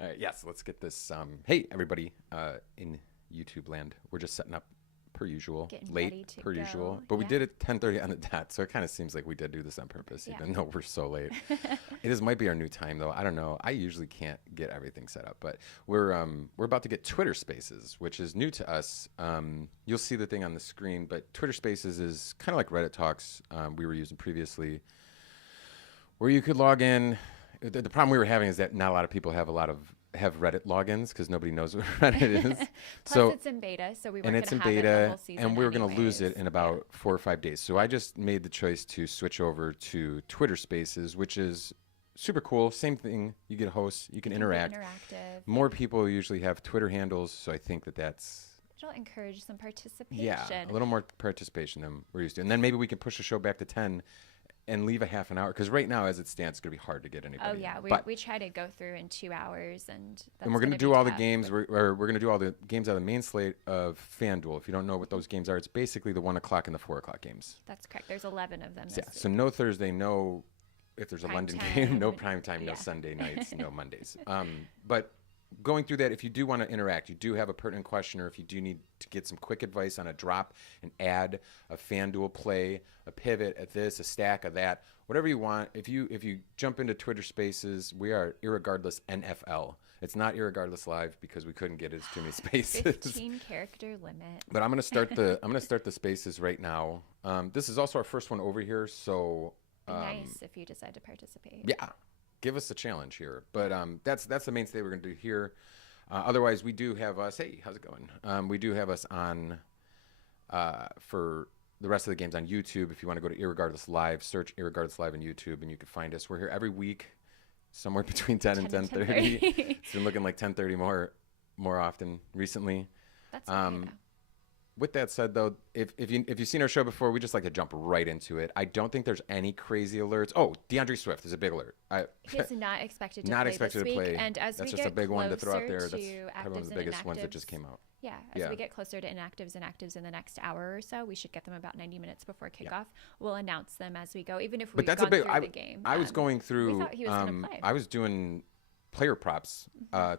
All right, yes, let's get this. Hey, everybody in YouTube land. We're just setting up per usual, Getting late ready to per go. usual. But we Yeah. did it 10:30 on the dot, so it kind of seems like we did do this on purpose, Yeah. even though we're so late. It is might be our new time, though. I don't know. I usually can't get everything set up, but we're about to get Twitter Spaces, which is new to us. You'll see the thing on the screen, but Twitter Spaces is kind of like Reddit Talks we were using previously, where you could log in. The problem we were having is that not a lot of people have Reddit logins because nobody knows what Reddit is. Plus, So it's in beta, so we weren't and going it's to in have it the beta, whole season and we were going to lose it anyways. in about 4 or 5 days. So I just made the choice to switch over to Twitter Spaces, which is super cool. Same thing. You get a host, you can interact. Interactive. More people usually have Twitter handles, so I think that's It'll encourage some participation. yeah, a little more participation than we're used to. And then maybe we can push the show back to 10 and leave a half an hour, because right now, as it stands, it's going to be hard to get anybody. Oh, yeah. But We try to go through in 2 hours, and that's and we're going to be do all the tough, games. but- We're going to do all the games out of the main slate of Fanduel. If you don't know what those games are, it's basically the 1 o'clock and the 4 o'clock games. That's correct. There's 11 of them. Yeah. This So no Thursday, no if there's a Prime London time, game, no prime time, no yeah. Sunday nights, no Mondays. But going through that, if you do want to interact, you do have a pertinent question, or if you do need to get some quick advice on a drop, an ad, a FanDuel play, a pivot at this, a stack of that, whatever you want. If you jump into Twitter Spaces, we are Irregardless NFL. It's not Irregardless Live because we couldn't get it too many spaces. 15 character limit. But I'm gonna start the spaces right now. This is also our first one over here, so Be nice if you decide to participate. yeah, give us a challenge here. But that's the mainstay we're gonna do here. Otherwise, we do have us. Hey, how's it going? We do have us on for the rest of the games on YouTube. If you want to go to Irregardless Live, search Irregardless Live on YouTube, and you can find us. We're here every week, somewhere between 10 and 10:30. It's been looking like 10:30 more often recently. That's okay, though. With that said, though, if you've seen our show before, we just like to jump right into it. I don't think there's any crazy alerts. Oh, DeAndre Swift is a big alert. He is not expected to Not play expected this to week, play. and as That's we just get a big one to throw out there. closer That's to probably one of actives the and biggest ones that inactives- just came out. Yeah, as we get closer to inactives in the next hour or so, we should get them about 90 minutes before kickoff. We'll announce them as we go, even if we've But that's gone a big. through the game. I was going through. thought he was gonna play. I was doing player props,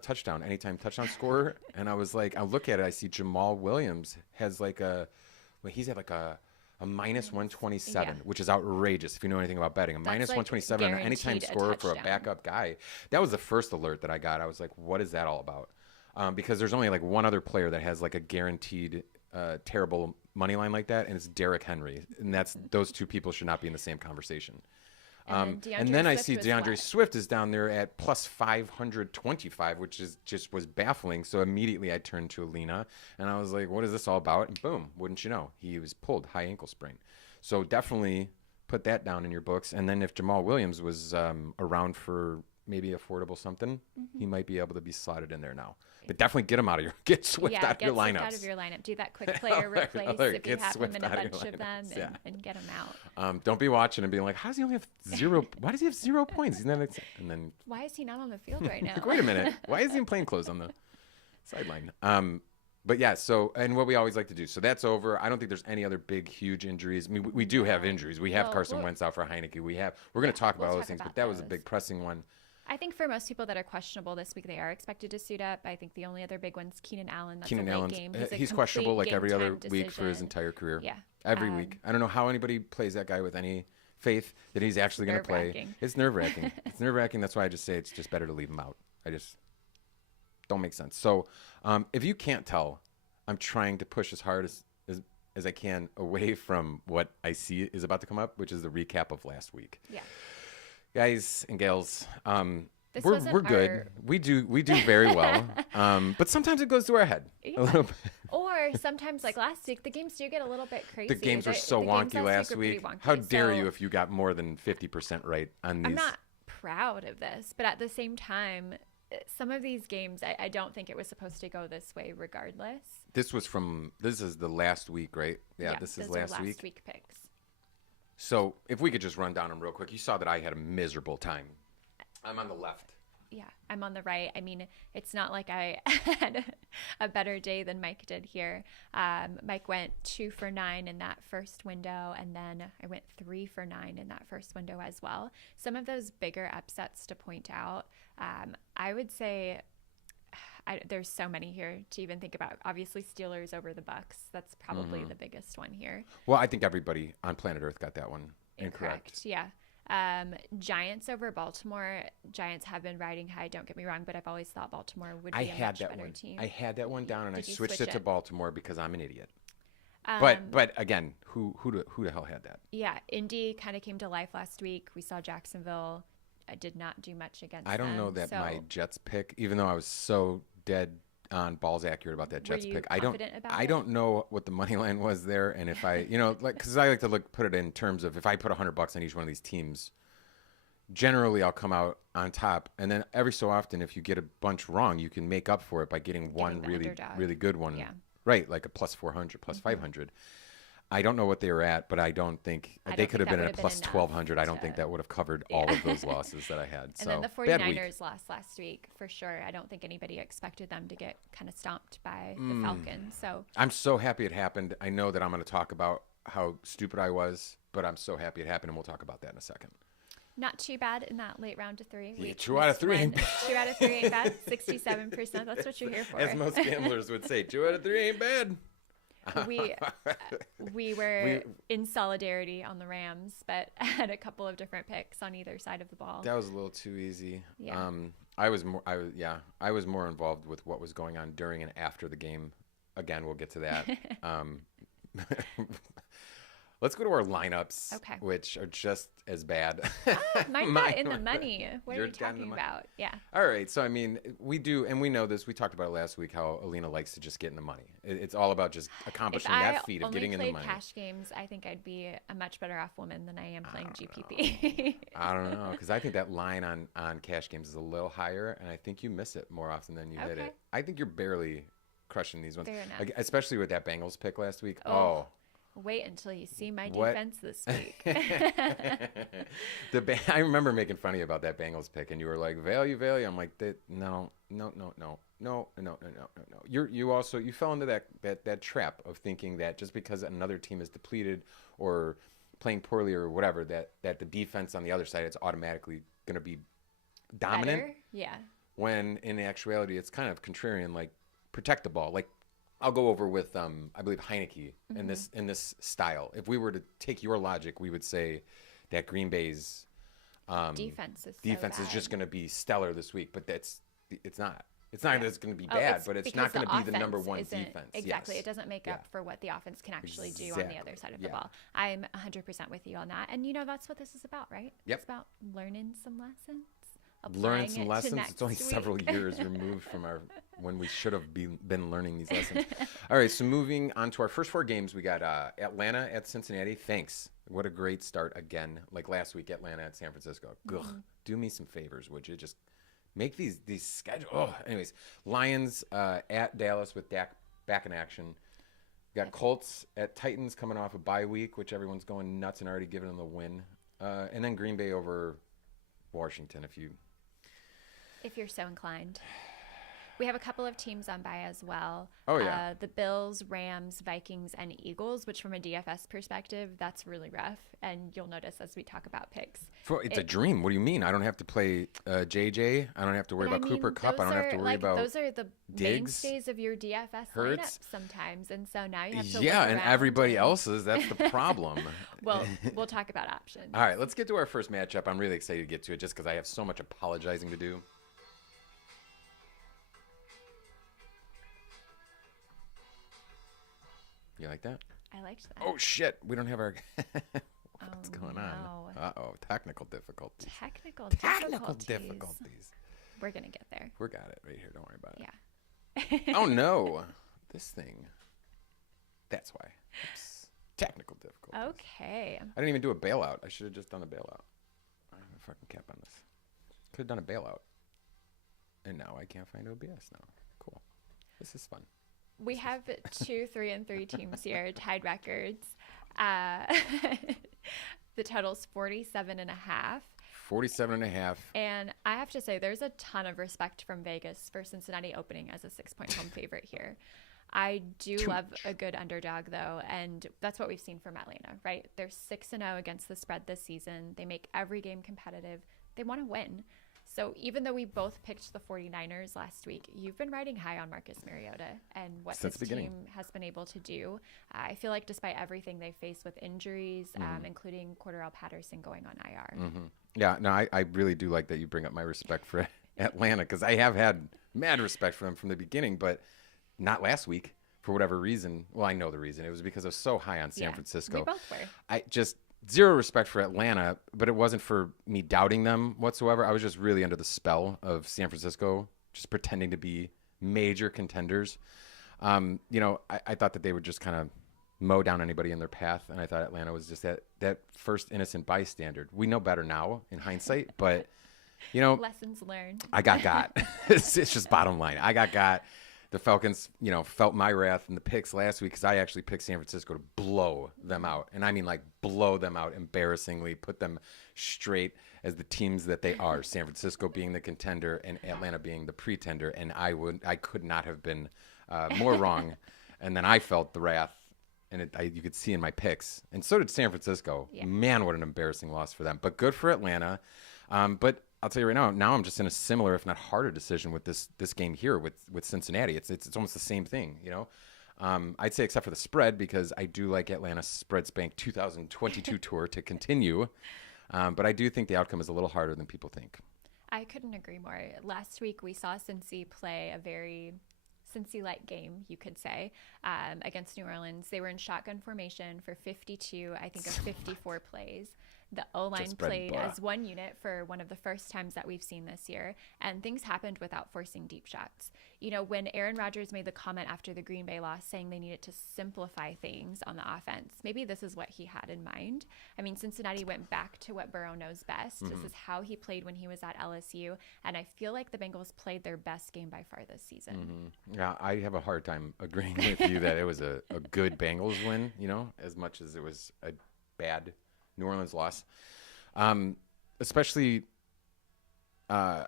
touchdown, anytime touchdown scorer, and I was like, I look at it, I see Jamal Williams has like he's at like a minus 127, Yeah. which is outrageous if you know anything about betting. A minus like 127 on an anytime guaranteed a scorer for a touchdown. backup guy. That was the first alert that I got. I was like, what is that all about? Because there's only like one other player that has like a guaranteed terrible money line like that, and it's Derrick Henry, and that's those two people should not be in the same conversation. And And then I Swift see was DeAndre what? Swift is down there at plus 525, which is just was baffling. So immediately I turned to Alina, and I was like, what is this all about? And boom, wouldn't you know, he was pulled high ankle sprain. So definitely put that down in your books. And then if Jamal Williams was around for maybe affordable something, he might be able to be slotted in there now. But definitely get Swift out of get your Swift lineups. out of your lineup. Do that quick player Alert, replace alert, if you get have Swift him in a out of your bunch of them lineups, yeah. and get him out. Don't be watching and being like, how does he only have 0? Why does he have 0 points? He's not. And then Why is he not on the field right now? like, wait a minute, why is he in plain clothes on the sideline? But yeah, so, and what we always like to do, so that's over. I don't think there's any other big, huge injuries. I mean, we do have injuries. We have Well, Carson we'll- Wentz out for Heineke. We're going to talk about we'll all those talk things, but about that was a those. big pressing one. I think for most people that are questionable this week, they are expected to suit up. I think the only other big one's Keenan Allen. That's Keenan a late Allen's, game. a he's questionable like complete every other game-time week for his decision. entire career. Yeah. Every week. I don't know how anybody plays that guy with any faith that he's actually going to play. Nerve-wracking. It's nerve-wracking. It's nerve-wracking. That's why I just say it's just better to leave him out. I just don't make sense. So if you can't tell, I'm trying to push as hard as I can away from what I see is about to come up, which is the recap of last week. Yeah. Guys and gals, This we're wasn't good. our- We do very well. But sometimes it goes through our head a Yeah. little bit. Or sometimes, like last week, the games do get a little bit crazy. The games were The so games wonky last were pretty week. wonky. How dare So you if you got more than 50% right on these? I'm not proud of this, but at the same time, some of these games, I don't think it was supposed to go this way regardless. This is the last week, right? Yeah, this is those are last week. week picks. So if we could just run down them real quick. You saw that I had a miserable time. I'm on the left. Yeah, I'm on the right. I mean, it's not like I had a better day than Mike did here. Mike went 2 for 9 in that first window, and then I went 3 for 9 in that first window as well. Some of those bigger upsets to point out, I would say there's so many here to even think about. Obviously, Steelers over the Bucks. That's probably the biggest one here. Well, I think everybody on planet Earth got that one incorrect. Yeah. Giants over Baltimore. Giants have been riding high, don't get me wrong, but I've always thought Baltimore would be a much better team. I had that one down, and I switched switch it to Baltimore because I'm an idiot. Um, But again, who the hell had that? Yeah, Indy kind of came to life last week. We saw Jacksonville. I did not do much against them. I don't know that my Jets pick, even though I was so dead on balls accurate about that Jets pick. I don't know what the money line was there, and if I, because I like to put it in terms of if I put $100 on each one of these teams, generally I'll come out on top, and then every so often, if you get a bunch wrong, you can make up for it by getting one really good one, right? Like a plus 400, plus 500. I don't know what they were at, but I don't think they could have been at a plus 1,200. I don't think that would have covered all of those losses that I had. And then the 49ers lost last week for sure. I don't think anybody expected them to get kind of stomped by the Falcons. So I'm so happy it happened. I know that I'm going to talk about how stupid I was, but I'm so happy it happened, and we'll talk about that in a second. Not too bad in that late round of 3. Yeah, 2 out of 3 ain't bad. 2 out of 3 ain't bad. 67%. That's what you're here for. As most gamblers would say, 2 out of 3 ain't bad. We were in solidarity on the Rams, but had a couple of different picks on either side of the ball. That was a little too easy. Yeah. I was more involved with what was going on during and after the game. Again, we'll get to that. Let's go to our lineups, which are just as bad. Mine got in the money. What are you talking about? Yeah. All right. So, I mean, we do, and we know this. We talked about it last week, how Alina likes to just get in the money. It's all about just accomplishing that feat of getting in the money. If I only played cash games, I think I'd be a much better off woman than I am playing GPP. I don't know, because I think that line on cash games is a little higher, and I think you miss it more often than you hit it. I think you're barely crushing these ones, especially with that Bengals pick last week. Oh. Wait until you see my defense this week. I remember making fun of you about that Bengals pick, and you were like, value. I'm like, no. You fell into that trap of thinking that just because another team is depleted or playing poorly or whatever, that the defense on the other side is automatically going to be dominant. Better? Yeah. When in actuality, it's kind of contrarian, like protect the ball. Like, I'll go over with I believe Heineke in this style. If we were to take your logic, we would say that Green Bay's defense is just going to be stellar this week, but it's not. It's not that it's going to be bad, but it's not going to be the number one defense. Exactly. Yes. It doesn't make up for what the offense can actually do on the other side of the ball. I'm 100% with you on that. And that's what this is about, right? Yep. It's about learning some lessons. Learn some lessons. It's only several years removed from when we should have been learning these lessons. All right, so moving on to our first 4 games, we got Atlanta at Cincinnati. Thanks. What a great start again. Like last week, Atlanta at San Francisco. Ugh. Do me some favors, would you? Just make these schedules. Oh, anyways, Lions at Dallas with Dak back in action. We got Colts at Titans coming off a bye week, which everyone's going nuts and already giving them the win. And then Green Bay over Washington, if you're so inclined. We have a couple of teams on bye as well. Oh, yeah. The Bills, Rams, Vikings, and Eagles, which from a DFS perspective, that's really rough. And you'll notice as we talk about picks. It's a dream. What do you mean? I don't have to play JJ. I don't have to worry about Cooper Kupp. I don't have to worry about those are the Diggs, mainstays of your DFS lineup sometimes. And so now you have to and everybody else's. That's the problem. Well, we'll talk about options. All right, let's get to our first matchup. I'm really excited to get to it just because I have so much apologizing to do. You like that? I liked that. Oh, shit. We don't have our... What's going on? Uh-oh. Technical difficulties. Technical difficulties. We're going to get there. We got it right here. Don't worry about it. Yeah. Oh, no. This thing. That's why. Oops. Technical difficulties. Okay. I didn't even do a bailout. I should have just done a bailout. I have a fucking cap on this. Could have done a bailout. And now I can't find OBS now. Cool. This is fun. We have 2 3-3 teams here, tied records. The total's 47.5. 47.5. And I have to say, there's a ton of respect from Vegas for Cincinnati opening as a 6-point home favorite here. I do love a good underdog, though, and that's what we've seen from Atlanta, right? They're 6-0 against the spread this season. They make every game competitive. They want to win. So even though we both picked the 49ers last week, you've been riding high on Marcus Mariota and what Since his the beginning. team has been able to do. I feel like despite everything they faced with injuries, including Cordarrelle Patterson going on IR. Yeah, no, I really do like that you bring up my respect for Atlanta, because I have had mad respect for them from the beginning, but not last week for whatever reason. Well, I know the reason. It was because I was so high on San Francisco. We both were. I just zero respect for Atlanta, but it wasn't for me doubting them whatsoever. I was just really under the spell of San Francisco, just pretending to be major contenders. I thought that they would just kind of mow down anybody in their path, and I thought Atlanta was just that first innocent bystander. We know better now in hindsight, but lessons learned. I got. It's just bottom line. I got. The Falcons, felt my wrath in the picks last week because I actually picked San Francisco to blow them out. And I mean, like, blow them out embarrassingly, put them straight as the teams that they are. San Francisco being the contender and Atlanta being the pretender. And I could not have been more wrong. And then I felt the wrath, and you could see in my picks. And so did San Francisco. Yeah. Man, what an embarrassing loss for them. But good for Atlanta. But I'll tell you right now I'm just in a similar, if not harder, decision with this game here with Cincinnati. It's almost the same thing, I'd say except for the spread, because I do like Atlanta's spread spank 2022 tour to continue. But I do think the outcome is a little harder than people think. I couldn't agree more. Last week we saw Cincy play a very Cincy-like game, you could say, against New Orleans. They were in shotgun formation for 52, I think, of 54 plays. The O-line played as one unit for one of the first times that we've seen this year, and things happened without forcing deep shots. When Aaron Rodgers made the comment after the Green Bay loss saying they needed to simplify things on the offense, maybe this is what he had in mind. I mean, Cincinnati went back to what Burrow knows best. This is how he played when he was at LSU, and I feel like the Bengals played their best game by far this season. Yeah, I have a hard time agreeing with you that it was a good Bengals win, as much as it was a bad New Orleans loss, especially it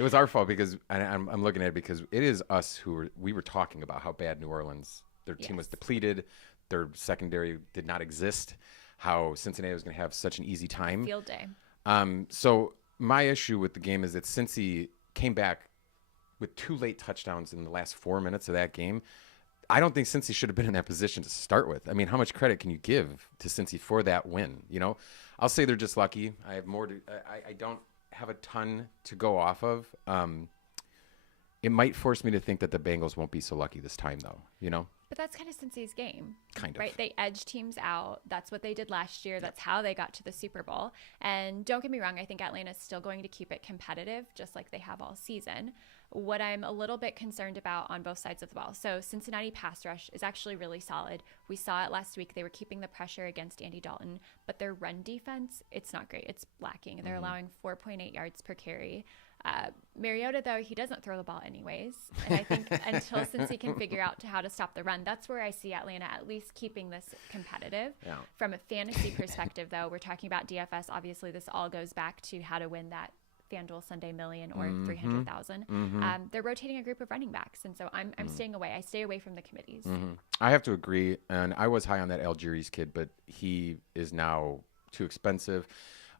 was our fault because I'm looking at it because it is us we were talking about how bad New Orleans, their team was depleted, their secondary did not exist, how Cincinnati was going to have such an easy time. Field day. So my issue with the game is that Cincy came back with 2 late touchdowns in the last 4 minutes of that game. I don't think Cincy should have been in that position to start with. I mean, how much credit can you give to Cincy for that win? I'll say they're just lucky. I have more to. I don't have a ton to go off of. It might force me to think that the Bengals won't be so lucky this time, though. But that's kind of Cincy's game. Kind of. Right? They edge teams out. That's what they did last year. That's how they got to the Super Bowl. And don't get me wrong, I think Atlanta's still going to keep it competitive, just like they have all season. What I'm a little bit concerned about on both sides of the ball. So Cincinnati pass rush is actually really solid. We saw it last week. They were keeping the pressure against Andy Dalton, but their run defense, it's not great. It's lacking. They're allowing 4.8 yards per carry. Mariota, though, he doesn't throw the ball anyways. And I think until Cincy can figure out how to stop the run, that's where I see Atlanta at least keeping this competitive. Yeah. From a fantasy perspective, though, we're talking about DFS. Obviously, this all goes back to how to win that Fanduel Sunday Million or 300,000. They're rotating a group of running backs, and so I'm staying away. I stay away from the committees. I have to agree, and I was high on that Algiers kid, but he is now too expensive.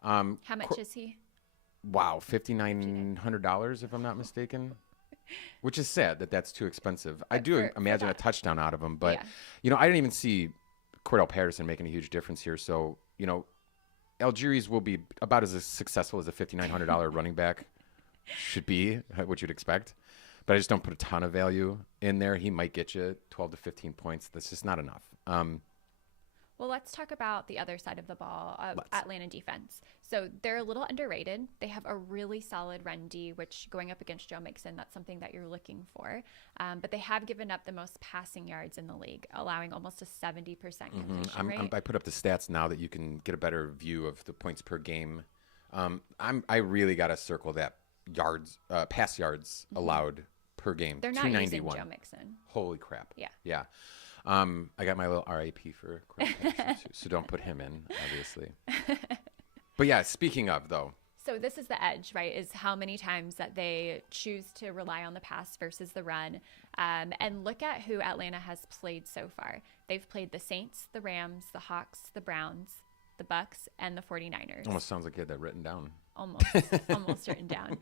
How much is he? Wow, $5,900 if I'm not mistaken, which is sad that that's too expensive. I do imagine a touchdown out of him, but I didn't even see Cordarrelle Patterson making a huge difference here. So Algiers will be about as successful as a $5,900 running back should be, what you'd expect. But I just don't put a ton of value in there. He might get you 12 to 15 points. That's just not enough. Well, let's talk about the other side of the ball, Atlanta defense. So they're a little underrated. They have a really solid run D, which going up against Joe Mixon, that's something that you're looking for. But they have given up the most passing yards in the league, allowing almost a 70% completion rate. I put up the stats now that you can get a better view of the points per game. I really got to circle that pass yards allowed per game. They're not using Joe Mixon. Holy crap. Yeah. I got my little RIP for Cordarrelle, so don't put him in, obviously. But yeah, speaking of, though. So this is the edge, right, is how many times that they choose to rely on the pass versus the run. And look at who Atlanta has played so far. They've played the Saints, the Rams, the Hawks, the Browns. the Bucks, and the 49ers. Almost sounds like you had that written down. Almost written down.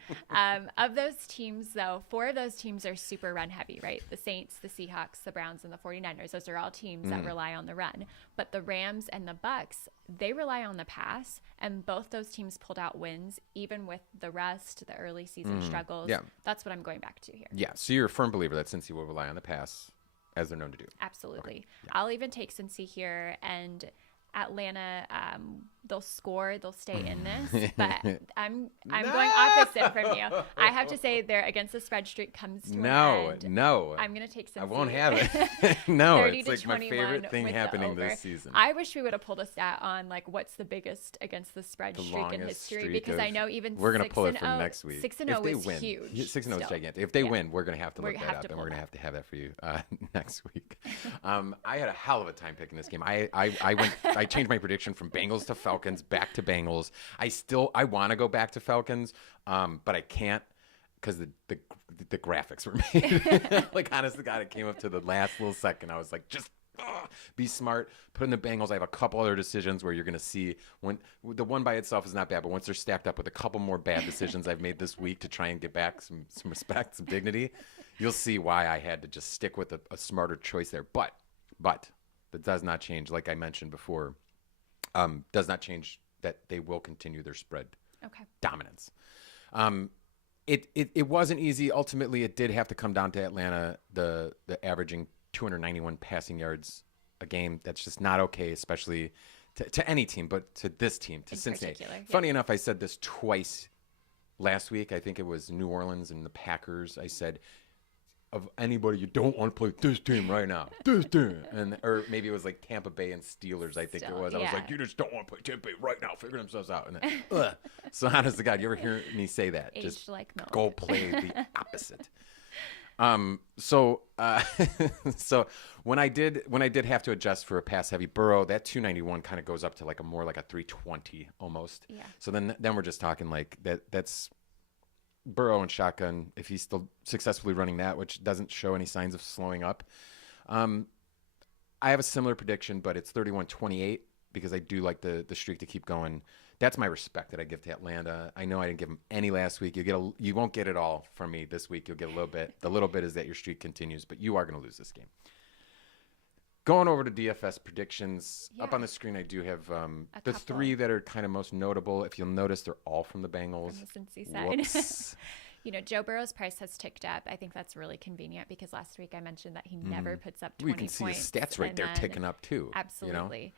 Of those teams, though, 4 of those teams are super run heavy, right? The Saints, the Seahawks, the Browns, and the 49ers. Those are all teams that rely on the run. But the Rams and the Bucks, they rely on the pass, and both those teams pulled out wins, even with the rust, the early season struggles. Yeah. That's what I'm going back to here. Yeah, so you're a firm believer that Cincy will rely on the pass, as they're known to do. Absolutely. Okay. Yeah. I'll even take Cincy here, and Atlanta, they'll score, they'll stay in this, but I'm going opposite from you. I have to say their against the spread streak comes to an end. No. I'm going to take Cincy. I won't have it. No, 30 it's to like my favorite thing with the happening over. this season. I wish we would have pulled a stat on like what's the biggest against the spread streak in history, because I know even we're going to pull it from next week. 6-0 is win, huge. 6-0 is gigantic. If they win, we're going to have to look that up, and we're going to have to have that for you next week. I had a hell of a time picking this game. I changed my prediction from Bengals to Falcons, back to Bengals. I want to go back to Falcons, but I can't because the graphics were made. Like, honest to God, it came up to the last little second. I was like, just be smart. Put in the Bengals. I have a couple other decisions where you're going to see when the one by itself is not bad, but once they're stacked up with a couple more bad decisions I've made this week to try and get back some respect, some dignity, you'll see why I had to just stick with a smarter choice there. But that does not change, like I mentioned before, does not change that they will continue their spread dominance. It wasn't easy. Ultimately, it did have to come down to Atlanta, the averaging 291 passing yards a game. That's just not okay, especially to any team, but to this team, to Cincinnati. Funny enough, I said this twice last week. I think it was New Orleans and the Packers. I said, of anybody, you don't want to play this team right now. This team. Or maybe it was like Tampa Bay and Steelers, I think it was. I was like, you just don't want to play Tampa Bay right now. Figure themselves out. And then, So honest to God, you ever hear me say that? Aged just like milk. Go play the opposite. So when I did have to adjust for a pass heavy Burrow, that 291 kind of goes up to like more like a 320 almost. Yeah. So then we're just talking like that's Burrow and shotgun, if he's still successfully running that, which doesn't show any signs of slowing up. I have a similar prediction, but it's 31-28 because I do like the streak to keep going. That's my respect that I give to Atlanta. I know I didn't give them any last week. You won't get it all from me this week. You'll get a little bit. The little bit is that your streak continues, but you are going to lose this game. Going over to DFS predictions, up on the screen I do have the 3 that are kind of most notable. If you'll notice, they're all from the Bengals. From the Cincy side. Joe Burrow's price has ticked up. I think that's really convenient because last week I mentioned that he never puts up 20 points. You can see his stats right there ticking up too. Absolutely.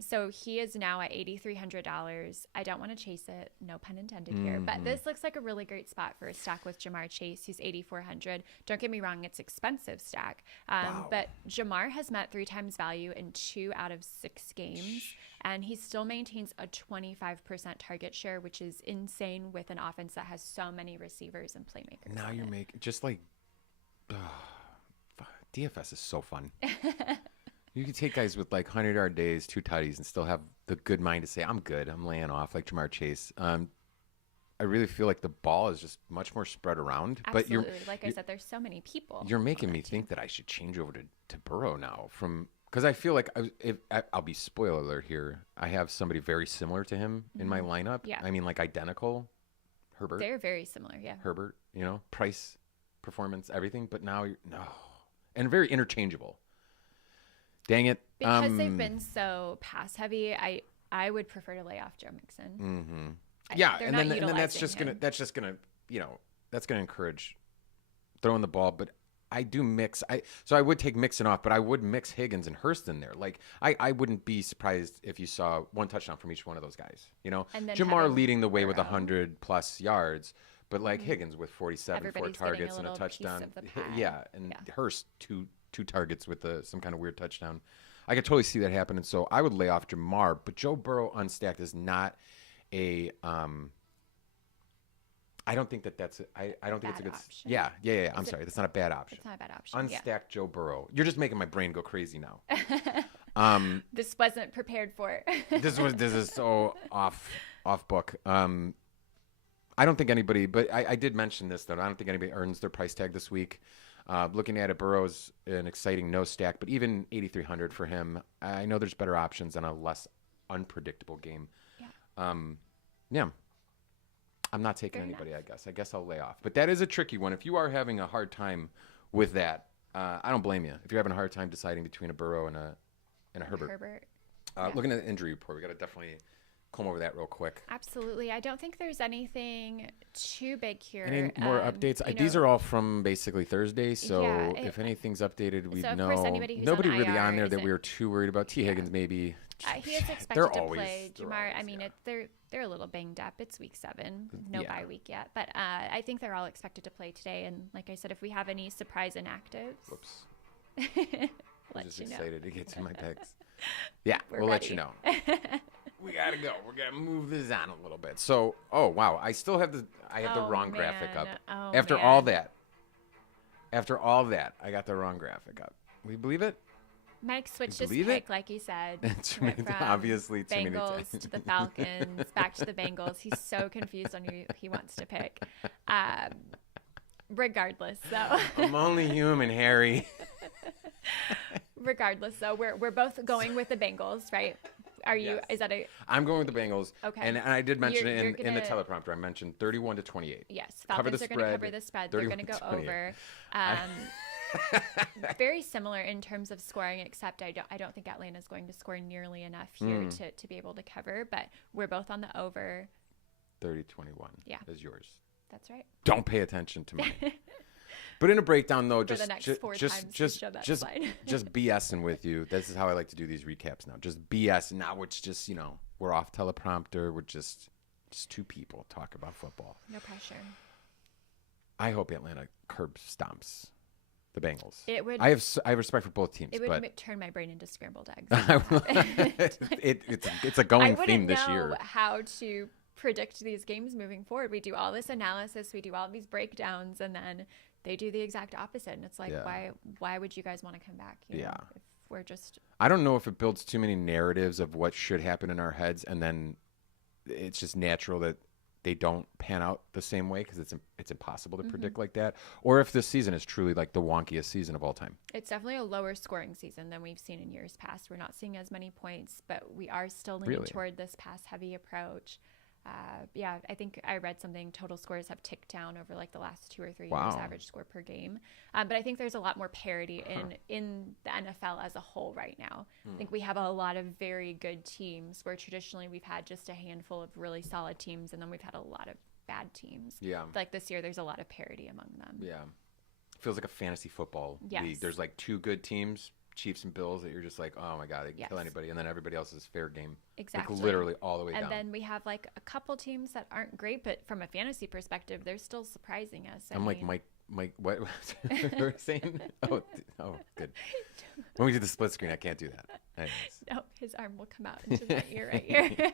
So he is now at $8,300. I don't want to chase it, no pun intended here, but this looks like a really great spot for a stack with Jamar Chase. He's $8,400. Don't get me wrong, it's expensive stack. But Jamar has met 3 times value in 2 out of 6 games, and he still maintains a 25% target share, which is insane with an offense that has so many receivers and playmakers. Now you're making just like DFS is so fun. You can take guys with like 100-yard days, 2 tutties, and still have the good mind to say, I'm good. I'm laying off like Jamar Chase. I really feel like the ball is just much more spread around. Absolutely. But I said, there's so many people. You're making me think that I should change over to Burrow now because I feel like I'll be spoiler alert here. I have somebody very similar to him in my lineup. Yeah. I mean, like identical. Herbert. They're very similar, yeah. Herbert, price, performance, everything. But now and very interchangeable. Dang it. Because they've been so pass heavy, I would prefer to lay off Joe Mixon. Mm-hmm. Yeah, and then that's just gonna encourage throwing the ball. But I do mix. So I would take Mixon off, but I would mix Higgins and Hurst in there. Like I wouldn't be surprised if you saw 1 touchdown from each one of those guys. And then Jamar leading the way with 100+ yards, but like Higgins with 47, 4 targets and a touchdown. Hurst two targets with some kind of weird touchdown. I could totally see that happening. So I would lay off Jamar, but Joe Burrow unstacked is not a. I don't think that's. I don't think it's a good. Option. Yeah. I'm sorry, that's not a bad option. It's not a bad option. Unstacked Joe Burrow. You're just making my brain go crazy now. This wasn't prepared for. This is so off book. I don't think anybody, but I did mention this though. I don't think anybody earns their price tag this week. Looking at it, Burrow's an exciting no stack, but even 8,300 for him. I know there's better options on a less unpredictable game. Yeah. Yeah. I'm not taking anybody, I guess. I guess I'll lay off. But that is a tricky one. If you are having a hard time with that, I don't blame you. If you're having a hard time deciding between a Burrow and a Herbert. Yeah. Looking at the injury report, we got to definitely comb over that real quick. Absolutely. I don't think there's anything too big here. Any more updates? These are all from basically Thursday, so Yeah, if anything's updated, we'd of know. course, anybody who's Nobody on really IR on there that isn't- we were too worried about. T. Higgins maybe. He is expected They're to always- play. they're Jamar, I always, mean, yeah. they're a little banged up. It's week 7, no Yeah. bye week yet. But I think they're all expected to play today. And like I said, if we have any surprise inactives, Whoops. I'm let just you know. excited to get to my picks. Yeah, We're we'll let you ready. know. We gotta go. We're gonna move this on a little bit. So, oh wow, I still have the wrong graphic up. Oh, After man. all that, I got the wrong graphic up. Will you believe it? Mike switched his believe it? pick, like you said. It's Went from obviously too many Bengals times. to the Falcons, back to the Bengals. He's so confused on who he wants to pick. Regardless, though. I'm only human, Harry. Regardless, though, we're both going with the Bengals, right? Are you? Yes. Is that a I'm going with the Bengals. Okay. And I did mention You're it in the gonna- teleprompter. I mentioned 31-28. yes? Cover Falcons the are going to spread, cover the spread. They're going to go 31-28. over. Very similar in terms of scoring, except I don't think Atlanta's going to score nearly enough here to be able to cover. But we're both on the over. 30-21 Yeah. is yours. That's right. Don't pay attention to mine. But in a breakdown, though, For the next 4 times we show that slide. just BSing with you. This is how I like to do these recaps now. Just BS. Now it's just, we're off teleprompter. We're just two people talk about football. No pressure. I hope Atlanta curb stomps the Bengals. It would. I have respect for both teams, It would but turn my brain into scrambled eggs. it's a going theme this year. I wouldn't know how to predict these games moving forward. We do all this analysis, we do all these breakdowns, and then they do the exact opposite. And it's like, Yeah. why would you guys want to come back? You know, if we're just I don't know if it builds too many narratives of what should happen in our heads, and then it's just natural that they don't pan out the same way because it's impossible to predict like that, or if this season is truly like the wonkiest season of all time. it's definitely a lower scoring season than we've seen in years past. We're not seeing as many points, but we are still leaning Really? toward this pass heavy approach. I think I read something. Total scores have ticked down over like the last 2 or 3 years, Wow. average score per game. But I think there's a lot more parity in the NFL as a whole right now. I think we have a lot of very good teams where traditionally we've had just a handful of really solid teams, and then we've had a lot of bad teams. Yeah. Like this year, there's a lot of parity among them. Yeah. Feels like a fantasy football Yes. league. There's like 2 good teams, Chiefs and Bills, that you're just like, oh my God, they can kill Yes. anybody. And then everybody else is fair game. Exactly. Like literally all the way And down. then we have like a couple teams that aren't great, but from a fantasy perspective, they're still surprising us. I'm like, Mike, what? What were you saying? Oh, good. When we do the split screen, I can't do that. Anyways. No, his arm will come out into my ear right here.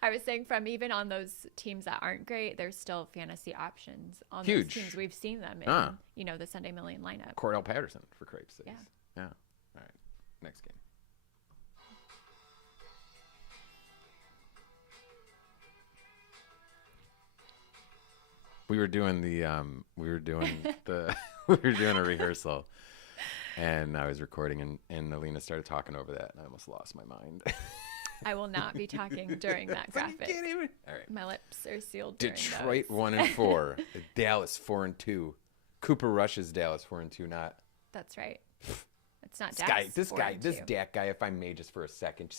I was saying from even on those teams that aren't great, there's still fantasy options on Huge. those teams. We've seen them in, the Sunday Million lineup. Cordell Patterson, for Crape's sake. Yeah. Yeah. All right. Next game. We were doing we were doing a rehearsal, and I was recording, and Alina started talking over that, and I almost lost my mind. I will not be talking during that graphic. Can't even. All right. My lips are sealed during Detroit those. 1-4, Dallas 4-2. Cooper Rush's Dallas 4-2. Not That's right. It's not this guy, Dallas this 4-2. Dak guy. If I may, just for a second,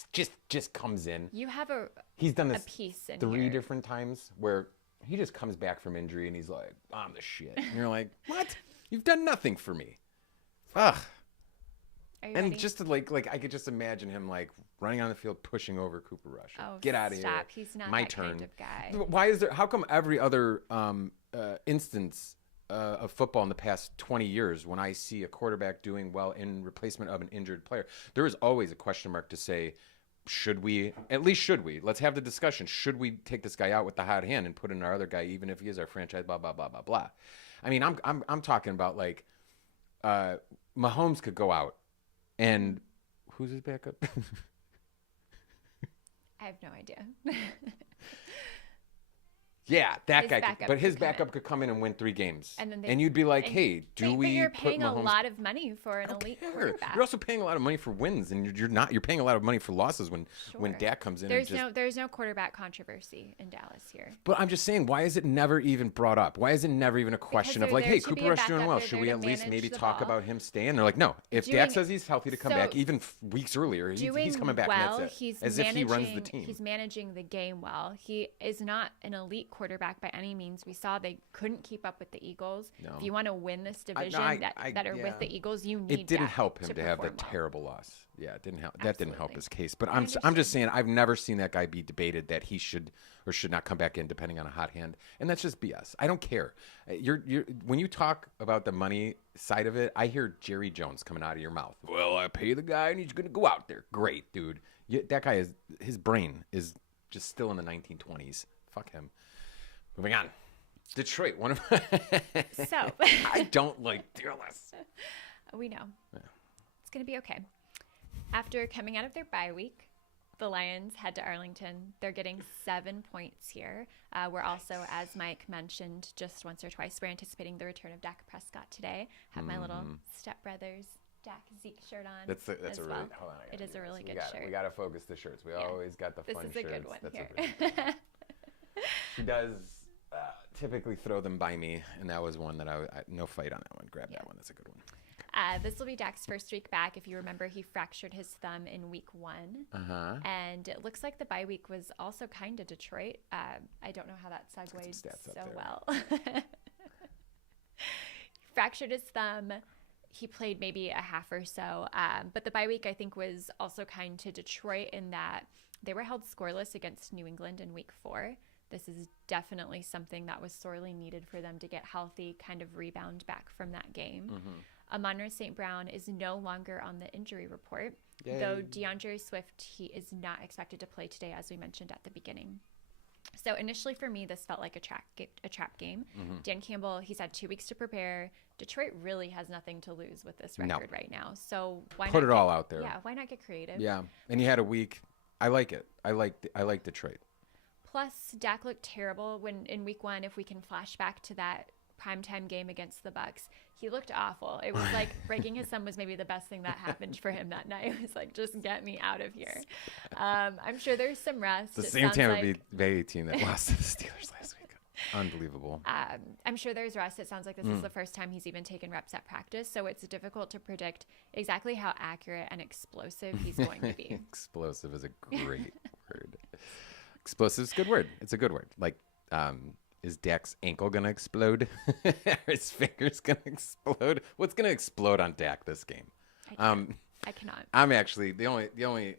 just comes in. You have He's done a this piece in 3 here. different times where he just comes back from injury and he's like, I'm the shit. And you're like, what? You've done nothing for me. Ugh. Are you And ready? just to like I could just imagine him like running on the field, pushing over Cooper Rush. Oh, Get out of here. stop. He's not My that turn. kind of guy. Why is there? How come every other instance of football in the past 20 years, when I see a quarterback doing well in replacement of an injured player, there is always a question mark to say, should we? Let's have the discussion. Should we take this guy out with the hot hand and put in our other guy, even if he is our franchise? Blah blah blah blah blah. I mean, I'm talking about like Mahomes could go out, and who's his backup? I have no idea. Yeah, that His guy. backup But his could come backup in. could come in and win 3 games. And then you'd be like, and- hey, do we but you're put paying a Mahomes... lot of money for an elite Sure. quarterback. You're also paying a lot of money for wins, and you're not. You're paying a lot of money for losses when Sure. Dak comes in. There's no quarterback controversy in Dallas here. But I'm just saying, why is it never even brought up? Why is it never even a question of like, hey, Cooper Rush doing well. Should we at least maybe talk about him staying? They're like, no. If Dak says he's healthy to come back, even weeks earlier, he's coming back. Well, and that's it. he's as if he runs the team. He's managing the game well. He is not an elite quarterback by any means. We saw they couldn't keep up with the Eagles. No. If you want to win this division that are with the Eagles, you need. It didn't Dak help him to have that perform well. terrible loss. Yeah, it didn't help. That didn't help Absolutely. his case. But I'm just saying, I've never seen that guy be debated that he should or should not come back in depending on a hot hand, and that's just BS. I don't care. You're when you talk about the money side of it, I hear Jerry Jones coming out of your mouth. Well, I pay the guy, and he's going to go out there. Great, dude. That guy his brain is just still in the 1920s. Fuck him. Moving on. Detroit, one of my... So I don't like Dallas. we know it's going to be okay. After coming out of their bye week, the Lions head to Arlington. They're getting 7 points here. We're also, as Mike mentioned just once or twice, we're anticipating the return of Dak Prescott today. Have my little stepbrothers Dak Zeke shirt on. That's a really well. hold on. It is a really good shirt. We got to focus the shirts. We always got the fun shirts. This is a good one That's here. a really good one. She does typically throw them by me, and that was one that I no fight on that one. Grab that one. That's a good one. This will be Dak's first week back. If you remember, he fractured his thumb in week 1. And it looks like the bye week was also kind of Detroit. I don't know how that segued so well. Fractured his thumb. He played maybe a half or so. But the bye week, I think, was also kind to Detroit in that they were held scoreless against New England in week 4. This is definitely something that was sorely needed for them to get healthy, kind of rebound back from that game. Amon-Ra St. Brown is no longer on the injury report, though DeAndre Swift, he is not expected to play today, as we mentioned at the beginning. So initially for me, this felt like a trap game. Dan Campbell, he's had 2 weeks to prepare. Detroit really has nothing to lose with this record right now. So why not put it all out there? Yeah, why not get creative? Yeah, and he had a week. I like it. I like Detroit. Plus, Dak looked terrible when in week 1. If we can flash back to that primetime game against the Bucks, he looked awful. It was like breaking his thumb was maybe the best thing that happened for him that night. It was like, just get me out of here. I'm sure there's some rest. The same Tampa Bay team that lost to the Steelers last week. Unbelievable. I'm sure there's rest. It sounds like this is the first time he's even taken reps at practice, so it's difficult to predict exactly how accurate and explosive he's going to be. Explosive is a great word. Explosive is a good word. It's a good word. Like, is Dak's ankle going to explode? Are his fingers going to explode? What's going to explode on Dak this game? I cannot. I'm actually the only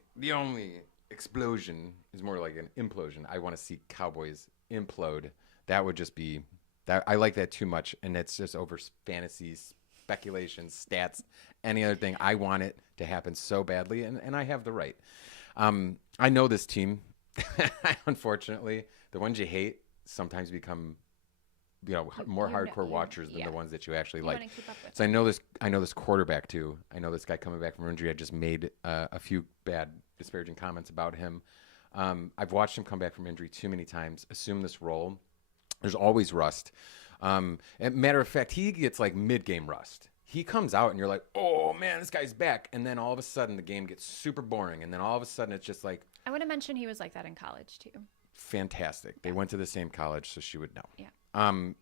explosion is more like an implosion. I want to see Cowboys implode. That would just be that. I like that too much, and it's just over fantasies, speculations, stats, any other thing. I want it to happen so badly, and I have the right. I know this team. Unfortunately, the ones you hate sometimes become, more hardcore watchers than the ones that you actually like. So I know this quarterback too. I know this guy coming back from injury. I just made a few bad disparaging comments about him. I've watched him come back from injury too many times. Assume this role. There's always rust. Matter of fact, he gets like mid-game rust. He comes out and you're like, oh man, this guy's back. And then all of a sudden the game gets super boring. And then all of a sudden it's just like. I want to mention he was like that in college too. Fantastic. They went to the same college, so she would know. Yeah. I'm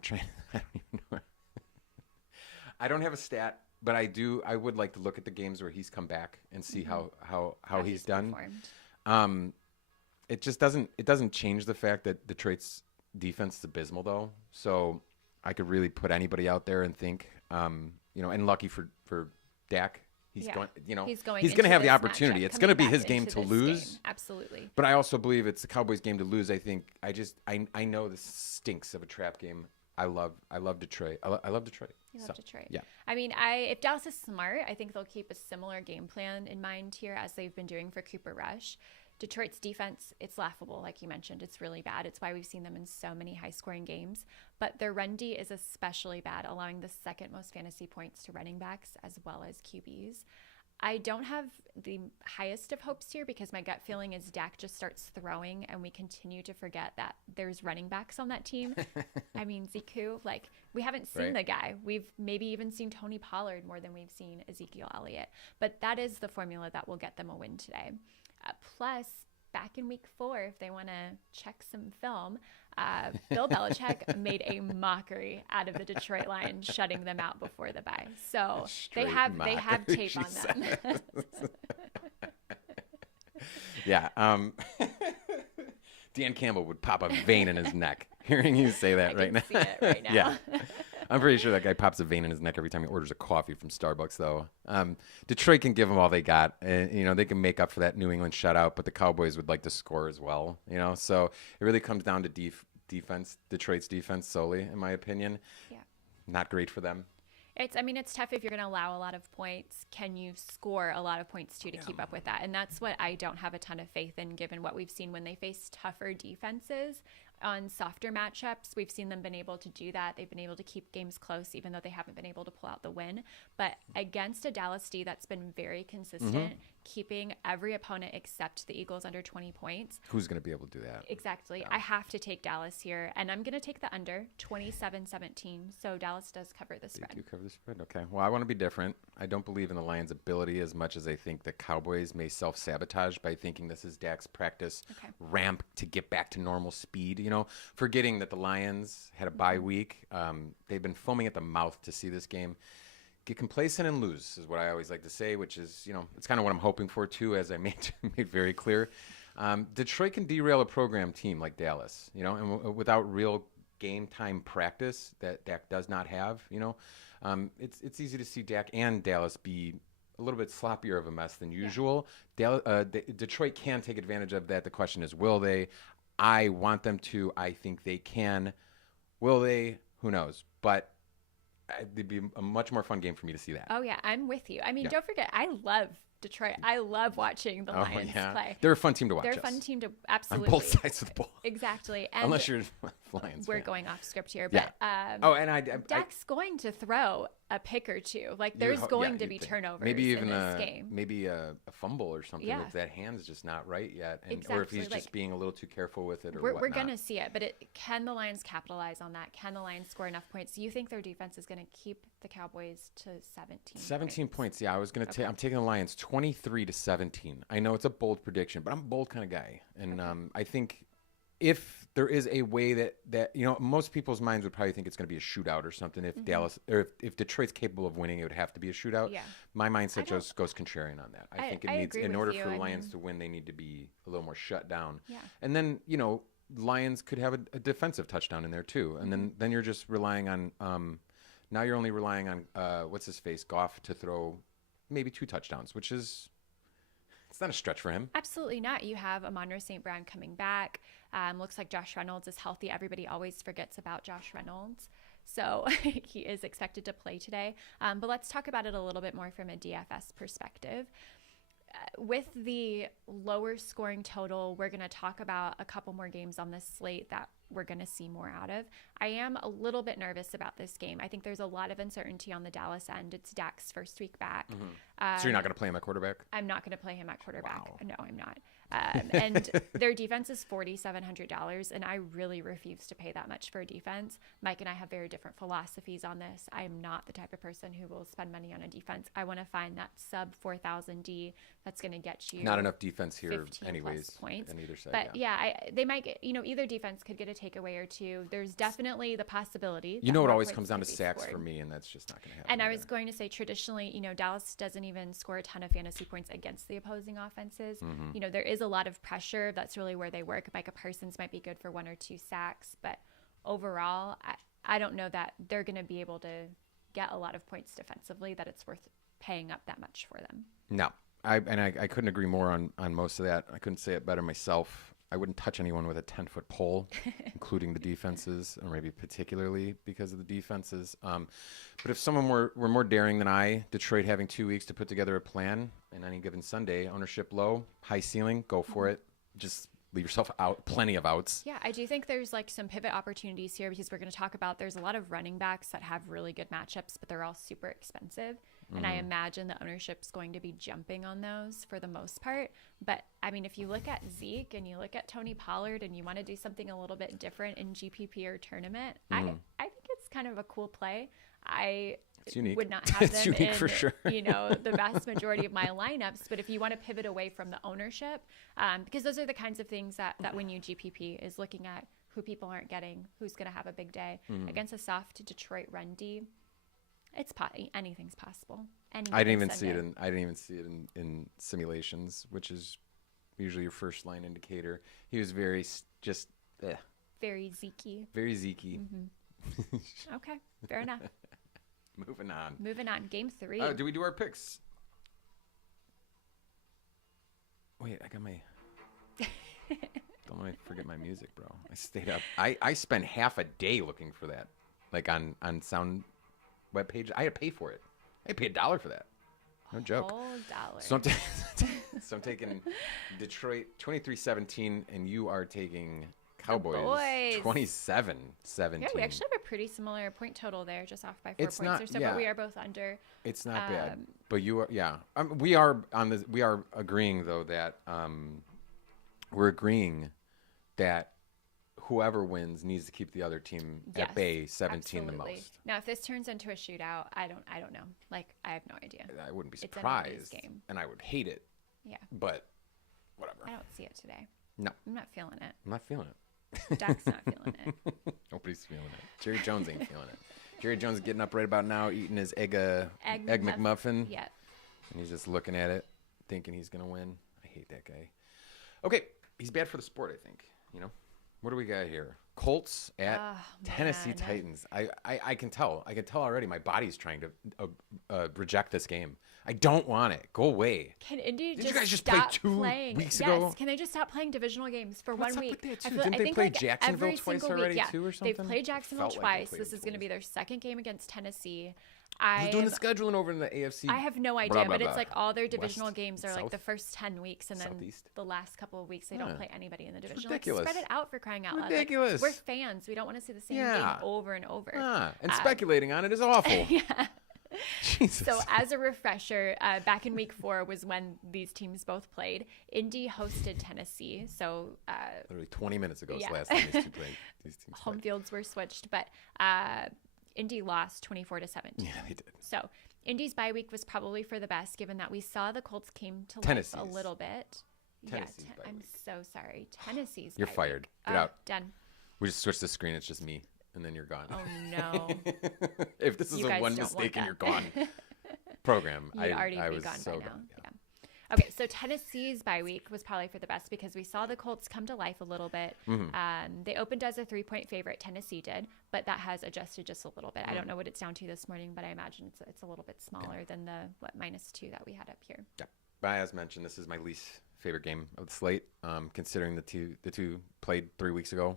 trying. I don't even know. I don't have a stat, but I would like to look at the games where he's come back and see how he's done. It just doesn't change the fact that Detroit's defense is abysmal though. So I could really put anybody out there and think, and lucky for Dak. He's going to have the opportunity. It's going to be his game to lose. Absolutely. But I also believe it's the Cowboys' game to lose. I know this stinks of a trap game. I love Detroit. I love Detroit. You love Detroit. Yeah. I mean, if Dallas is smart, I think they'll keep a similar game plan in mind here as they've been doing for Cooper Rush. Detroit's defense, it's laughable, like you mentioned. It's really bad. It's why we've seen them in so many high-scoring games. But their run D is especially bad, allowing the second most fantasy points to running backs as well as QBs. I don't have the highest of hopes here because my gut feeling is Dak just starts throwing and we continue to forget that there's running backs on that team. I mean, Ziku, like we haven't seen the guy. We've maybe even seen Tony Pollard more than we've seen Ezekiel Elliott. But that is the formula that will get them a win today. Plus, back in week 4, if they want to check some film, Bill Belichick made a mockery out of the Detroit Lions, shutting them out before the bye. So they have tape on them. Yeah. Dan Campbell would pop a vein in his neck hearing you say that I can see it right now. Yeah. I'm pretty sure that guy pops a vein in his neck every time he orders a coffee from Starbucks, though. Detroit can give them all they got. And, they can make up for that New England shutout, but the Cowboys would like to score as well. So it really comes down to defense, Detroit's defense solely, in my opinion. Yeah. Not great for them. It's tough if you're going to allow a lot of points. Can you score a lot of points too to keep up with that? And that's what I don't have a ton of faith in, given what we've seen when they face tougher defenses on softer matchups. We've seen them been able to do that. They've been able to keep games close, even though they haven't been able to pull out the win. But against a Dallas D that's been very consistent, keeping every opponent except the Eagles under 20 points. Who's going to be able to do that? Exactly. Yeah. I have to take Dallas here, and I'm going to take the under 27-17. So Dallas does cover the spread. They do cover the spread. Okay. Well, I want to be different. I don't believe in the Lions' ability as much as I think the Cowboys may self-sabotage by thinking this is Dak's practice ramp to get back to normal speed. Forgetting that the Lions had a bye week. They've been foaming at the mouth to see this game get complacent and lose is what I always like to say, which is, it's kind of what I'm hoping for too, as I made very clear. Detroit can derail a program team like Dallas, and without real game time practice that Dak does not have, it's easy to see Dak and Dallas be a little bit sloppier of a mess than usual. Detroit can take advantage of that. The question is, will they? I want them to. I think they can. Will they? Who knows? But it'd be a much more fun game for me to see that. Oh, yeah. I'm with you. I mean, don't forget, I love Detroit. I love watching the Lions play. They're a fun team to watch. They're a fun team to absolutely. On both sides of the ball. Exactly. And unless you're Lions we're fan. going off script here. But Dak's going to throw a pick or two. Like, there's going to be turnovers maybe even in this game. Maybe a fumble or something if that hand's just not right yet. Or if he's just being a little too careful with it or whatnot. We're going to see it. But can the Lions capitalize on that? Can the Lions score enough points? Do you think their defense is going to keep the Cowboys to 17 points? Yeah, I was going to I'm taking the Lions 23-17. I know it's a bold prediction, but I'm a bold kind of guy. And I think if there is a way that most people's minds would probably think it's going to be a shootout or something. If Dallas or if Detroit's capable of winning, it would have to be a shootout. Yeah. My mindset just goes contrarian on that. I think it needs, in order for the Lions to win, they need to be a little more shut down. Yeah. And then Lions could have a defensive touchdown in there too. And then you're just relying on now you're only relying on what's his face, Goff, to throw maybe 2 touchdowns, which is. It's not a stretch for him. Absolutely not. You have Amon-Ra St. Brown coming back. Looks like Josh Reynolds is healthy. Everybody always forgets about Josh Reynolds. So he is expected to play today. But let's talk about it a little bit more from a DFS perspective. With the lower scoring total, we're going to talk about a couple more games on this slate that we're going to see more out of. I am a little bit nervous about this game. I think there's a lot of uncertainty on the Dallas end. It's Dak's first week back. So you're not going to play him at quarterback? I'm not going to play him at quarterback. Wow. No, I'm not. And their defense is $4,700, and I really refuse to pay that much for a defense. Mike and I have very different philosophies on this. I am not the type of person who will spend money on a defense. I want to find that sub 4,000 D that's going to get you not enough defense here, anyways. Points. On either side, but they might get either defense could get a takeaway or two. There's definitely the possibility. It always comes down to sacks scored. For me, and that's just not going to happen. And I was going to say, traditionally, Dallas doesn't even score a ton of fantasy points against the opposing offenses. There is a lot of pressure. That's really where they work. Micah Parsons might be good for 1 or 2 sacks, but overall, I don't know that they're going to be able to get a lot of points defensively, that it's worth paying up that much for them. No, I couldn't agree more on most of that. I couldn't say it better myself. I wouldn't touch anyone with a 10-foot pole, including the defenses, or maybe particularly because of the defenses. But if someone were more daring than I, Detroit having 2 weeks to put together a plan, and any given Sunday, ownership low, high ceiling, go for it. Just leave yourself out, plenty of outs. Yeah, I do think there's some pivot opportunities here, because we're going to talk about there's a lot of running backs that have really good matchups, but they're all super expensive. And I imagine the ownership's going to be jumping on those for the most part. But I mean, if you look at Zeke and you look at Tony Pollard and you want to do something a little bit different in GPP or tournament, I think it's kind of a cool play. It's unique. Would not have It's them unique in, for sure. the vast majority of my lineups. But if you want to pivot away from the ownership, because those are the kinds of things that win you GPP, is looking at who people aren't getting, who's going to have a big day. Against a soft Detroit run D, anything's possible. I didn't even see it in simulations, which is usually your first line indicator. He was very Zeeky. Very Zeeky. Okay, fair enough. Moving on. Game 3. Do we do our picks? Wait, I got my... Don't let me forget my music, bro. I stayed up. I spent half a day looking for that. Like on sound webpage. I had to pay for it. I paid $1 for that. No joke. $1. So I'm taking Detroit 23-17, and you are taking Cowboys 27-17. Yeah, we actually have a pretty similar point total there, just off by 4 points or so. But we are both under. It's not bad. But you are, yeah. We are agreeing though that we're agreeing that whoever wins needs to keep the other team at bay 17 absolutely. The most. Now, if this turns into a shootout, I don't know. Like, I have no idea. I wouldn't be It's surprised. anybody's game. And I would hate it. Yeah. But whatever. I don't see it today. No. I'm not feeling it. I'm not feeling it. Doc's not feeling it. Nobody's feeling it. Jerry Jones ain't feeling it. Jerry Jones is getting up right about now, eating his egg McMuffin. Yeah. And he's just looking at it, thinking he's going to win. I hate that guy. Okay. He's bad for the sport, I think. What do we got here? Colts at Tennessee Titans. I can tell. I can tell already my body's trying to reject this game. I don't want it. Go away. Can Indy Did you guys just stop play 2 playing? weeks yes. ago? Can they just stop playing divisional games for What's 1 up week? with that, too? I Didn't they think play like Jacksonville every twice single already, week, too, or something? They've played Jacksonville Felt like they twice. played This is going to be their second game against Tennessee. Who's doing the scheduling over in the AFC? I have no idea, Blah, blah, but it's blah. like all their divisional West, games are South, like the first 10 weeks, and then Southeast. the last couple of weeks they don't play anybody in the division. ridiculous. Like, spread it out for crying out loud. Ridiculous. Like, we're fans. We don't want to see the same game over and over. And speculating on it is awful. Yeah. Jesus. So as a refresher, back in week 4 was when these teams both played. Indy hosted Tennessee. So literally 20 minutes ago was yeah. the last time these teams home played. fields were switched, but Indy lost 24-17. Yeah, they did. So Indy's bye week was probably for the best, given that we saw the Colts came to life Tennessee's. a little bit. Tennessee's bye I'm week. so sorry. Tennessee's You're bye fired. week. Get out. Done. We just switched the screen. It's just me. And then you're gone. Oh, no. If this is You a guys one don't want mistake and that. you're gone program, You'd already I be was gone so by gone. now. Yeah. Yeah. Okay, so Tennessee's bye week was probably for the best because we saw the Colts come to life a little bit. They opened as a 3-point favorite, Tennessee did, but that has adjusted just a little bit. I don't know what it's down to this morning, but I imagine it's a little bit smaller than the -2 that we had up here. Yeah. But as mentioned, this is my least favorite game of the slate, considering the two played 3 weeks ago.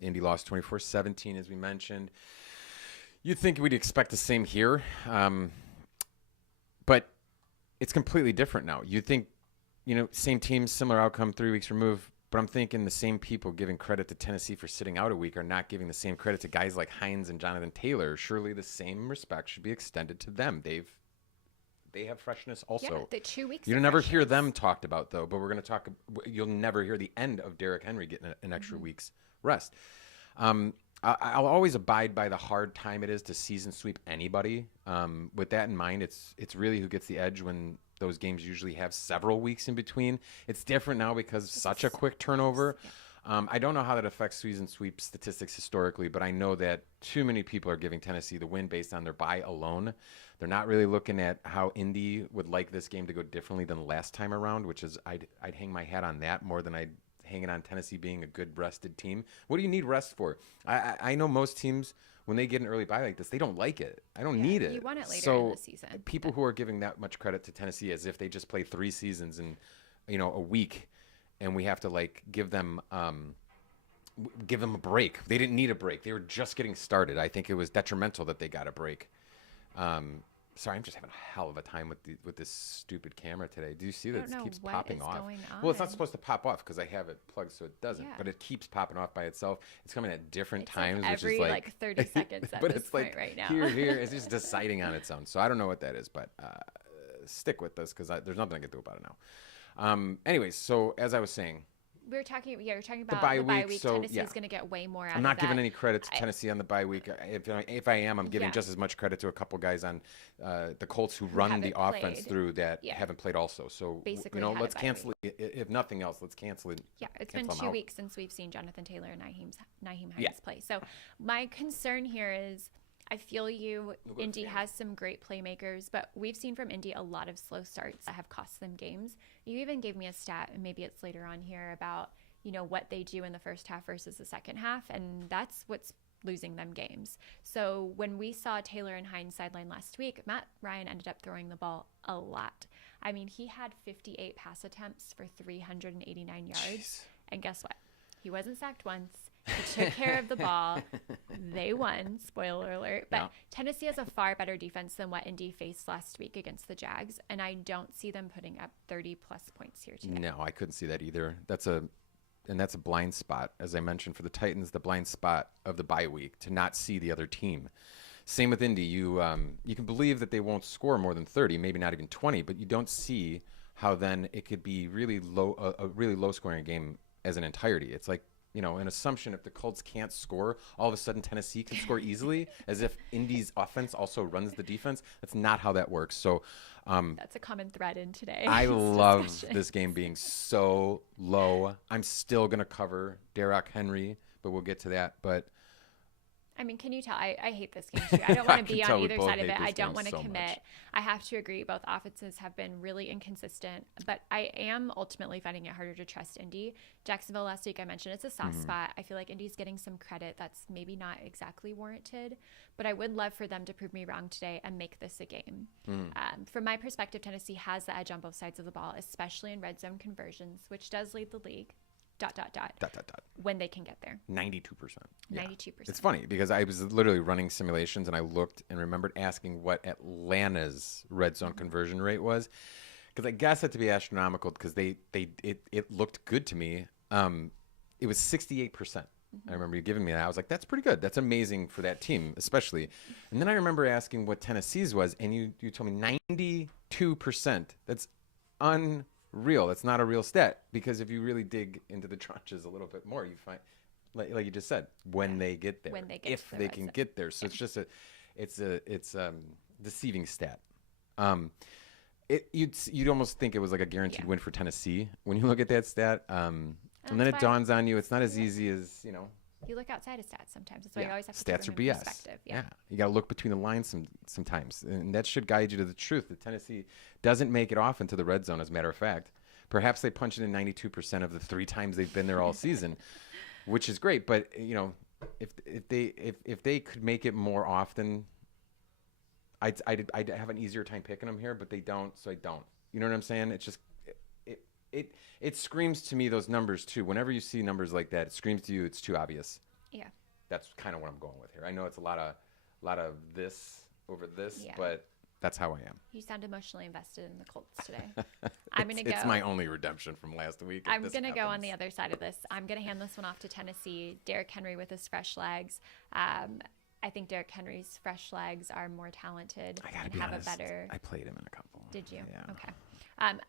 Indy lost 24-17, as we mentioned. You'd think we'd expect the same here, but it's completely different now. You think, same team, similar outcome, 3 weeks removed, but I'm thinking the same people giving credit to Tennessee for sitting out a week are not giving the same credit to guys like Hines and Jonathan Taylor. Surely the same respect should be extended to them. They have freshness also. Yeah, the 2 weeks. You'll never hear them talked about, though, but we're going to talk. You'll never hear the end of Derrick Henry getting an extra week's rest. I'll always abide by the hard time it is to season sweep anybody. With that in mind, it's really who gets the edge when those games usually have several weeks in between. It's different now because such a quick turnover. Yeah. I don't know how that affects season sweep statistics historically, but I know that too many people are giving Tennessee the win based on their bye alone. They're not really looking at how Indy would like this game to go differently than last time around, which is I'd hang my hat on that more than I'd hang it on Tennessee being a good rested team. What do you need rest for? I know most teams, when they get an early bye like this, they don't like it. I don't need it. You want it later so in the season. People who are giving that much credit to Tennessee as if they just played 3 seasons in a week, and we have to give them a break. They didn't need a break. They were just getting started. I think it was detrimental that they got a break. Sorry, I'm just having a hell of a time with this stupid camera today. Do you see I that don't it know keeps what popping is off? going Well, it's not on. supposed to pop off because I have it plugged so it doesn't. Yeah. But it keeps popping off by itself. It's coming at different It's like times, every which is like 30 seconds at but this it's point like right now. here. It's just deciding on its own. So I don't know what that is, but stick with this because there's nothing I can do about it now. Anyways, so as I was saying, we're talking about the the bye bye week, week. so, Tennessee's yeah. going to get way more out I'm of not that. giving any credit to Tennessee on the bye week. If I am, I'm giving Yeah. just as much credit to a couple guys on the Colts who run the haven't offense played. through that Yeah. haven't played also. So Basically had a let's bye cancel it. If nothing else, let's cancel it. Yeah, it's been cancel 2 them out. weeks since we've seen Jonathan Taylor and Naheem Hines Yeah. play. So my concern here is I feel you. We'll go to Indy Fanduel. has some great playmakers, but we've seen from Indy a lot of slow starts that have cost them games. You even gave me a stat, and maybe it's later on here, about what they do in the first half versus the second half, and that's what's losing them games. So when we saw Taylor and Hines sideline last week, Matt Ryan ended up throwing the ball a lot. I mean, he had 58 pass attempts for 389 yards. Jeez. And guess what? He wasn't sacked once. He took care of the ball. They won. Spoiler alert. But Yeah. Tennessee has a far better defense than what Indy faced last week against the Jags. And I don't see them putting up 30-plus points here today. No, I couldn't see that either. That's a blind spot, as I mentioned, for the Titans. The blind spot of the bye week to not see the other team. Same with Indy. You can believe that they won't score more than 30, maybe not even 20, but you don't see how then it could be really low, a really low scoring game as an entirety. It's like, an assumption if the Colts can't score, all of a sudden Tennessee can score easily, as if Indy's offense also runs the defense. That's not how that works. So That's a common thread in today. I love this game being so low. I'm still going to cover Derrick Henry, but we'll get to that. But I mean, can you tell? I hate this game too. I don't want to be can on tell we either both side of hate it. this I don't game want to so commit. much. I have to agree. Both offenses have been really inconsistent, but I am ultimately finding it harder to trust Indy. Jacksonville last week, I mentioned it's a soft spot. I feel like Indy's getting some credit that's maybe not exactly warranted, but I would love for them to prove me wrong today and make this a game. From my perspective, Tennessee has the edge on both sides of the ball, especially in red zone conversions, which does lead the league. ... When they can get there. 92%. 92%. It's funny because I was literally running simulations and I looked and remembered asking what Atlanta's red zone conversion rate was, because I guessed it to be astronomical because it looked good to me. It was 68%. I remember you giving me that. I was like, that's pretty good. That's amazing for that team, especially. And then I remember asking what Tennessee's was, and you told me 92%. That's unreal. That's not a real stat, because if you really dig into the trenches a little bit more, you find, like you just said, when they get there, When they get if to the they red can zone. get there. So it's just it's deceiving stat. You'd almost think it was like a guaranteed win for Tennessee when you look at that stat. And then it That's why- dawns on you it's not as easy as, You look outside of stats sometimes. That's why you always have to stats keep are them in BS. perspective. Yeah. You got to look between the lines sometimes. And that should guide you to the truth that Tennessee doesn't make it off into the red zone, as a matter of fact. Perhaps they punch it in 92% of the 3 times they've been there all season, which is great. But, if they could make it more often, I'd have an easier time picking them here, but they don't, so I don't. You know what I'm saying? It's just it screams to me, those numbers too. Whenever you see numbers like that, it screams to you it's too obvious. Yeah. That's kind of what I'm going with here. I know it's a lot of this over this, Yeah. but that's how I am. You sound emotionally invested in the Colts today. I'm going to go. It's my only redemption from last week. I'm going to go on the other side of this. I'm going to hand this one off to Tennessee. Derrick Henry with his fresh legs. I think Derrick Henry's fresh legs are more talented I gotta and be have honest, a better. I played him in a couple. Did you? Yeah. Okay.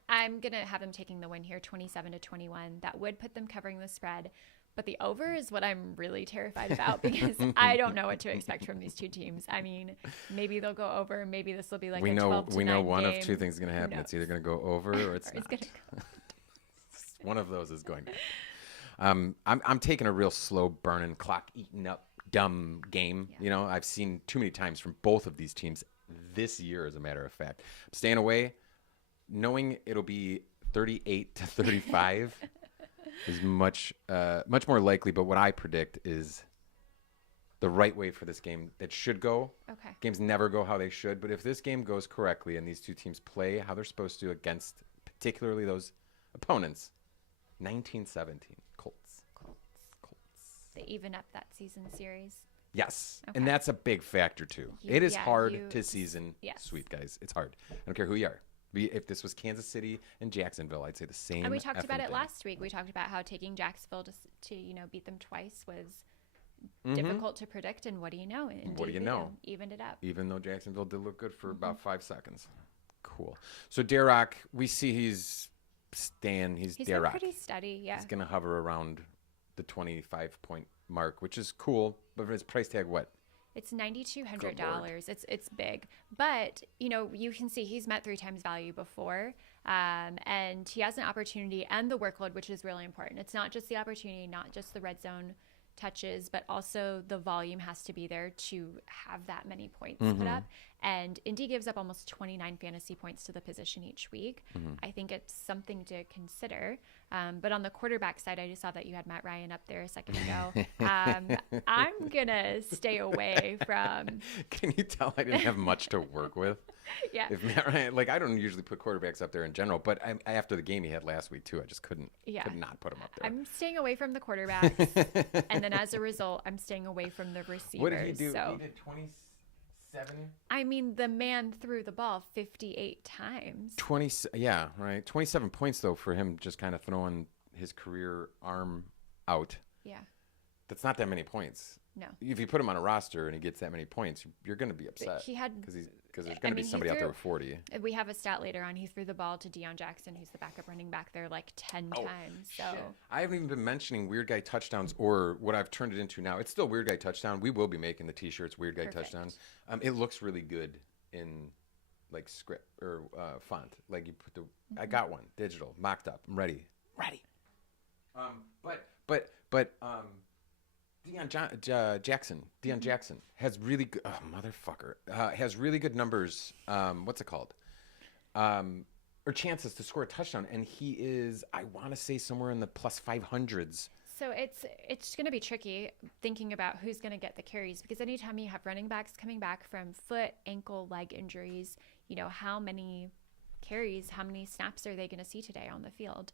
I'm going to have them taking the win here, 27-21. That would put them covering the spread. But the over is what I'm really terrified about, because I don't know what to expect from these two teams. I mean, maybe they'll go over. Maybe this will be like a 12-9 we know one game. of two things is going to Who happen. It's knows? either going to go over or it's Or not. gonna go. One of those is going to happen. I'm taking a real slow burning, clock eating up, dumb game. Yeah. I've seen too many times from both of these teams this year, as a matter of fact. I'm staying away, knowing it'll be 38-35 is much more likely. But what I predict is the right way for this game that should go. Okay. Games never go how they should, but if this game goes correctly and these two teams play how they're supposed to against particularly those opponents, 19-17 Colts. They even up that season series. Yes, Okay. and that's a big factor too. You- It is yeah, hard you- to season yes. sweep, guys. It's hard. I don't care who you are. If this was Kansas City and Jacksonville, I'd say the same. And we talked about effing it thing. last week. We talked about how taking Jacksonville to beat them twice was Mhm. difficult to predict. And what do you know? Indeed What do you they know? Evened it up. Even though Jacksonville did look good for Mm-hmm. about 5 seconds. Cool. So Darroch, we see he's staying. He's He's been Darroch. pretty steady. Yeah. He's gonna hover around the 25-point mark, which is cool. But his price tag, what? It's $9,200. It's big, but you can see he's met 3 times value before, and he has an opportunity and the workload, which is really important. It's not just the opportunity, not just the red zone touches, but also the volume has to be there to have that many points put up. And Indy gives up almost 29 fantasy points to the position each week. I think it's something to consider. But on the quarterback side, I just saw that you had Matt Ryan up there a second ago. I'm going to stay away from. Can you tell I didn't have much to work with? Yeah. If Matt Ryan, I don't usually put quarterbacks up there in general, but after the game he had last week too, I just could not put him up there. I'm staying away from the quarterbacks. And then as a result, I'm staying away from the receivers. What did he do? So, He did 27? I mean, the man threw the ball 58 times. 27 points though for him just kind of throwing his career arm out. Yeah. That's not that many points. No. If you put him on a roster and he gets that many points, you're going to be upset. He had Because there's going to be somebody out there with 40. We have a stat later on. He threw the ball to Deion Jackson, who's the backup running back there, 10 times. So Shit. I haven't even been mentioning weird guy touchdowns or what I've turned it into now. It's still weird guy touchdown. We will be making the t-shirts weird guy Perfect. touchdown. It looks really good in script or font. You put the I got one digital mocked up. I'm ready. But Deion Jackson has really good has really good numbers. What's it called? Or chances to score a touchdown, and he is, I want to say, somewhere in the plus 500s. So it's going to be tricky thinking about who's going to get the carries, because anytime you have running backs coming back from foot, ankle, leg injuries, how many carries, how many snaps are they going to see today on the field?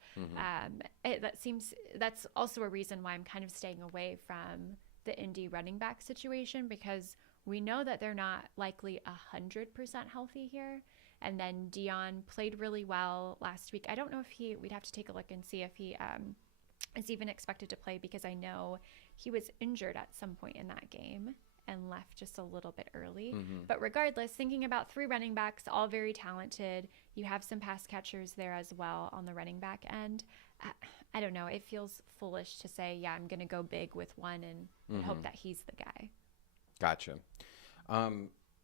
That's also a reason why I'm kind of staying away from the Indy running back situation, because we know that they're not likely 100% healthy here. And then Deion played really well last week. I don't know if we'd have to take a look and see if he is even expected to play, because I know he was injured at some point in that game and left just a little bit early. But regardless, thinking about 3 running backs, all very talented. You have some pass catchers there as well on the running back end. I don't know. It feels foolish to say, yeah, I'm going to go big with one and hope that he's the guy. Gotcha.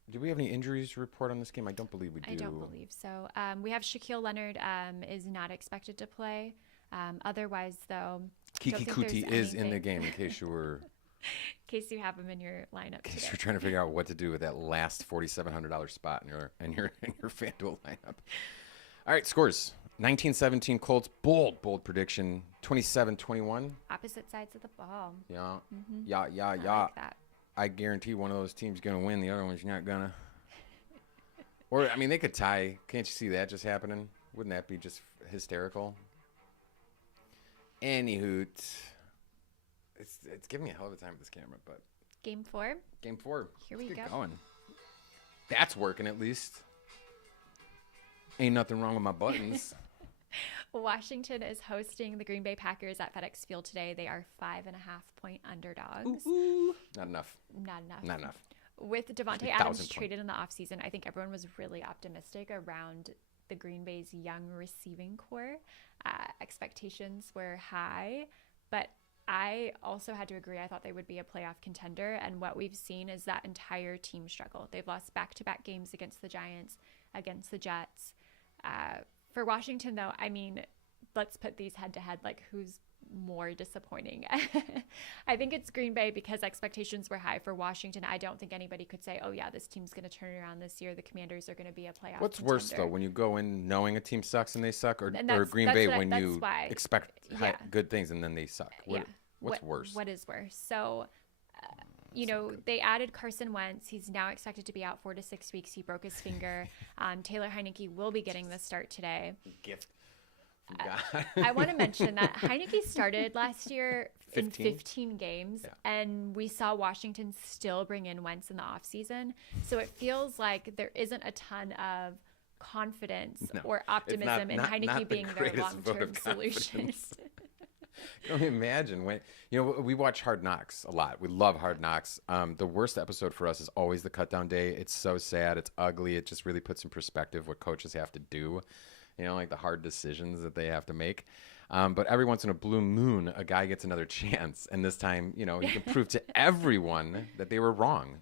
Do we have any injuries to report on this game? I don't believe we do. I don't believe so. We have Shaquille Leonard is not expected to play. Otherwise, though, Kiki Kuti is in the game, in case you were... in case you have him in your lineup In case today. you're trying to figure out what to do with that last $4,700 spot in your FanDuel lineup. All right, scores. 19-17 Colts. Bold prediction. 27-21. Opposite sides of the ball. Yeah. I like that. I guarantee one of those teams going to win. The other one's not going to. Or, they could tie. Can't you see that just happening? Wouldn't that be just hysterical? Anywho, it's giving me a hell of a time with this camera, but Game 4. Game 4. Here we Let's get go. going. That's working at least. Ain't nothing wrong with my buttons. Washington is hosting the Green Bay Packers at FedEx Field today. They are 5.5-point underdogs. Not enough. Not enough. With Devontae 1,000 Adams point. traded in the offseason, I think everyone was really optimistic around the Green Bay's young receiving core. Expectations were high, but I also had to agree. I thought they would be a playoff contender, and what we've seen is that entire team struggle. They've lost back-to-back games against the Giants, against the Jets. For Washington, though, let's put these head-to-head, who's more disappointing. I think it's Green Bay, because expectations were high. For Washington, I don't think anybody could say, oh yeah, this team's going to turn around this year. The Commanders are going to be a playoff What's contender. worse, though, when you go in knowing a team sucks and they suck, or that's Green Bay what when that's you why. expect Yeah. good things and then they suck? Yeah. What's worse? What is worse? So, they added Carson Wentz. He's now expected to be out 4 to 6 weeks. He broke his finger. Taylor Heineke will be getting the start today. Gift. God. I want to mention that Heineke started last year in 15? 15 games, Yeah. and we saw Washington still bring in Wentz in the offseason. So it feels like there isn't a ton of confidence No, or it's optimism in Heineke not the being their greatest vote long-term of solution. confidence. You don't imagine when, we watch Hard Knocks a lot. We love Hard Knocks. The worst episode for us is always the cutdown day. It's so sad. It's ugly. It just really puts in perspective what coaches have to do, like the hard decisions that they have to make. But every once in a blue moon, a guy gets another chance. And this time, he can prove to everyone that they were wrong,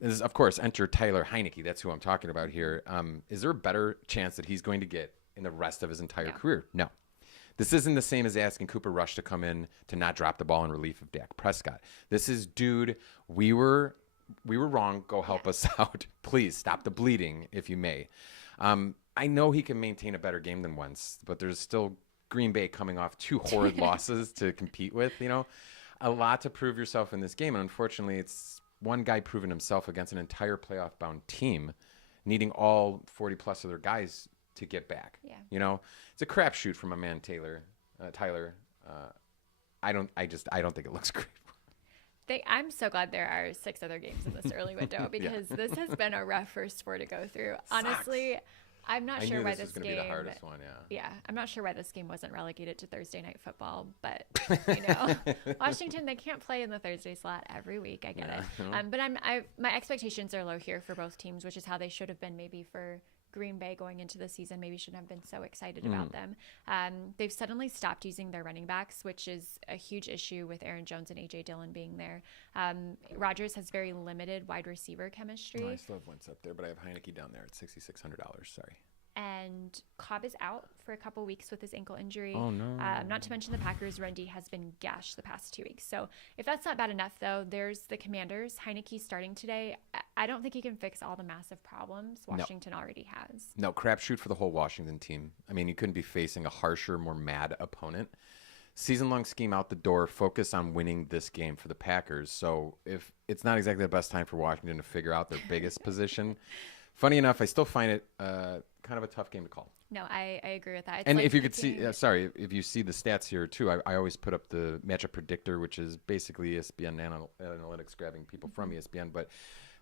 This is, of course, enter Tyler Heineke. That's who I'm talking about here. Is there a better chance that he's going to get in the rest of his entire career? No. This isn't the same as asking Cooper Rush to come in to not drop the ball in relief of Dak Prescott. This is, dude, we were wrong. Go help us out. Please stop the bleeding, if you may. I know he can maintain a better game than Wentz, but there's still Green Bay coming off 2 horrid losses to compete with. A lot to prove yourself in this game, and unfortunately, it's one guy proving himself against an entire playoff-bound team, needing all 40+ of their guys to get back. Yeah. It's a crapshoot from a man, Tyler. I don't think it looks great. I'm so glad there are 6 other games in this early window because this has been a rough first 4 to go through. Honestly, I'm not sure why this was going game. to be the hardest one. Yeah, I'm not sure why this game wasn't relegated to Thursday night football, but Washington, they can't play in the Thursday slot every week. I get it. But my expectations are low here for both teams, which is how they should have been maybe for Green Bay going into the season. Maybe shouldn't have been so excited about them. They've suddenly stopped using their running backs, which is a huge issue with Aaron Jones and A.J. Dillon being there. Rodgers has very limited wide receiver chemistry. I still have Wentz up there, but I have Heineke down there at $6,600. Sorry. And Cobb is out for a couple weeks with his ankle injury. Oh, no. Not to mention the Packers' run D has been gashed the past 2 weeks. So if that's not bad enough, though, there's the Commanders. Heineke starting today. I don't think he can fix all the massive problems Washington already has. No, crapshoot for the whole Washington team. I mean, you couldn't be facing a harsher, more mad opponent. Season-long scheme out the door. Focus on winning this game for the Packers. So if it's not exactly the best time for Washington to figure out their biggest position. Funny enough, I still find it kind of a tough game to call. No, I agree with that. It's and like if you could see, if you see the stats here too, I always put up the matchup predictor, which is basically ESPN analytics grabbing people from ESPN. But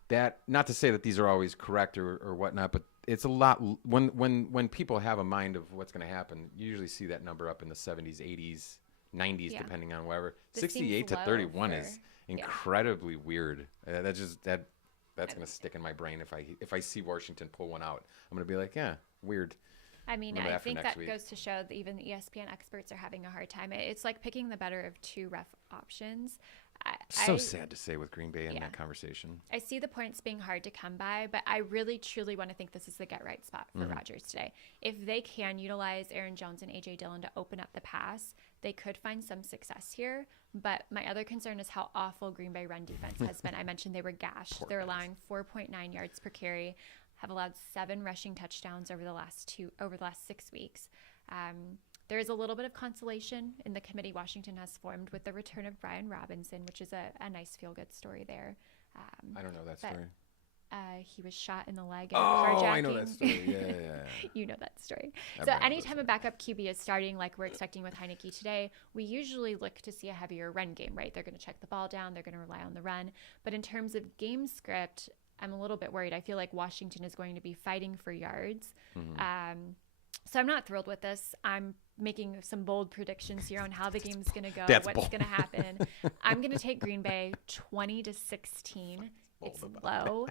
that, not to say that these are always correct or whatnot, but it's a lot. When people have a mind of what's going to happen, you usually see that number up in the 70s, 80s, 90s, depending on whatever. 68 to 31 is incredibly weird. That's going to stick in my brain if I see Washington pull one out. I'm going to be like, yeah, weird. I mean, I think that goes to show that even the ESPN experts are having a hard time. It's like picking the better of 2 rough options. So sad to say with Green Bay in that conversation. I see the points being hard to come by, but I really, truly want to think this is the get-right spot for Rodgers today. If they can utilize Aaron Jones and A.J. Dillon to open up the pass, they could find some success here. But my other concern is how awful Green Bay run defense has been. I mentioned they were gashed. They're allowing 4.9 yards per carry, have allowed 7 rushing touchdowns over the last 6 weeks. There is a little bit of consolation in the committee Washington has formed with the return of Brian Robinson, which is a nice feel-good story there. I don't know that story. He was shot in the leg in a carjacking. I know that story. Yeah. You know that story. So anytime a backup QB is starting, like we're expecting with Heineke today, we usually look to see a heavier run game, right? They're going to check the ball down. They're going to rely on the run. But in terms of game script, I'm a little bit worried. I feel like Washington is going to be fighting for yards. So I'm not thrilled with this. I'm making some bold predictions here on how the game's going to go, what's going to happen. I'm going to take Green Bay 20-16. It's low.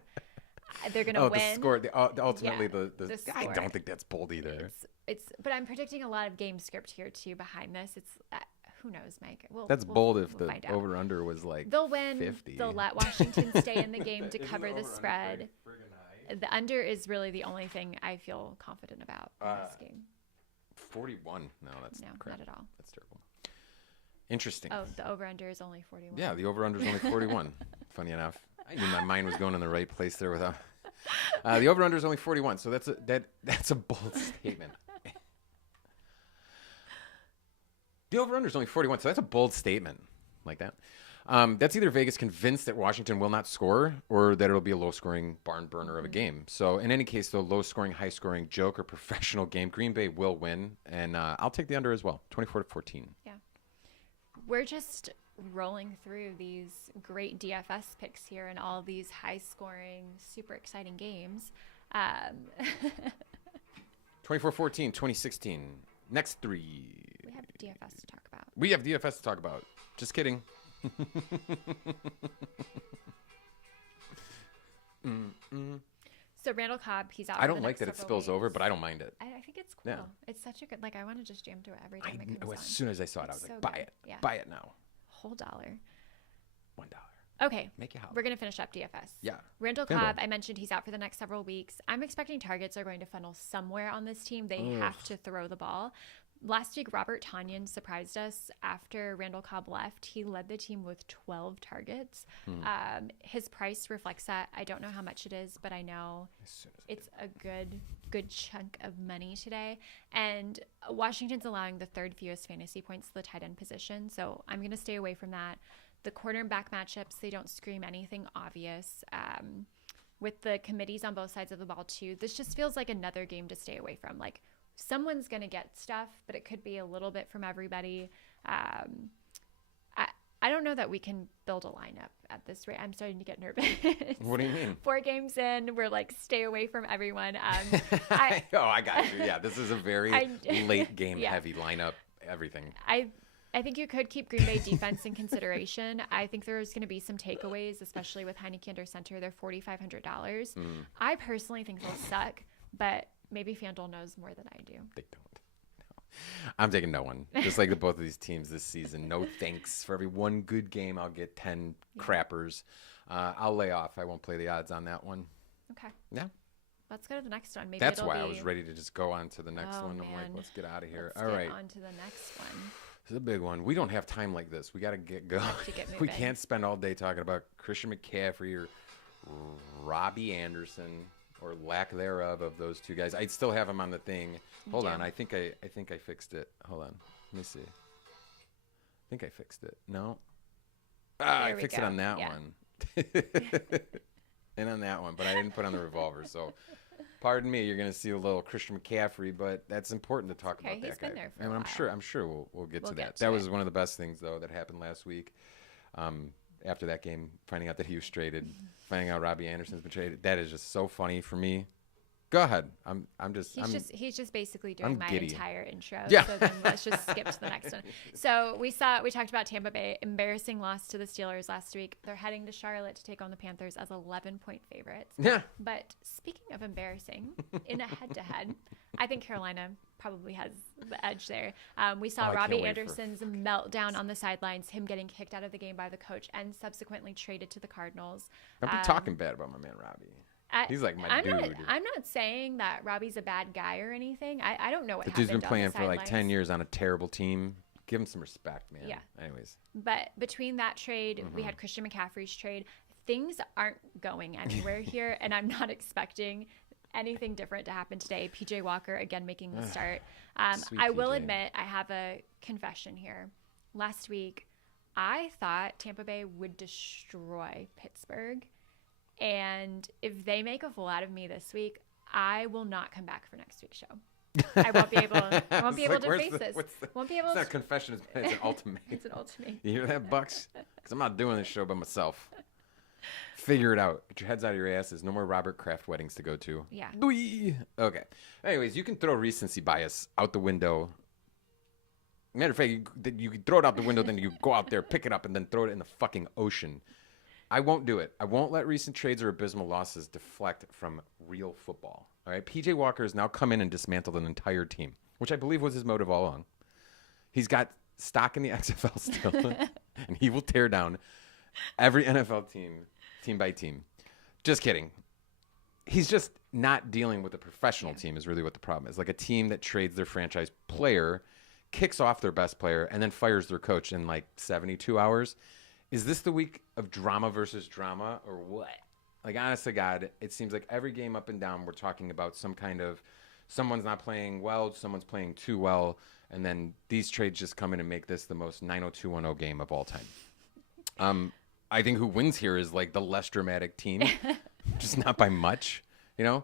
They're going to win. The score. Ultimately, the score. I don't think that's bold either. But I'm predicting a lot of game script here too behind this. It's who knows, Mike? That's bold if the over/under was like they'll win. 50. They'll let Washington stay in the game to cover the spread. The under is really the only thing I feel confident about in this game. 41. No, that's crap. Not at all. That's terrible. Interesting. Oh, the over/under is only 41. Yeah, the over/under is only 41. Funny enough, I knew my mind was going in the right place there without. The over/under is only 41, so that's a bold statement. The over/under is only 41, so that's a bold statement like that. That's either Vegas convinced that Washington will not score or that it'll be a low-scoring barn burner of a game. So in any case, though, low-scoring, high-scoring joke or professional game, Green Bay will win, and I'll take the under as well, 24-14. Yeah. We're just rolling through these great DFS picks here and all these high-scoring, super exciting games. 24-14, 2016. Next three. We have DFS to talk about. We have DFS to talk about. Just kidding. So Randall Cobb, he's out. I don't like that it spills over, but I don't mind it. I think it's cool. Yeah. It's such a good, like, I want to just jam to it every time it comes on. As soon as I saw it, I was It's like, so buy good. it. Yeah. Buy it now. Whole $1. $1. Okay. Make it holler. We're going to finish up DFS. Yeah. Randall Fanduel. Cobb, I mentioned he's out for the next several weeks. I'm expecting targets are going to funnel somewhere on this team. They have to throw the ball. Last week, Robert Tonyan surprised us after Randall Cobb left. He led the team with 12 targets. His price reflects that. I don't know how much it is, but I know it's a good chunk of money today. And Washington's allowing the third fewest fantasy points to the tight end position, so I'm going to stay away from that. The cornerback matchups, they don't scream anything obvious. With the committees on both sides of the ball, too, this just feels like another game to stay away from. Like, someone's going to get stuff, but it could be a little bit from everybody. I don't know that we can build a lineup at this rate. I'm starting to get nervous. What do you mean? 4 games in, we're like, stay away from everyone. I got you. Yeah, this is a very late game heavy lineup, everything. I think you could keep Green Bay defense in consideration. I think there's going to be some takeaways, especially with Heineke under center. They're $4,500. I personally think they'll suck, but maybe Fanduel knows more than I do. They don't. No. I'm taking no one. Just like both of these teams this season. No thanks. For every one good game, I'll get 10 crappers. I'll lay off. I won't play the odds on that one. Okay. Yeah. Let's go to the next one. Maybe That's why I was ready to just go on to the next one. Man. I'm like, let's get out of here. Let's All get right. on to the next one. This is a big one. We don't have time like this. We got to get going. We moving. can't spend all day talking about Christian McCaffrey or Robbie Anderson or lack thereof of those two guys. I'd still have them on the thing. Hold on. I think I fixed it. Hold on. Let me see. I think I fixed it. No. I fixed it on that one. And on that one, but I didn't put on the revolver. So, pardon me. You're going to see a little Christian McCaffrey, but that's important to talk about that he's guy. been there for and a I'm while. sure we'll get to that. To that it. was one of the best things though that happened last week. After that game, finding out that he was traded, finding out Robbie Anderson's been traded. That is just so funny for me. Go ahead. He's just basically doing my giddy. entire intro. Yeah. So then let's just skip to the next one. So we talked about Tampa Bay, embarrassing loss to the Steelers last week. They're heading to Charlotte to take on the Panthers as 11-point favorites. Yeah. But speaking of embarrassing, in a head-to-head, I think Carolina probably has the edge there. We saw Robbie Anderson's meltdown on the sidelines, him getting kicked out of the game by the coach, and subsequently traded to the Cardinals. Don't be talking bad about my man Robbie. He's like my dude. I'm not saying that Robbie's a bad guy or anything. I don't know what The happened. dude's been playing for like 10 sidelines. years on a terrible team. Give him some respect, man. Yeah. Anyways. But between that trade, we had Christian McCaffrey's trade. Things aren't going anywhere here, and I'm not expecting anything different to happen today. PJ Walker again making the start. Sweet I will PJ. admit I have a confession here. Last week, I thought Tampa Bay would destroy Pittsburgh. And if they make a fool out of me this week, I will not come back for next week's show. I won't be able. I won't be able to face this. Won't be able. It's not a confession. It's an ultimatum. It's an ultimatum. You hear that, Bucks? Because I'm not doing this show by myself. Figure it out. Get your heads out of your asses. No more Robert Kraft weddings to go to. Yeah. Okay. Anyways, you can throw recency bias out the window. Matter of fact, you can throw it out the window, then you go out there, pick it up, and then throw it in the fucking ocean. I won't do it. I won't let recent trades or abysmal losses deflect from real football. All right. PJ Walker has now come in and dismantled an entire team, which I believe was his motive all along. He's got stock in the XFL still, and he will tear down every NFL team by team. Just kidding. He's just not dealing with a professional team is really what the problem is. Like a team that trades their franchise player, kicks off their best player, and then fires their coach in like 72 hours. Is this the week of drama versus drama or what? Like, honest to God, it seems like every game up and down we're talking about some kind of someone's not playing well, someone's playing too well, and then these trades just come in and make this the most 90210 game of all time. I think who wins here is like the less dramatic team, just not by much, you know.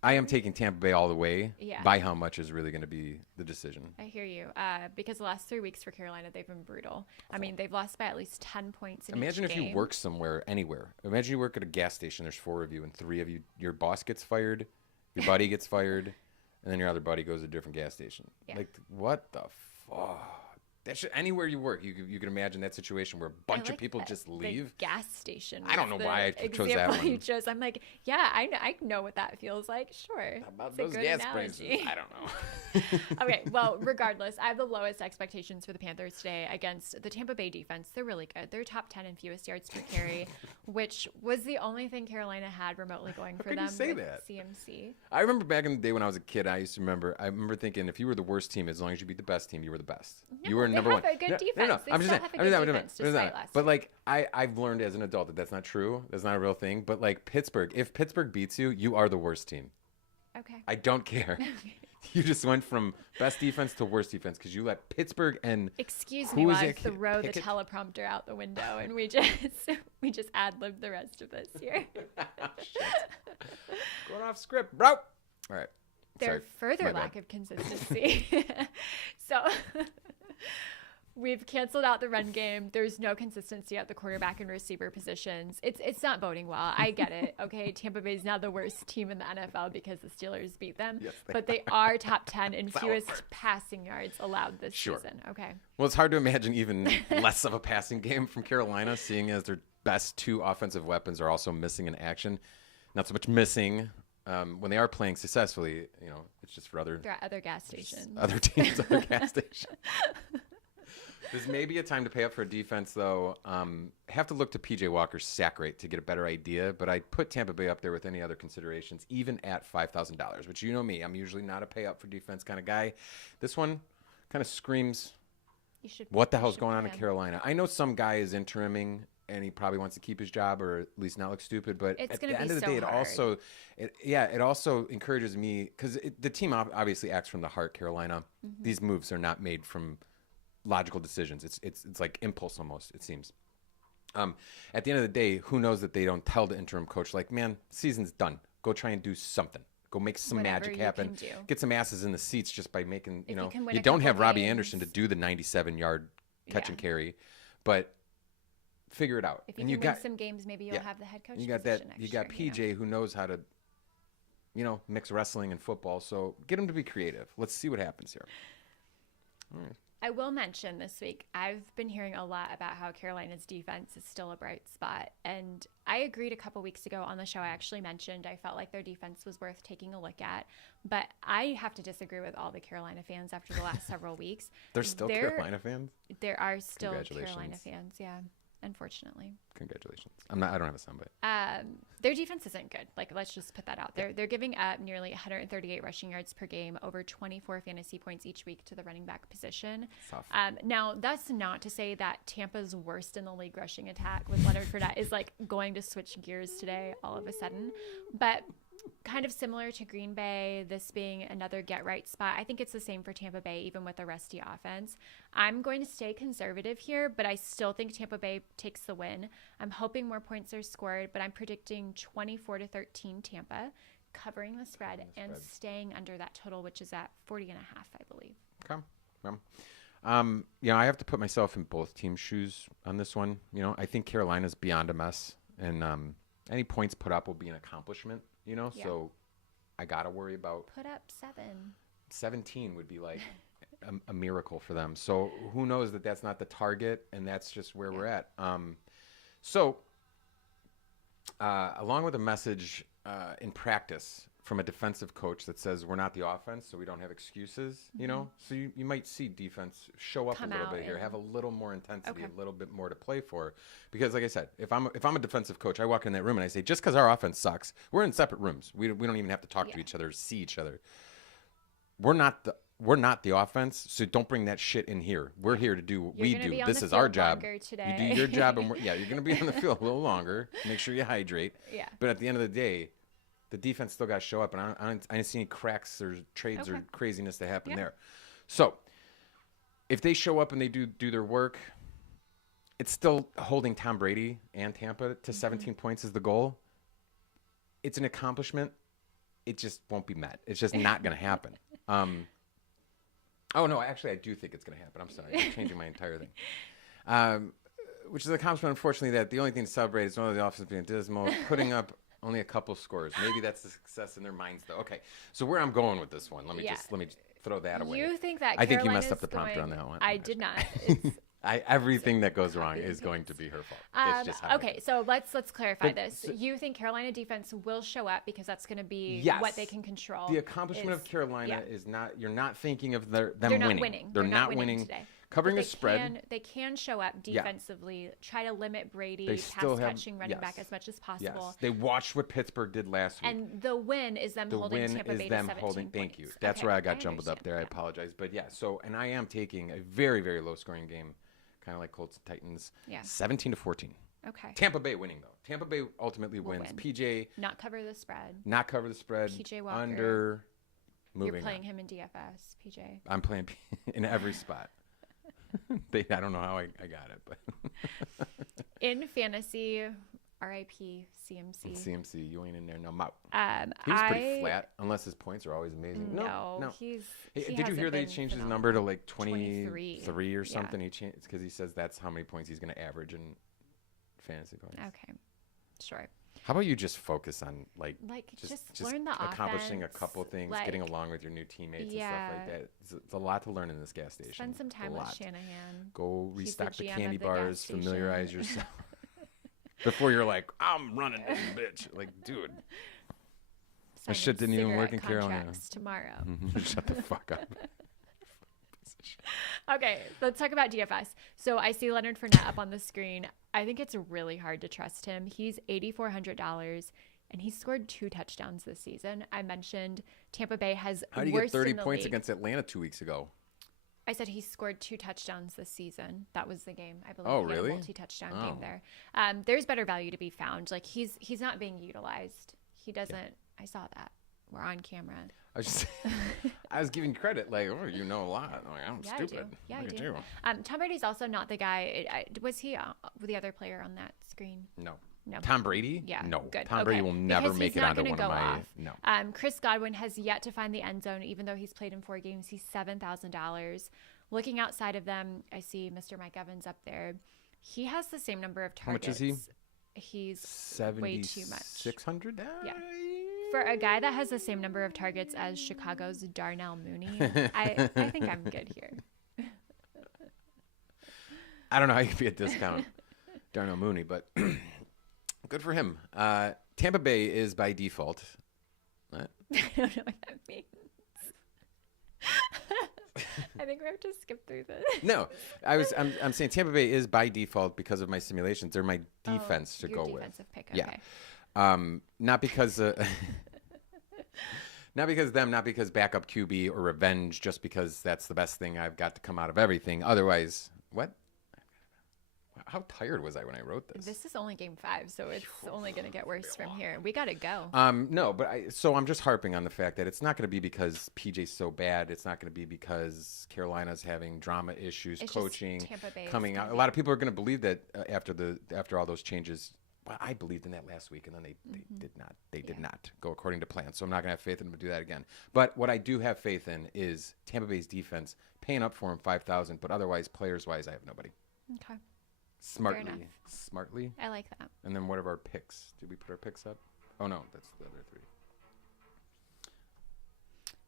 I am taking Tampa Bay all the way. Yeah. By how much is really going to be the decision. I hear you. Because the last 3 weeks for Carolina, they've been brutal. I mean, they've lost by at least 10 points in Imagine each if game. you work somewhere, anywhere. Imagine you work at a gas station. There's 4 of you, and 3 of you. Your boss gets fired, your buddy gets fired, and then your other buddy goes to a different gas station. Yeah. Like, what the fuck? That should, anywhere you work, you can imagine that situation where a bunch of people just leave. The gas station. I don't know why I chose that one. You chose. I'm like, yeah, I know what that feels like. Sure. How about It's a those good gas analogy. prices? I don't know. Okay, well, regardless, I have the lowest expectations for the Panthers today against the Tampa Bay defense. They're really good. They're top 10 in fewest yards per carry, which was the only thing Carolina had remotely going for them. Could you say with that? CMC. I remember back in the day when I was a kid, I remember thinking if you were the worst team, as long as you beat the best team, you were the best. No, You were they number have one. a good defense. They I'm just still saying. have a good defense, despite last But year. like I've learned as an adult that that's not true. That's not a real thing. But like Pittsburgh, if Pittsburgh beats you, you are the worst team. Okay. I don't care. You just went from best defense to worst defense because you let Pittsburgh and Excuse Who me was while I it? throw the Pickett? teleprompter out the window and we just ad-libbed the rest of this here. going off script, bro. All right. Their Sorry. further My bad. lack of consistency. So we've canceled out the run game. There's no consistency at the quarterback and receiver positions. It's not boding well. I get it. Okay, Tampa Bay is now the worst team in the NFL because the Steelers beat them. Yes, they but they are top 10 in Sour. fewest passing yards allowed this Sure. season. Okay. Well, it's hard to imagine even less of a passing game from Carolina, seeing as their best 2 offensive weapons are also missing in action. Not so much missing when they are playing successfully. You know, it's just for other They're at other gas stations. other teams, other gas stations. This may be a time to pay up for a defense, though. Have to look to PJ Walker's sack rate to get a better idea, but I'd put Tampa Bay up there with any other considerations, even at $5,000, which you know me. I'm usually not a pay up for defense kind of guy. This one kind of screams, You should, what the you hell's should going on pay in him. Carolina? I know some guy is interiming, and he probably wants to keep his job or at least not look stupid, but It's at gonna the be end of the so day, it hard. also encourages me because the team obviously acts from the heart, Carolina. Mm-hmm. These moves are not made from logical decisions. It's like impulse almost, it seems. At the end of the day, who knows that they don't tell the interim coach, like, man, season's done. Go try and do something. Go make some Whatever magic you happen. can do. Get some asses in the seats just by making, If you can win you a don't couple have Robbie games. Anderson to do the 97-yard catch Yeah. and carry, but figure it out. If you and can you win got some games, maybe you'll yeah. have the head coach you got position that next you got year, PJ who knows how to mix wrestling and football. So get him to be creative. Let's see what happens here. All right. I will mention this week, I've been hearing a lot about how Carolina's defense is still a bright spot. And I agreed a couple weeks ago on the show. I actually mentioned I felt like their defense was worth taking a look at. But I have to disagree with all the Carolina fans after the last several weeks. There's still Carolina fans. There are still Congratulations. Carolina fans, yeah, unfortunately. Congratulations. I don't have a soundbite. Their defense isn't good. Like, let's just put that out there. They're giving up nearly 138 rushing yards per game, over 24 fantasy points each week to the running back position. Tough. Now, that's not to say that Tampa's worst in the league rushing attack with Leonard Fournette is like going to switch gears today all of a sudden. But kind of similar to Green Bay, this being another get right spot. I think it's the same for Tampa Bay, even with a rusty offense. I'm going to stay conservative here, but I still think Tampa Bay takes the win. I'm hoping more points are scored, but I'm predicting 24-13 Tampa, covering the spread and staying under that total, which is at 40.5, I believe. Okay. Well, I have to put myself in both teams' shoes on this one. I think Carolina's beyond a mess, and any points put up will be an accomplishment. Yeah. So I gotta worry about Put up 7. 17 would be like a miracle for them. So who knows that that's not the target, and that's just where we're at. So along with a message in practice from a defensive coach that says we're not the offense, so we don't have excuses, so you might see defense show up Come a little out bit here, and- have a little more intensity, Okay. a little bit more to play for. Because like I said, if I'm a defensive coach, I walk in that room and I say, just because our offense sucks, we're in separate rooms. We don't even have to talk to Yeah. each other, see each other. We're not the offense, so don't bring that shit in here. We're here to do what You're we gonna do. be on This the is our field job. longer You today. do your job, and you're going to be on the field a little longer. Make sure you hydrate. Yeah. But at the end of the day, the defense still got to show up, and I didn't see any cracks or trades or Okay. craziness to happen Yeah. there. So if they show up and they do their work, it's still holding Tom Brady and Tampa to 17 points is the goal. It's an accomplishment. It just won't be met. It's just not going to happen. Oh, no, actually, I do think it's going to happen. I'm sorry. I'm changing my entire thing. Which is an accomplishment, unfortunately, that the only thing to celebrate is one of the offense being dismal, putting up only a couple scores. Maybe that's the success in their minds, though. Okay, so where I'm going with this one, let me just throw that away. You think that I think you messed up the prompter on that one. I did not. Everything that goes wrong is going to be her fault. It's just how okay, so let's clarify this. You think Carolina defense will show up because that's going to be what they can control. The accomplishment of Carolina is not. You're not thinking of them They're winning. Not winning. They're not winning today. Covering the spread. They can show up defensively. Try to limit Brady, catching running back as much as possible. Yes. They watched what Pittsburgh did last week. And the win is them holding Tampa Bay to 17 points. Thank you. That's where I got jumbled up there. I apologize. But and I am taking a very, very low scoring game, kind of like Colts and Titans. 17-14. Okay. Tampa Bay winning, though. Tampa Bay ultimately wins. PJ. Not cover the spread. PJ Walker. Under. Moving You're playing on. him in DFS, PJ. I'm playing in every spot. I don't know how I got it, but in fantasy, RIP CMC. CMC, you ain't in there no more. He was pretty flat, unless his points are always amazing. No. He did you hear that he changed his number to like 23 or something? Yeah. He changed because he says that's how many points he's going to average in fantasy points. Okay, sure. How about you just focus on just learn the accomplishing offense, a couple things, getting along with your new teammates and stuff like that. It's a lot to learn in this gas station. Spend some time with Shanahan. Go restock the candy the bars. gas Familiarize yourself before you're like, I'm running this bitch. Like, dude, that shit didn't even work in Carolina. Tomorrow. Shut the fuck up. Okay, let's talk about DFS. So I see Leonard Fournette up on the screen. I think it's really hard to trust him. He's $8,400, and he scored 2 touchdowns this season. I mentioned Tampa Bay has How do you get 30 points against Atlanta 2 weeks ago? I said he scored 2 touchdowns this season. That was the game, I believe. Oh, he had really? a multi-touchdown game there. There's better value to be found. Like he's not being utilized. He doesn't. Yeah. I saw that. We're on camera. I was giving credit, like, oh, you know a lot. I'm like, I'm stupid. I do. Tom Brady's also not the guy. Was he the other player on that screen? No. No. Tom Brady? Yeah. No. Good. Tom Brady will never make it onto one of my. No. Chris Godwin has yet to find the end zone, even though he's played in 4 games. He's $7,000. Looking outside of them, I see Mr. Mike Evans up there. He has the same number of targets. How much is he? He's way too much. 600? Yeah. For a guy that has the same number of targets as Chicago's Darnell Mooney, I think I'm good here. I don't know how you could be a discount Darnell Mooney, but good for him. Tampa Bay is by default. What? I don't know what that means. I think we have to skip through this. No, I'm saying Tampa Bay is by default because of my simulations. They're my defense to go with. Defensive pick. Okay. Yeah. Not because not because backup QB or revenge, just because that's the best thing I've got to come out of everything. Otherwise, what? How tired was I when I wrote this? This is only game 5, so it's only going to get worse from here. We got to go. No, but I'm just harping on the fact that it's not going to be because PJ's so bad. It's not going to be because Carolina's having drama issues, coaching, coming out. A lot of people are going to believe that after all those changes. Well, I believed in that last week, and then they did not. They did not go according to plan. So I'm not going to have faith in them to do that again. But what I do have faith in is Tampa Bay's defense paying up for him $5,000, but otherwise, players-wise, I have nobody. Okay. Smartly. I like that. And then what are our picks? Did we put our picks up? Oh, no, that's the other 3.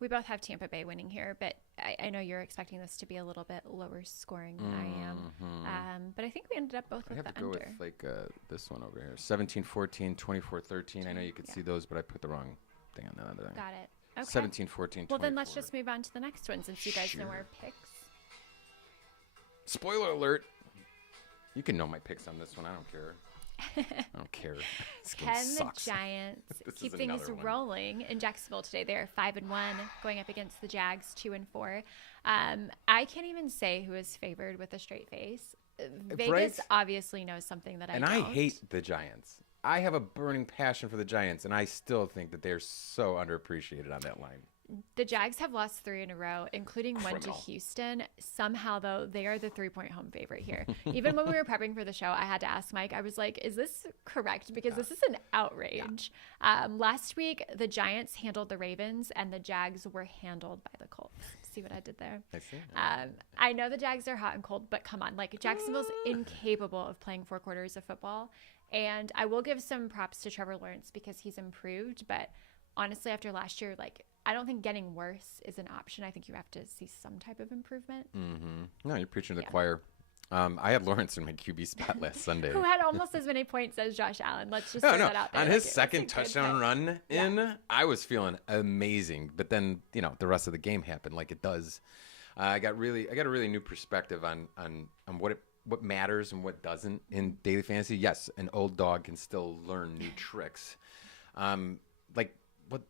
We both have Tampa Bay winning here, but I know you're expecting this to be a little bit lower scoring than I am. But I think we ended up both with the under. I have to go with like this one over here. 17-14, 24-13. I know you could see those, but I put the wrong thing on the other thing. Got it. Okay. 17-14, 24. Well, then let's just move on to the next one since you guys know our picks. Spoiler alert. You can know my picks on this one. I don't care. I don't care. Can the Giants keep things rolling in Jacksonville today? They are 5-1, going up against the Jags 2-4. I can't even say who is favored with a straight face. Vegas obviously knows something that I don't. And I hate the Giants. I have a burning passion for the Giants, and I still think that they're so underappreciated on that line. The Jags have lost 3 in a row, including one to Criminal. Houston. Somehow, though, they are the 3-point home favorite here. Even when we were prepping for the show, I had to ask Mike, I was like, is this correct? Because this is an outrage. Last week, the Giants handled the Ravens, and the Jags were handled by the Colts. See what I did there? I see. I know the Jags are hot and cold, but come on. Like, Jacksonville's incapable of playing 4 quarters of football. And I will give some props to Trevor Lawrence because he's improved. But honestly, after last year, like, I don't think getting worse is an option. I think you have to see some type of improvement. No, you're preaching to the choir. I had Lawrence in my QB spot last Sunday. Who had almost as many points as Josh Allen. Let's just throw that out there. On Like, his it was second a good touchdown pick. run in, I was feeling amazing. But then, the rest of the game happened like it does. I got a really new perspective on what matters and what doesn't in daily fantasy. Yes, an old dog can still learn new tricks.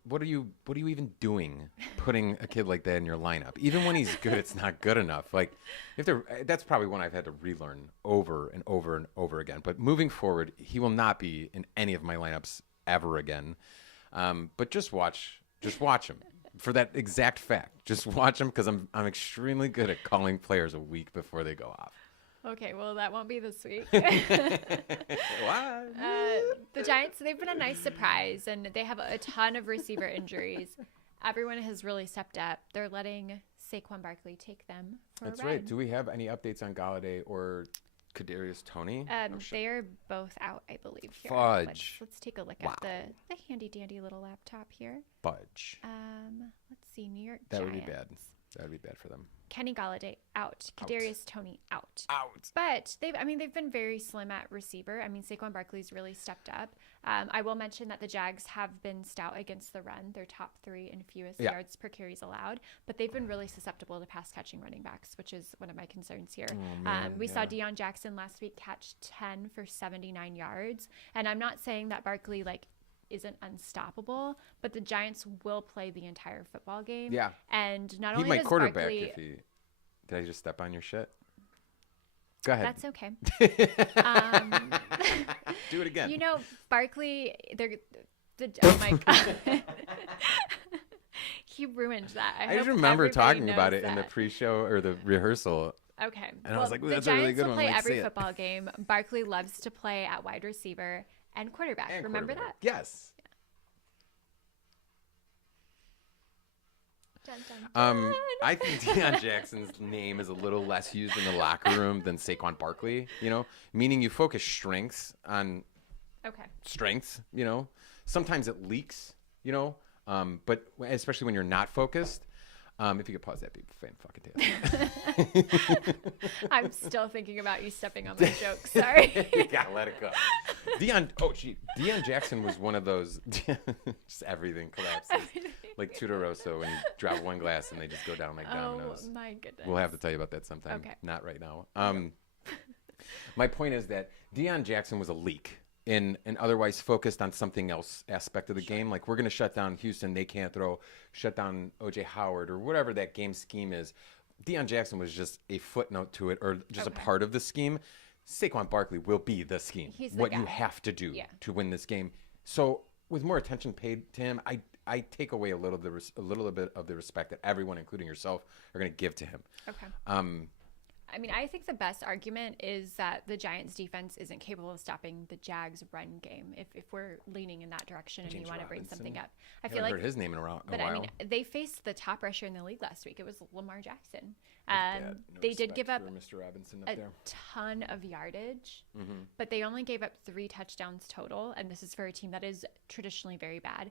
What are you even doing putting a kid like that in your lineup? Even when he's good, it's not good enough. Like that's probably one I've had to relearn over and over and over again. But moving forward, he will not be in any of my lineups ever again. But just watch him for that exact fact. Just watch him because I'm extremely good at calling players a week before they go off. Okay, well, that won't be this week. Why? The Giants, they've been a nice surprise, and they have a ton of receiver injuries. Everyone has really stepped up. They're letting Saquon Barkley take them for That's a ride. right. Do we have any updates on Galladay or Kadarius Toney? They are both out, I believe. Here. Fudge. Let's take a look Wow. at the handy dandy little laptop here. Fudge. Let's see, New York That Giants. would be bad. That would be bad for them. Kenny Galladay out. Kadarius Toney out. Out. But they've been very slim at receiver. I mean, Saquon Barkley's really stepped up. I will mention that the Jags have been stout against the run. They're top 3 in fewest yards per carries allowed. But they've been really susceptible to pass catching running backs, which is one of my concerns here. We saw Deion Jackson last week catch 10 for 79 yards. And I'm not saying that Barkley isn't unstoppable, but the Giants will play the entire football game. Yeah. And not He only might does quarterback Barkley, if he. Did I just step on your shit? Go ahead. that's okay. Do it again. Barkley, oh my God. He ruined that. I hope just remember everybody talking about knows it in the that. pre-show or the rehearsal. Okay. And I was like, ooh, that's the a Giants really good will one. play Like, every say it. football game. Barkley loves to play at wide receiver and quarterback. And Remember quarterback. that? Yes. Dun, dun, dun. I think Deion Jackson's name is a little less used in the locker room than Saquon Barkley, meaning you focus strengths on Okay. strengths, Sometimes it leaks, but especially when you're not focused. If you could pause that, be fan-fucking-tastic. I'm still thinking about you stepping on my joke. Sorry. You gotta let it go. Deion Jackson was one of those, just everything collapses. Like Tudoroso when you drop one glass and they just go down like dominoes. Oh, my goodness. We'll have to tell you about that sometime. Okay. Not right now. My point is that Deion Jackson was a leak in an otherwise focused on something else aspect of the game. Like, we're going to shut down Houston. They can't throw. Shut down O.J. Howard or whatever that game scheme is. Deion Jackson was just a footnote to it or just a part of the scheme. Saquon Barkley will be the scheme. He's the what guy. you have to do to win this game. So with more attention paid to him, I take away a little bit of the respect that everyone, including yourself, are going to give to him. Okay. I mean, I think the best argument is that the Giants defense isn't capable of stopping the Jags run game. If we're leaning in that direction and James you want to bring Robinson. something up, I I feel haven't like heard his name in a while. But I mean, they faced the top rusher in the league last week. It was Lamar Jackson. No They did respect give up for Mr. Robinson up a there. ton of yardage, Mm-hmm. but they only gave up 3 touchdowns total. And this is for a team that is traditionally very bad.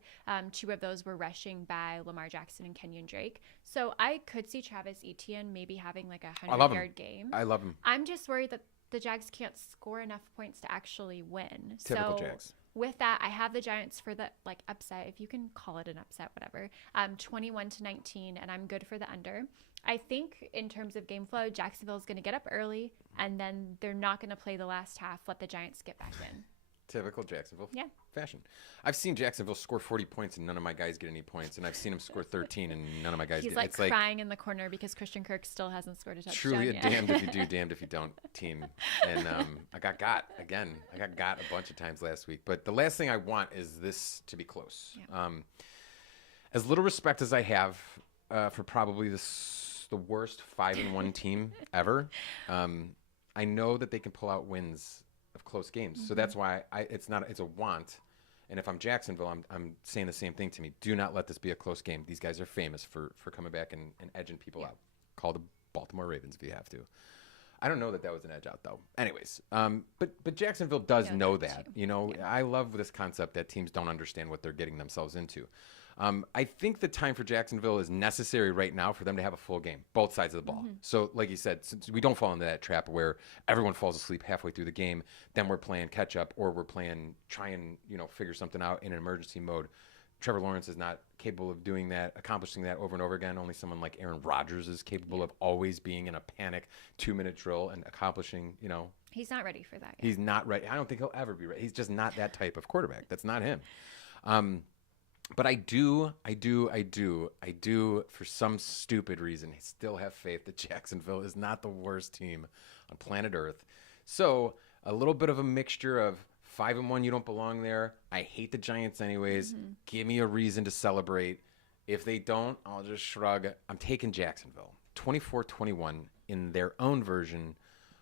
2 of those were rushing by Lamar Jackson and Kenyon Drake. So I could see Travis Etienne maybe having like a 100-yard game. I love him. I'm just worried that the Jags can't score enough points to actually win. Typical so Jags. with that, I have the Giants for the upset, if you can call it an upset, whatever. 21-19, and I'm good for the under. I think in terms of game flow, Jacksonville is going to get up early, and then they're not going to play the last half. Let the Giants get back in. Typical Jacksonville fashion. I've seen Jacksonville score 40 points and none of my guys get any points, and I've seen him score 13 and none of my guys He's get. like It's like crying in the corner because Christian Kirk still hasn't scored a touchdown truly a yet. damned if you do, damned if you don't team. And I got again. I got a bunch of times last week. But the last thing I want is this to be close. Yeah. as little respect as I have for probably the worst 5-1 team ever, I know that they can pull out wins of close games. So that's why it's a want. And if I'm Jacksonville, I'm saying the same thing to me. Do not let this be a close game. These guys are famous for coming back and edging people out. Call the Baltimore Ravens if you have to. I don't know that was an edge out, though. Anyways, but Jacksonville does know that. You know, I love this concept that teams don't understand what they're getting themselves into. I think the time for Jacksonville is necessary right now for them to have a full game, both sides of the ball. So, like you said, since we don't fall into that trap where everyone falls asleep halfway through the game, then we're playing catch up or we're playing try and figure something out in an emergency mode. Trevor Lawrence is not capable of doing that, accomplishing that over and over again. Only someone like Aaron Rodgers is capable of always being in a panic 2-minute drill and accomplishing, He's not ready for that yet. He's not ready. I don't think he'll ever be ready. He's just not that type of quarterback. That's not him. But I do, for some stupid reason, still have faith that Jacksonville is not the worst team on planet Earth. So a little bit of a mixture of 5-1, you don't belong there. I hate the Giants anyways. Give me a reason to celebrate. If they don't, I'll just shrug. I'm taking Jacksonville. 24-21 in their own version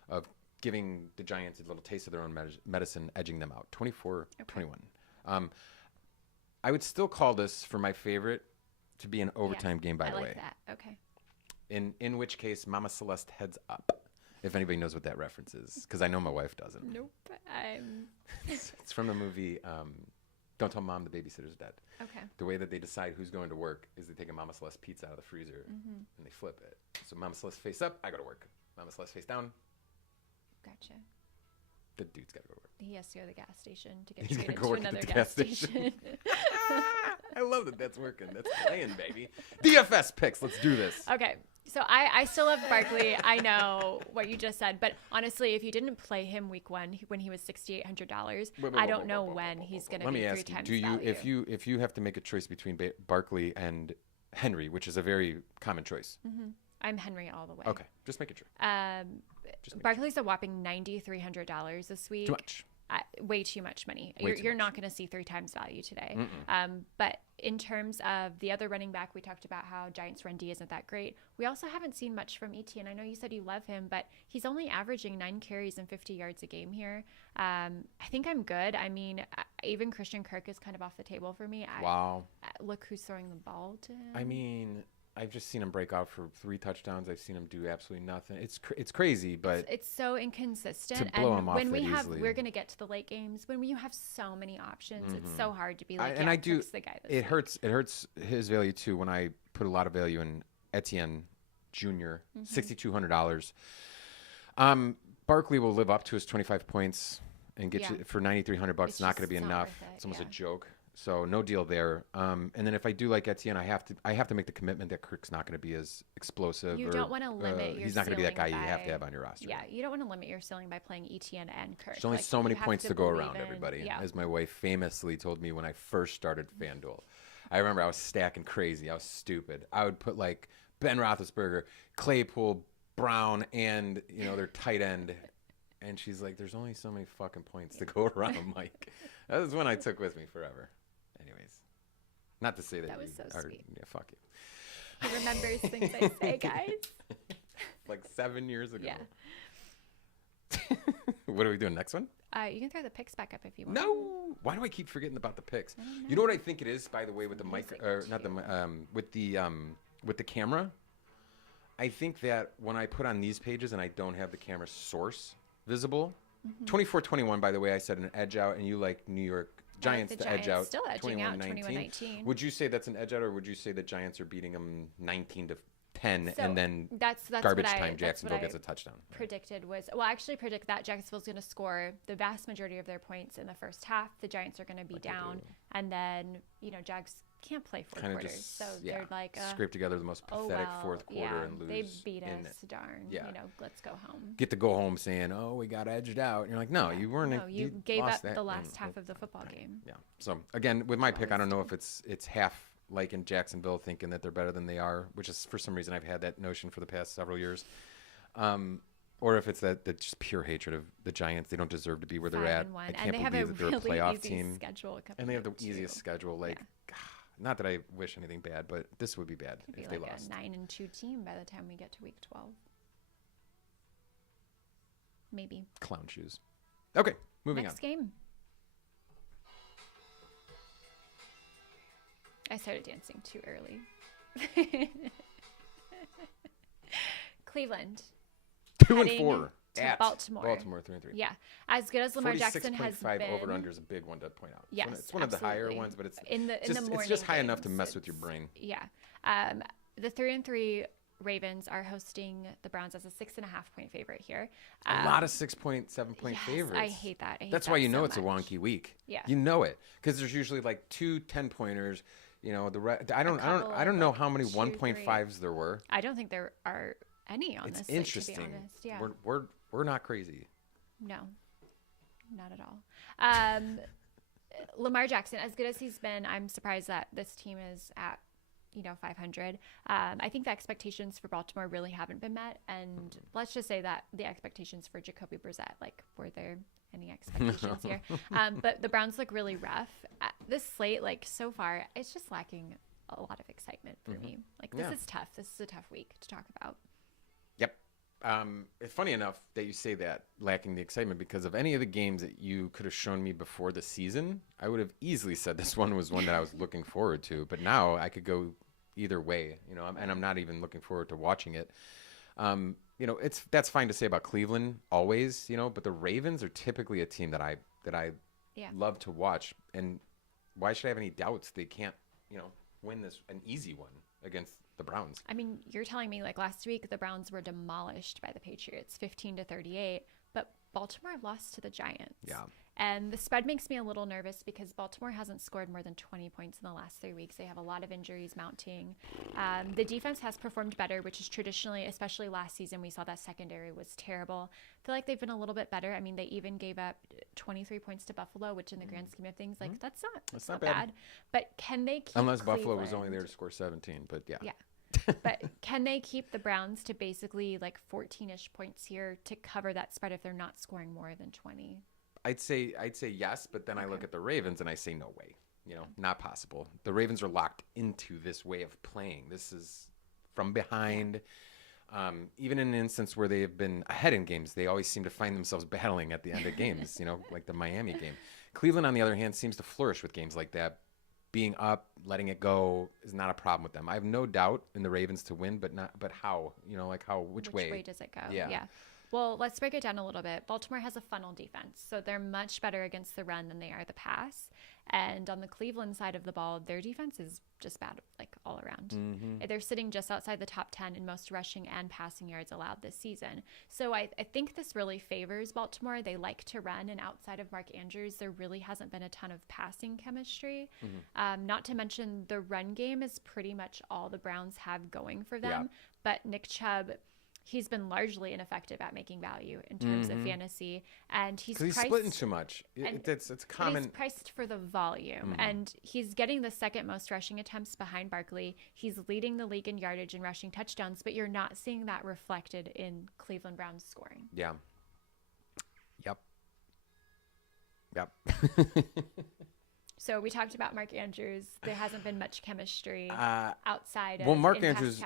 of giving the Giants a little taste of their own medicine, edging them out. 24-21. I would still call this, for my favorite, to be an overtime game, by the way. I like that. Okay. In which case, Mama Celeste heads up. If anybody knows what that reference is, because I know my wife doesn't. Nope. It's from the movie Don't Tell Mom the Babysitter's Dead. Okay. The way that they decide who's going to work is they take a Mama Celeste pizza out of the freezer and they flip it. So Mama Celeste face up, I go to work. Mama Celeste face down. Gotcha. The dude's got to go to work. He has to go to the gas station to get He's straight gonna go into work at another the gas gas station. I love that that's working. That's playing, baby. DFS picks. Let's do this. Okay. So I still love Barkley. I know what you just said, but honestly, if you didn't play him week 1 when he was $6,800, I don't know when he's going to be 3 times do you value. if you have to make a choice between Barkley and Henry, which is a very common choice? I'm Henry all the way. Okay, just make it true. Barkley's a whopping $9,300 this week. Too much. Way too much money. Way too You're much. not going to see 3 times value today. But in terms of the other running back, we talked about how Giants' run D isn't that great. We also haven't seen much from Etienne. I know you said you love him, but he's only averaging 9 carries and 50 yards a game here. I think I'm good. I mean, even Christian Kirk is kind of off the table for me. Wow. Look who's throwing the ball to him. I mean, I've just seen him break out for 3 touchdowns. I've seen him do absolutely nothing. It's crazy, but it's so inconsistent. to blow him off when that easily. We're going to get to the late games. When you have so many options, it's so hard to be like, Kirk's the guy this it week. hurts his value too when I put a lot of value in Etienne Jr. $6,200. Barkley will live up to his 25 points and get you for $9,300. It's not going to be just not enough. worth it, It's almost a yeah. joke. So no deal there. And then if I do like Etienne, I have to make the commitment that Kirk's not going to be as explosive. You don't want to limit your He's not going to be that guy ceiling you have by- to have on your roster. Yeah, you don't want to limit your ceiling by playing Etienne and Kirk. There's only Like, so many you have points to go believe around, in- everybody. Yeah. As my wife famously told me when I first started Fanduel. I remember I was stacking crazy. I was stupid. I would put like Ben Roethlisberger, Claypool, Brown, and their tight end. And she's like, "There's only so many fucking points to go around, Mike." That was one I took with me forever. Anyways, not to say that That was you so are, sweet. yeah, fuck you. He remembers things I say, guys. Like 7 years ago. Yeah. What are we doing next one? You can throw the picks back up if you want. No. Why do I keep forgetting about the picks? I don't You know what I think it is, by the way, with the mic, Music, or not the with the camera. I think that when I put on these pages and I don't have the camera source visible, 24-21. By the way, I said an edge out, and you like New York Giants the to edge out. still edging out 21-19. 21-19. Would you say that's an edge out, or would you say that Giants are beating them 19-10, So and then that's garbage what time that's Jacksonville what gets I a touchdown? predicted I actually predict that Jacksonville's going to score the vast majority of their points in the first half. The Giants are going to be Like they down, do. and then Jags can't play 4 Kind of quarters, just so they're like, scrape together the most oh pathetic well, fourth quarter and lose. they beat in us, darn. Yeah. Let's go home. Get to go home saying, "Oh, we got edged out." And you're like, "No, you weren't. No, you gave lost up that the game." last half of the football game. Yeah. So again, with my pick, I don't know Lost. if it's half like in Jacksonville, thinking that they're better than they are, which is for some reason I've had that notion for the past several years, or if it's that just pure hatred of the Giants. They don't deserve to be where they're at. 5-1. I And can't they have believe a that they're a really playoff easy team, schedule. and they have the coming up, easiest too. schedule. Like, Not that I wish anything bad, but this would be bad It'd be if like they lost. a 9-2 team by the time we get to week 12. Maybe. Clown shoes. Okay, moving Next game. I started dancing too early. Cleveland. 2 and heading 4 to at Baltimore. Baltimore 3 and 3. Yeah. As good as Lamar Jackson has 46.5 been. over under is a big one to point out. Yes, It's one of the higher absolutely. ones, but it's in the morning it's just high enough to games, mess with your brain. Yeah. The 3 and 3 Ravens are hosting the Browns as a 6.5 point favorite here. A lot of 6.7 point yes, favorites. I hate that. That's why you know it's a wonky week. Yeah. You know it because there's usually like 2 10-pointers. You know I don't know how many 1.5s there were. I don't think there are any on It's this. interesting. To be honest. Yeah. We're not crazy. No, not at all. Lamar Jackson, as good as he's been, I'm surprised that this team is at 500. I think the expectations for Baltimore really haven't been met, and let's just say that the expectations for Jacoby Brissett, like, were there any expectations here? But the Browns look really rough. This slate, like, so far, it's just lacking a lot of excitement for me. Like, this is tough. This is a tough week to talk about. Yep. It's funny enough that you say that, lacking the excitement, because of any of the games that you could have shown me before the season, I would have easily said this one was one that I was looking forward to. But now I could go either way, and I'm not even looking forward to watching it. That's fine to say about Cleveland always, but the Ravens are typically a team that I love to watch. And why should I have any doubts they can't, win an easy one against the Browns? I mean, you're telling me, like, last week the Browns were demolished by the Patriots 15-38, but Baltimore lost to the Giants. Yeah. And the spread makes me a little nervous because Baltimore hasn't scored more than 20 points in the last 3 weeks. They have a lot of injuries mounting. The defense has performed better, which is traditionally, especially last season, we saw that secondary was terrible. I feel like they've been a little bit better. I mean, they even gave up 23 points to Buffalo, which in the grand scheme of things, like, that's not bad. But can they keep Unless Cleveland? Buffalo was only there to score 17, but yeah. Yeah. But can they keep the Browns to basically like 14-ish points here to cover that spread if they're not scoring more than 20? I'd say yes, but then I look at the Ravens and I say no way. Not possible. The Ravens are locked into this way of playing. This is from behind. Even in an instance where they have been ahead in games, they always seem to find themselves battling at the end of games, like the Miami game. Cleveland, on the other hand, seems to flourish with games like that. Being up, letting it go is not a problem with them. I have no doubt in the Ravens to win, but how? Which way? Which way does it go? Yeah. Well, let's break it down a little bit. Baltimore has a funnel defense, so they're much better against the run than they are the pass. And on the Cleveland side of the ball, their defense is just bad, like, all around. Mm-hmm. They're sitting just outside the top 10 in most rushing and passing yards allowed this season. So I think this really favors Baltimore. They like to run, and outside of Mark Andrews, there really hasn't been a ton of passing chemistry. Mm-hmm. Not to mention the run game is pretty much all the Browns have going for them. Yeah. But Nick Chubb, he's been largely ineffective at making value in terms of fantasy, and he's splitting too much. It's common. He's priced for the volume, and he's getting the second most rushing attempts behind Barkley. He's leading the league in yardage and rushing touchdowns, but you're not seeing that reflected in Cleveland Browns scoring. Yeah. Yep. So we talked about Mark Andrews. There hasn't been much chemistry outside of Mark Andrews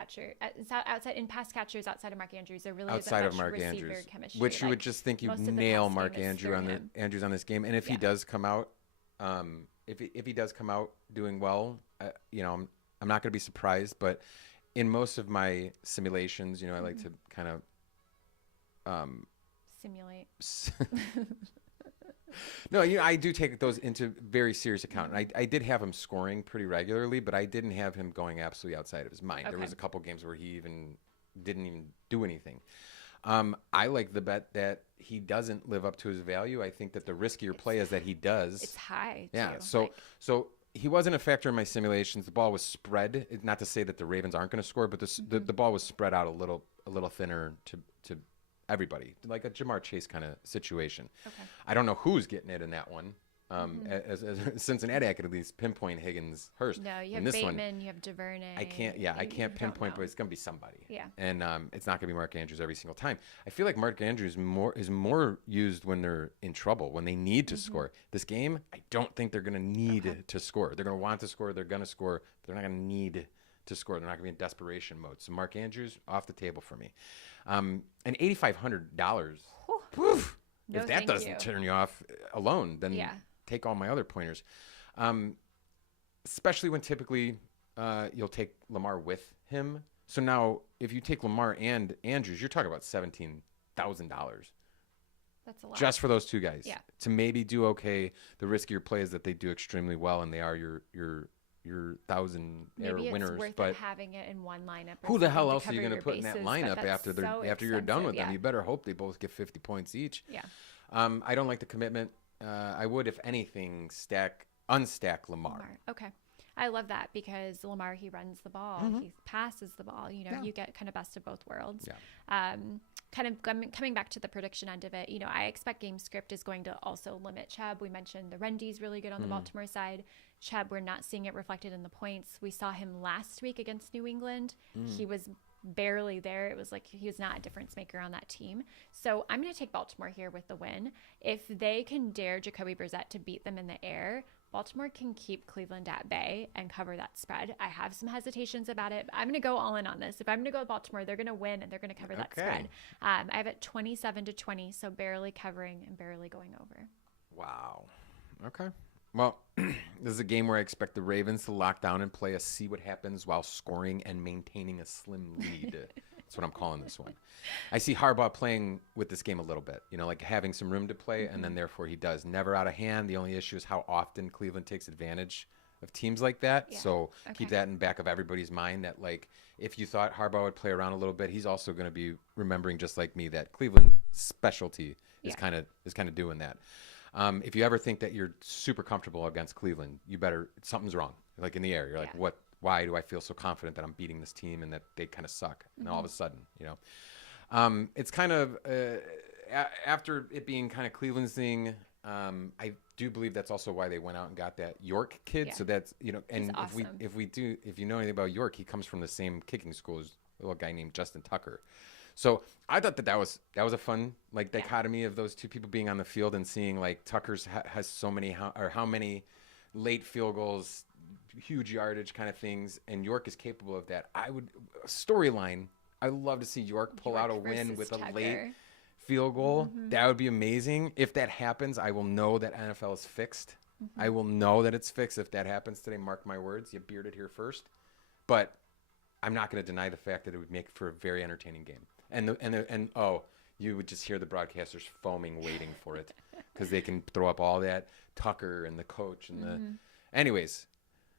in pass catchers outside of Mark Andrews. There really outside isn't of much Mark receiver Andrews, chemistry. which you would just think you'd nail Mark Andrews on this game. And if he does come out, if he does come out doing well, I'm not going to be surprised. But in most of my simulations, I like to kind of simulate. No, I do take those into very serious account. And I did have him scoring pretty regularly, but I didn't have him going absolutely outside of his mind. Okay. There was a couple games where he didn't even do anything. I like the bet that he doesn't live up to his value. I think that the riskier play is that he does. It's high, too. Yeah, so he wasn't a factor in my simulations. The ball was spread. Not to say that the Ravens aren't going to score, but the ball was spread out a little thinner to everybody, like a Jamar Chase kind of situation. Okay. I don't know who's getting it in that one. As Cincinnati, I could at least pinpoint Higgins, Hurst. No, you have And this Bateman, you have DuVernay. I can't. Yeah, I can't pinpoint, but it's gonna be somebody. Yeah. And it's not gonna be Mark Andrews every single time. I feel like Mark Andrews is more used when they're in trouble, when they need to score. This game, I don't think they're gonna need to score. They're gonna want to score. They're gonna score. They're not gonna need to score. They're not gonna be in desperation mode. So Mark Andrews off the table for me. And $8,500. No, if that doesn't turn you off alone, then take all my other pointers. Especially when typically you'll take Lamar with him. So now if you take Lamar and Andrews, you're talking about $17,000. That's a lot. Just for those two guys. Yeah. To maybe do okay. The riskier play is that they do extremely well and they are your 1,000 Maybe winners. It's worth but having it in one lineup. Who the hell else are you going to put in that lineup after you're done with them? You better hope they both get 50 points each. Yeah. I don't like the commitment. I would, if anything, unstack Lamar. Okay. I love that because Lamar, he runs the ball. He passes the ball. You know, you get kind of best of both worlds. Yeah. Kind of coming back to the prediction end of it, you know, I expect game script is going to also limit Chubb. We mentioned the Rendy's really good on the Baltimore side. Chubb, we're not seeing it reflected in the points. We saw him last week against New England. He was barely there. It was like he was not a difference maker on that team. So I'm going to take Baltimore here with the win. If they can dare Jacoby Brissett to beat them in the air, Baltimore can keep Cleveland at bay and cover that spread. I have some hesitations about it, but I'm going to go all in on this. If I'm going to go with Baltimore, they're going to win and they're going to cover that spread. I have it 27-20, so barely covering and barely going over. Wow. Okay. Well, this is a game where I expect the Ravens to lock down and play a see what happens while scoring and maintaining a slim lead. That's what I'm calling this one. I see Harbaugh playing with this game a little bit, you know, like having some room to play, and then therefore he does. Never out of hand. The only issue is how often Cleveland takes advantage of teams like that. Yeah. So keep that in back of everybody's mind that, like, if you thought Harbaugh would play around a little bit, he's also going to be remembering, just like me, that Cleveland specialty is kind of doing that. If you ever think that you're super comfortable against Cleveland, you better, something's wrong. Like in the air, you're like, why do I feel so confident that I'm beating this team and that they kind of suck? And all of a sudden, you know, it's kind of, after it being kind of Cleveland's thing, I do believe that's also why they went out and got that York kid. Yeah. So that's, you know, and awesome. if you know anything about York, he comes from the same kicking school as a little guy named Justin Tucker. So I thought that was a fun, like, dichotomy of those two people being on the field and seeing, like, Tucker's has so many, how many late field goals, huge yardage kind of things, and York is capable of that. Storyline, I would love to see York pull out a win with Tucker. A late field goal. That would be amazing. If that happens, I will know that NFL is fixed. I will know that it's fixed if that happens today. Mark my words. You bearded here first. But I'm not going to deny the fact that it would make for a very entertaining game. And you would just hear the broadcasters foaming, waiting for it, because they can throw up all that Tucker and the coach and the. Anyways,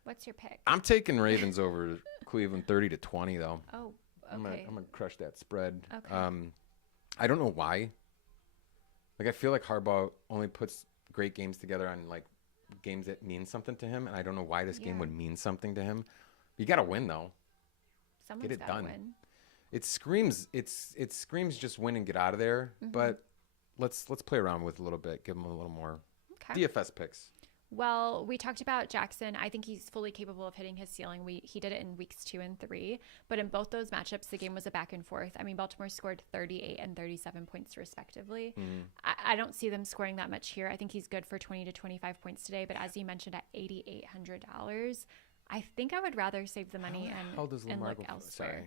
what's your pick? I'm taking Ravens over Cleveland 30-20 though. Oh, okay. I'm gonna crush that spread. Okay. I don't know why. Like, I feel like Harbaugh only puts great games together on, like, games that mean something to him, and I don't know why this game would mean something to him. You got to win though. Someone's get it done. Win. It screams just win and get out of there. But let's play around with it a little bit. Give them a little more DFS picks. Well, we talked about Jackson. I think he's fully capable of hitting his ceiling. He did it in weeks 2 and 3, but in both those matchups, the game was a back and forth. I mean, Baltimore scored 38 and 37 points respectively. I don't see them scoring that much here. I think he's good for 20 to 25 points today, but as you mentioned, at $8,800, I think I would rather save the money and look elsewhere.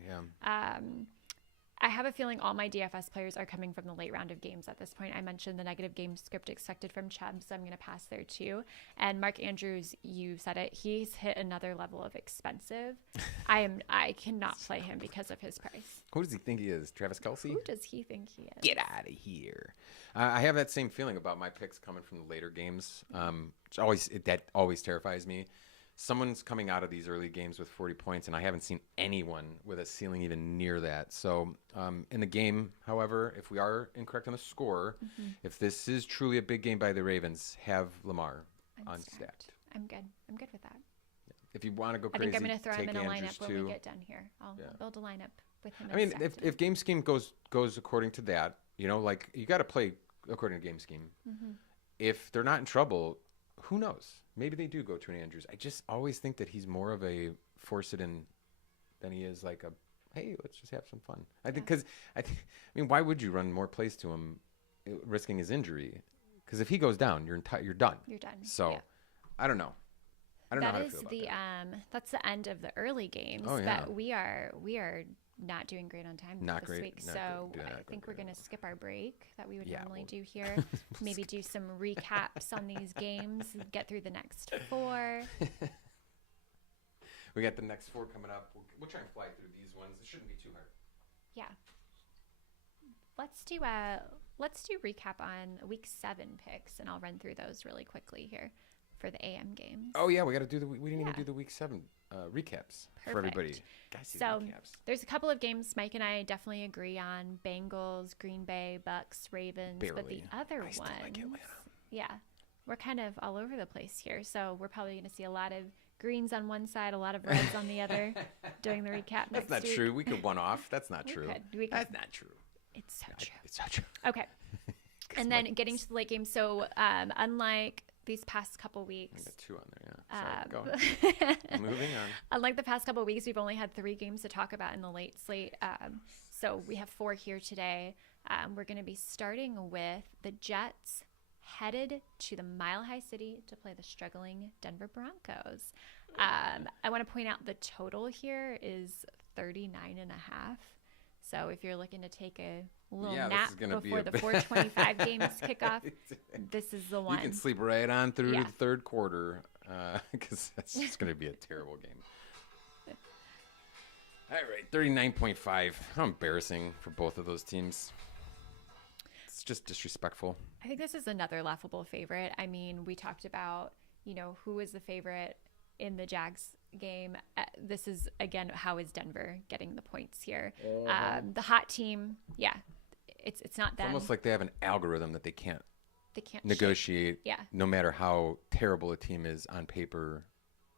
I have a feeling all my DFS players are coming from the late round of games at this point. I mentioned the negative game script expected from Chubb, so I'm going to pass there too. And Mark Andrews, you said it, he's hit another level of expensive. I cannot play him because of his price. Who does he think he is? Travis Kelce? Who does he think he is? Get out of here. I have that same feeling about my picks coming from the later games. That always terrifies me. Someone's coming out of these early games with 40 points, and I haven't seen anyone with a ceiling even near that. So in the game, however, if we are incorrect on the score, if this is truly a big game by the Ravens, have Lamar unstacked. I'm good. I'm good with that. If you want to go crazy, I think I'm going to throw him in a Andrews lineup too. when we get done here. I'll build a lineup with him. I mean, if game scheme goes according to that, you know, like, you got to play according to game scheme. If they're not in trouble, who knows? Maybe they do go to an Andrews. I just always think that he's more of a force it in than he is like a, hey, let's just have some fun. I think because I mean, why would you run more plays to him, risking his injury? Because if he goes down, you're done. You're done. So I don't know. I don't know how to That feel is about the that. that's the end of the early games. Oh, yeah. But we are not doing great on time Not this great, week. not So great, I think we're gonna skip our break that we would Yeah, normally we'll- do here. Maybe do some recaps on these games, get through the next 4. We got the next 4 coming up. We'll try and fly through these ones. It shouldn't be too hard. Yeah. Let's do recap on week 7 picks, and I'll run through those really quickly here for the AM games. Oh yeah, we got to do we didn't even Yeah. do the week 7 recaps for everybody. Perfect. Guys, see So the recaps. there's a couple of games Mike and I definitely agree on: Bengals, Green Bay, Bucks, Ravens. But the Barely. other I still like ones, Atlanta. yeah, we're kind of all over the place here. So we're probably going to see a lot of greens on one side, a lot of reds on the other during the recap That's next not week. true. We could one off. That's not We true. could. That's not true. It's so true. It's not true. Okay. And then getting to the late game. So unlike these past couple I weeks, got 2 on there. Yeah. Sorry, go ahead. Moving on. unlike the past couple of weeks, we've only had 3 games to talk about in the late slate. So we have 4 here today. We're going to be starting with the Jets headed to the Mile High City to play the struggling Denver Broncos. I want to point out the total here is 39.5. So if you're looking to take a little Yeah, this nap is gonna be before a the bit- 425 games kick off, this is the one. You can sleep right on through Yeah. the third quarter because that's just going to be a terrible game. All right, 39.5. How embarrassing for both of those teams. It's just disrespectful. I think this is another laughable favorite. I mean, we talked about, who is the favorite in the Jags game. This is, again, how is Denver getting the points here? The hot team, yeah, it's not It's them. almost like they have an algorithm that they can't shake. negotiate Yeah. no matter how terrible a team is on paper.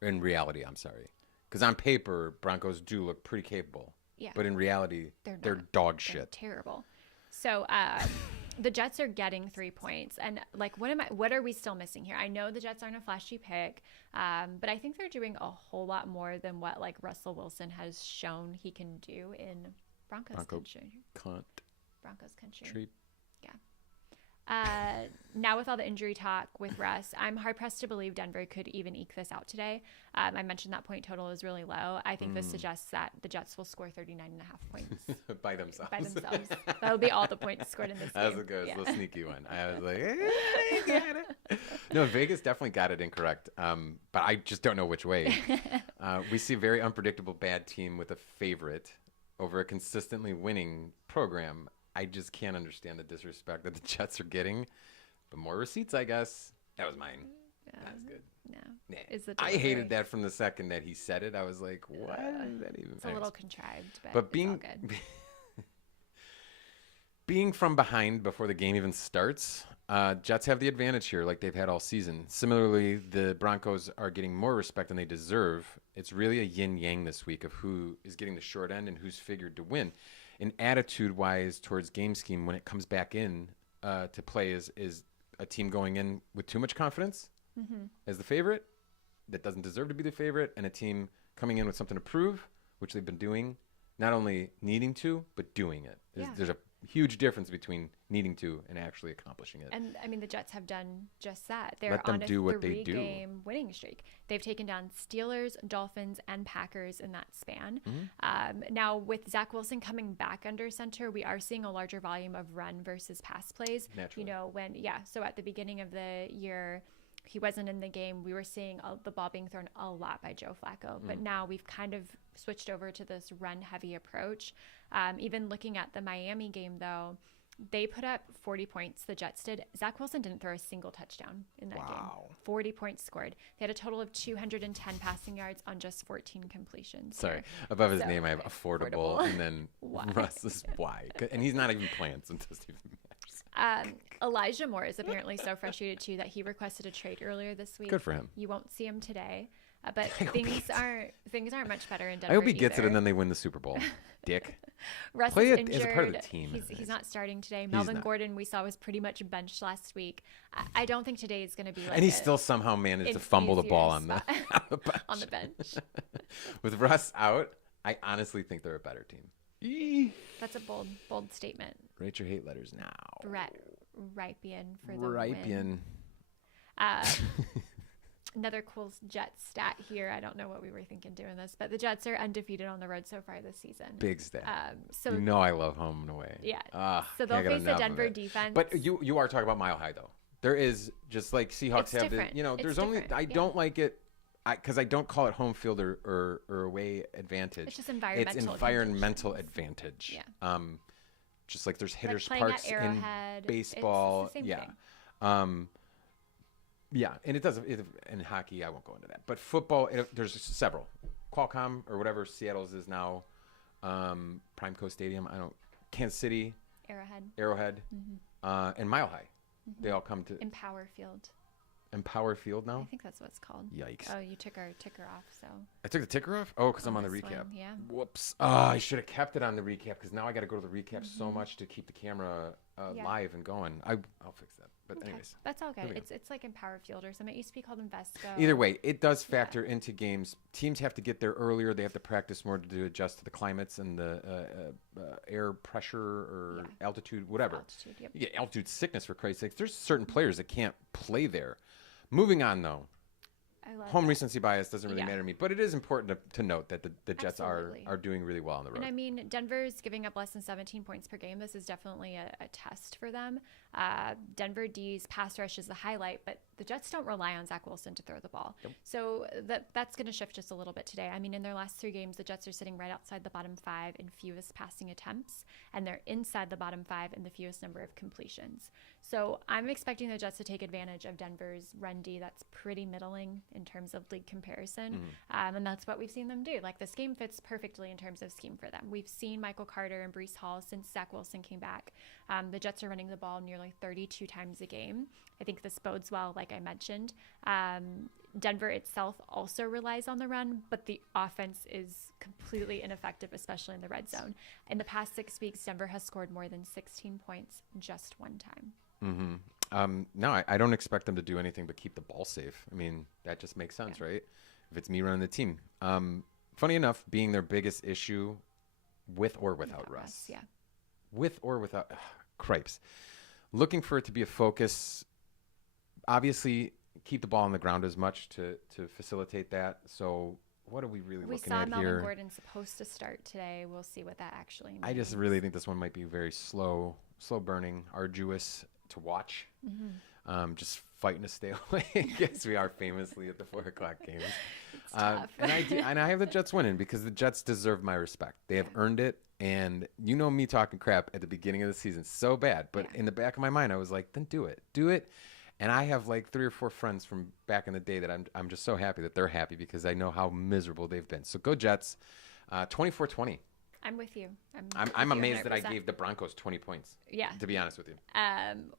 In reality, I'm sorry. Because on paper, Broncos do look pretty capable. Yeah. But in reality, They're they're not. dog They're shit. terrible. So the Jets are getting 3 points, and what are we still missing here? I know the Jets aren't a flashy pick, but I think they're doing a whole lot more than what Russell Wilson has shown he can do in Broncos country. Broncos country. Treat. Now with all the injury talk with Russ, I'm hard pressed to believe Denver could even eke this out today. I mentioned that point total is really low. I think this suggests that the Jets will score 39.5 points By themselves. by themselves. That'll be all the points scored in this That was game. a good, Yeah. little sneaky one. I was like, I got it. No, Vegas definitely got it incorrect, but I just don't know which way. We see a very unpredictable bad team with a favorite over a consistently winning program. I just can't understand the disrespect that the Jets are getting. But more receipts, I guess. That was mine. That's good. No. Nah. Is the I delivery. hated that from the second that he said it. I was like, what is that even? It's a little contrived, but, But it's all being good. being from behind before the game even starts, Jets have the advantage here, like they've had all season. Similarly, the Broncos are getting more respect than they deserve. It's really a yin-yang this week of who is getting the short end and who's figured to win. And attitude-wise towards game scheme, when it comes back in to play, is a team going in with too much confidence as the favorite that doesn't deserve to be the favorite, and a team coming in with something to prove, which they've been doing, not only needing to, but doing it. There's a huge difference between needing to and actually accomplishing it. And I mean, the Jets have done just that. They're Let them on a do what they do. 3-game winning streak. They've taken down Steelers, Dolphins, and Packers in that span. Now, with Zach Wilson coming back under center, we are seeing a larger volume of run versus pass plays. Naturally. So at the beginning of the year, he wasn't in the game. We were seeing the ball being thrown a lot by Joe Flacco. But now we've kind of switched over to this run-heavy approach. Even looking at the Miami game, though, they put up 40 points. The Jets did. Zach Wilson didn't throw a single touchdown in that game. 40 points scored. They had a total of 210 passing yards on just 14 completions. Sorry. Above his So, name, I have affordable, and then Why? Russ is why. And he's not even playing, so it doesn't even matter. Elijah Moore is apparently so frustrated too that he requested a trade earlier this week. Good for him. You won't see him today. But things aren't much better in Denver. I hope he gets it either. and then they win the Super Bowl. Dick. Russ Play is it injured. as a part of the team. He's not starting today. Melvin not. Gordon, we saw, was pretty much benched last week. I don't think today is going to be like. And he still somehow managed to fumble the ball on the bench. On the bench. With Russ out, I honestly think they're a better team. Eee. That's a bold statement. Write your hate letters now. Brett Ripien for the win. Ripien. Another cool Jets stat here. I don't know what we were thinking doing this, but the Jets are undefeated on the road so far this season. Big stat. So you know I love home and away. Yeah. So they'll face the Denver defense. But you are talking about Mile High though. There is just like Seahawks It's have different. the, It's there's only different, I yeah. don't like it because I don't call it home field or away advantage. It's just environmental. It's environmental advantage. Yeah. Just like there's Like hitters playing parks at Arrowhead. in baseball. It's the same yeah. thing. Yeah, and it doesn't. In hockey, I won't go into that. But football, there's several. Qualcomm or whatever Seattle's is now, Primeco Stadium. Kansas City, Arrowhead, and Mile High. They all come to Empower Field. Empower Field now. I think that's what it's called. Yikes! Oh, you took our ticker off, so. I took the ticker off. Oh, because I'm on the this recap. one, yeah. Whoops! Oh, I should have kept it on the recap because now I got to go to the recap so much to keep the camera live and going. I'll fix that. But Okay. anyways, That's all good. There we go. It's like Empower Field or something. It used to be called Invesco. either way, it does factor into games. Teams have to get there earlier. They have to practice more to adjust to the climates and the air pressure or altitude, whatever. Altitude, yep. You get altitude sickness, for Christ's sakes. There's certain players that can't play there. Moving on, though. I love Home that. recency bias doesn't really matter to me, but it is important to note that the Jets Absolutely. are doing really well on the road. And I mean, Denver's giving up less than 17 points per game. This is definitely a test for them. Denver D's pass rush is the highlight, but the Jets don't rely on Zach Wilson to throw the ball. Yep. So that's going to shift just a little bit today. I mean, in their last 3 games, the Jets are sitting right outside the bottom 5 in fewest passing attempts, and they're inside the bottom 5 in the fewest number of completions. So I'm expecting the Jets to take advantage of Denver's run D that's pretty middling in terms of league comparison. And that's what we've seen them do. Like, this game fits perfectly in terms of scheme for them. We've seen Michael Carter and Breece Hall since Zach Wilson came back. The Jets are running the ball nearly 32 times a game. I think this bodes well, like I mentioned. Denver itself also relies on the run, but the offense is completely ineffective, especially in the red zone. In the past 6 weeks, Denver has scored more than 16 points just one time. No, I don't expect them to do anything but keep the ball safe. I mean, that just makes sense, right? If it's me running the team. Funny enough, being their biggest issue with or without Russ. Yeah. With or without cripes. Looking for it to be a focus. Obviously, keep the ball on the ground as much to facilitate that. So what are we really looking at here? We saw Melvin Gordon supposed to start today. We'll see what that actually means. I just really think this one might be very slow burning, arduous to watch. Just fighting to stay away. Yes, we are famously at the 4 o'clock games. It's tough. And I have the Jets winning because the Jets deserve my respect. They have earned it. And you know me talking crap at the beginning of the season so bad. But in the back of my mind, I was like, then do it. Do it. And I have like 3 or 4 friends from back in the day that I'm just so happy that they're happy because I know how miserable they've been. So go Jets. 24-20. I'm with you. I'm with you amazed that I 100%. gave the Broncos 20 points. Yeah. To be honest with you.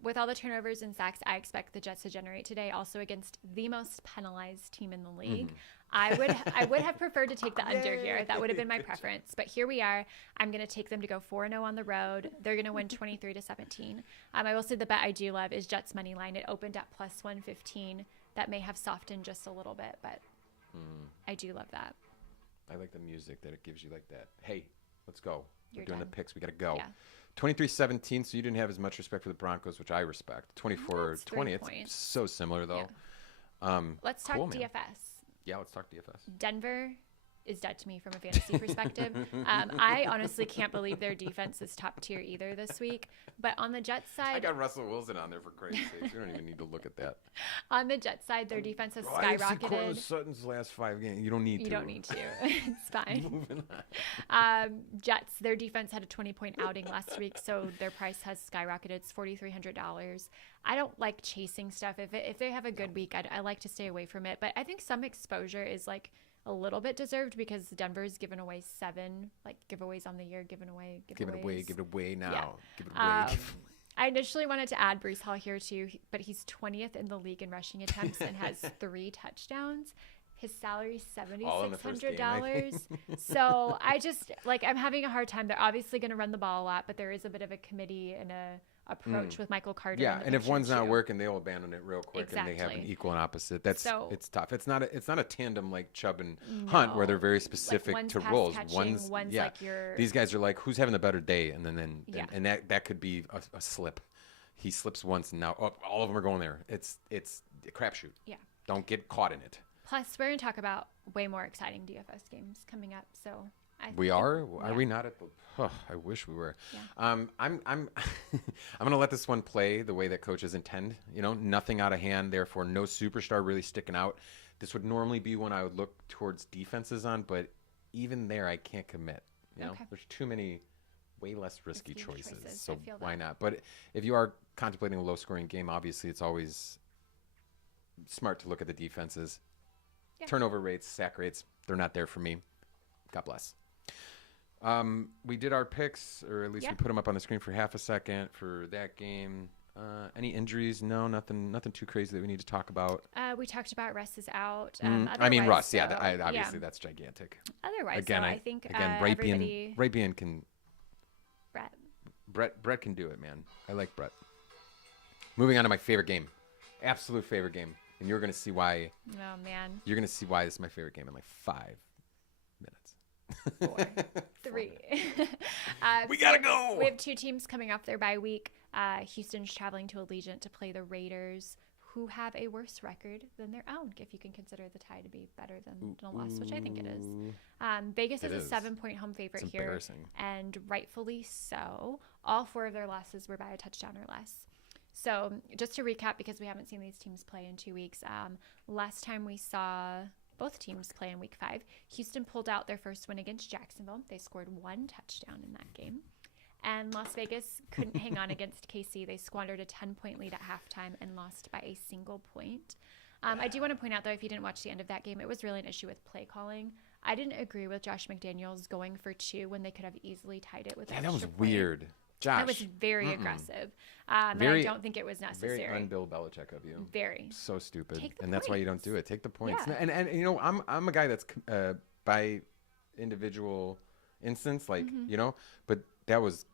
With all the turnovers and sacks I expect the Jets to generate today, also against the most penalized team in the league, I would have preferred to take the under here. That would have been my preference. But here we are. I'm going to take them to go 4-0 on the road. They're going to win 23-17. I will say the bet I do love is Jets money line. It opened at plus 115. That may have softened just a little bit, but I do love that. I like the music that it gives you like that. Hey, let's go. You're We're doing done. the picks. We got to go. Yeah. 23-17, so you didn't have as much respect for the Broncos, which I respect. 24-20, That's 3 it's points. so similar, though. Let's talk Cool, man. DFS. Yeah, let's talk DFS. Denver is dead to me from a fantasy perspective. I honestly can't believe their defense is top tier either this week. But on the Jets I side, got Russell Wilson on there for Christ's sakes. We don't even need to look at that. on the Jets side, their defense has I see Cortland skyrocketed. Sutton's last 5 games. You don't need to. You don't need to. It's fine. Moving on. Jets, their defense had a 20-point outing last week, so their price has skyrocketed. It's $4,300. I don't like chasing stuff. If they have a good week, I like to stay away from it. But I think some exposure is like a little bit deserved because Denver's given away 7 like giveaways on the year, Give it away. Give it away now. Yeah. Give it away. I initially wanted to add Breece Hall here too, but he's 20th in the league in rushing attempts and has 3 touchdowns. His salary's All in the first game, $7,600. So I just I'm having a hard time. They're obviously going to run the ball a lot, but there is a bit of a committee and a approach with Michael Carter. Yeah, and if one's not working, they'll abandon it real quick, and they have an equal and opposite. It's tough. It's not a tandem like Chubb and Hunt where they're very specific to roles. One's these guys are like, who's having the better day, and then that could be a slip. He slips once, and now all of them are going there. It's a crapshoot. Yeah, don't get caught in it. Plus, we're going to talk about way more exciting DFS games coming up. So Are we not at the? Oh, I wish we were. Yeah. I'm I'm going to let this one play the way that coaches intend. Nothing out of hand. Therefore, no superstar really sticking out. This would normally be one I would look towards defenses on, but even there, I can't commit. There's too many way less risky choices. So why not? But if you are contemplating a low-scoring game, obviously it's always smart to look at the defenses. Yeah. Turnover rates, sack rates, they're not there for me. God bless. We did our picks, or at least we put them up on the screen for half a second for that game. Any injuries? No, nothing too crazy that we need to talk about. We talked about Russ is out. Russ, obviously that's gigantic. Otherwise, I think Rabian can. Brett. Brett can do it, man. I like Brett. Moving on to my favorite game, absolute favorite game. And you're going to see why. Oh, man. You're going to see why this is my favorite game in like 5 minutes. 4, 3. We got to go. We have 2 teams coming off their bye week. Houston's traveling to Allegiant to play the Raiders, who have a worse record than their own, if you can consider the tie to be better than a loss, which I think it is. Vegas is a 7-point home favorite here, and rightfully so. All 4 of their losses were by a touchdown or less. So just to recap, because we haven't seen these teams play in 2 weeks, last time we saw both teams play in week 5, Houston pulled out their first win against Jacksonville. They scored 1 touchdown in that game. And Las Vegas couldn't hang on against KC. They squandered a 10-point lead at halftime and lost by a single point. I do want to point out, though, if you didn't watch the end of that game, it was really an issue with play calling. I didn't agree with Josh McDaniels going for 2 when they could have easily tied it with an extra that was point. Weird. Josh. That was very aggressive. And I don't think it was necessary. Very un-Bill Belichick of you. Very. So stupid. And that's why you don't do it. Take the points. Yeah. And I'm a guy that's by individual instance, but that was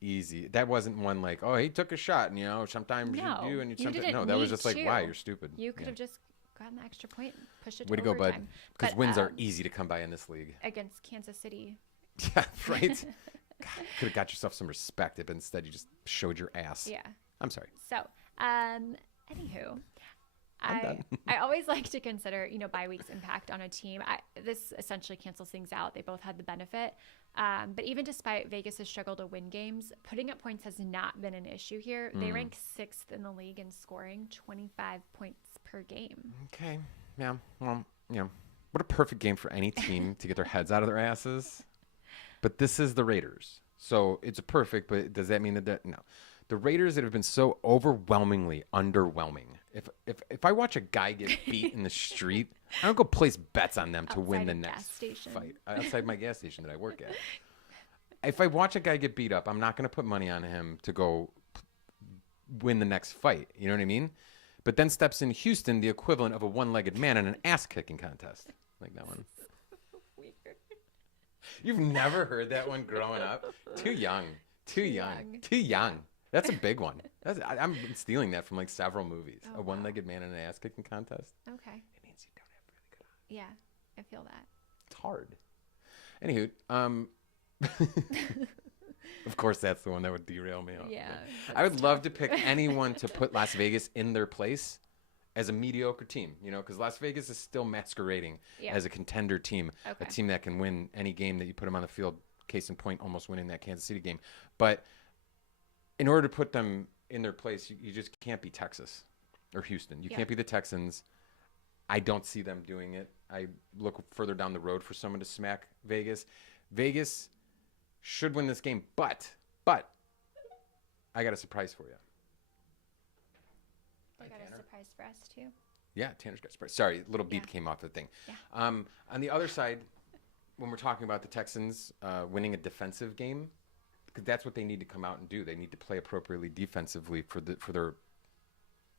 easy. That wasn't one like, oh, he took a shot, and sometimes you do, and that was just like, wow, you're stupid. You could have just gotten the extra point, pushed it to Way to go, overtime. bud. Because wins are easy to come by in this league. Against Kansas City. Yeah, right. Could have got yourself some respect, but instead you just showed your ass. Yeah. I'm sorry. So, anywho, I always like to consider, bye week's impact on a team. This essentially cancels things out. They both had the benefit. But even despite Vegas' struggle to win games, putting up points has not been an issue here. They rank 6th in the league in scoring, 25 points per game. Okay. Yeah. Well, what a perfect game for any team to get their heads out of their asses. But this is the Raiders. So it's perfect, but does that mean that no. The Raiders that have been so overwhelmingly underwhelming. If I watch a guy get beat in the street, I don't go place bets on them to win the next fight. Outside my gas station that I work at. If I watch a guy get beat up, I'm not going to put money on him to go win the next fight. You know what I mean? But then steps in Houston, the equivalent of a one-legged man in an ass-kicking contest. Like that one. You've never heard that one growing up? Too young. That's a big one. I'm stealing that from like several movies. A one-legged man in an ass-kicking contest. Okay. It means you don't have really good odds. Yeah, I feel that. It's hard. Anywho, of course that's the one that would derail me. Yeah. I would love to pick anyone to put Las Vegas in their place as a mediocre team, because Las Vegas is still masquerading as a contender team, a team that can win any game that you put them on the field. Case in point, almost winning that Kansas City game. But in order to put them in their place, you just can't be Texas or Houston. You can't be the Texans. I don't see them doing it. I look further down the road for someone to smack Vegas. Vegas should win this game, but I got a surprise for you. I got a surprise for us, too. Yeah, Tanner's got a surprise. Sorry, a little beep came off the thing. Yeah. On the other side, when we're talking about the Texans winning a defensive game, because that's what they need to come out and do. They need to play appropriately defensively for their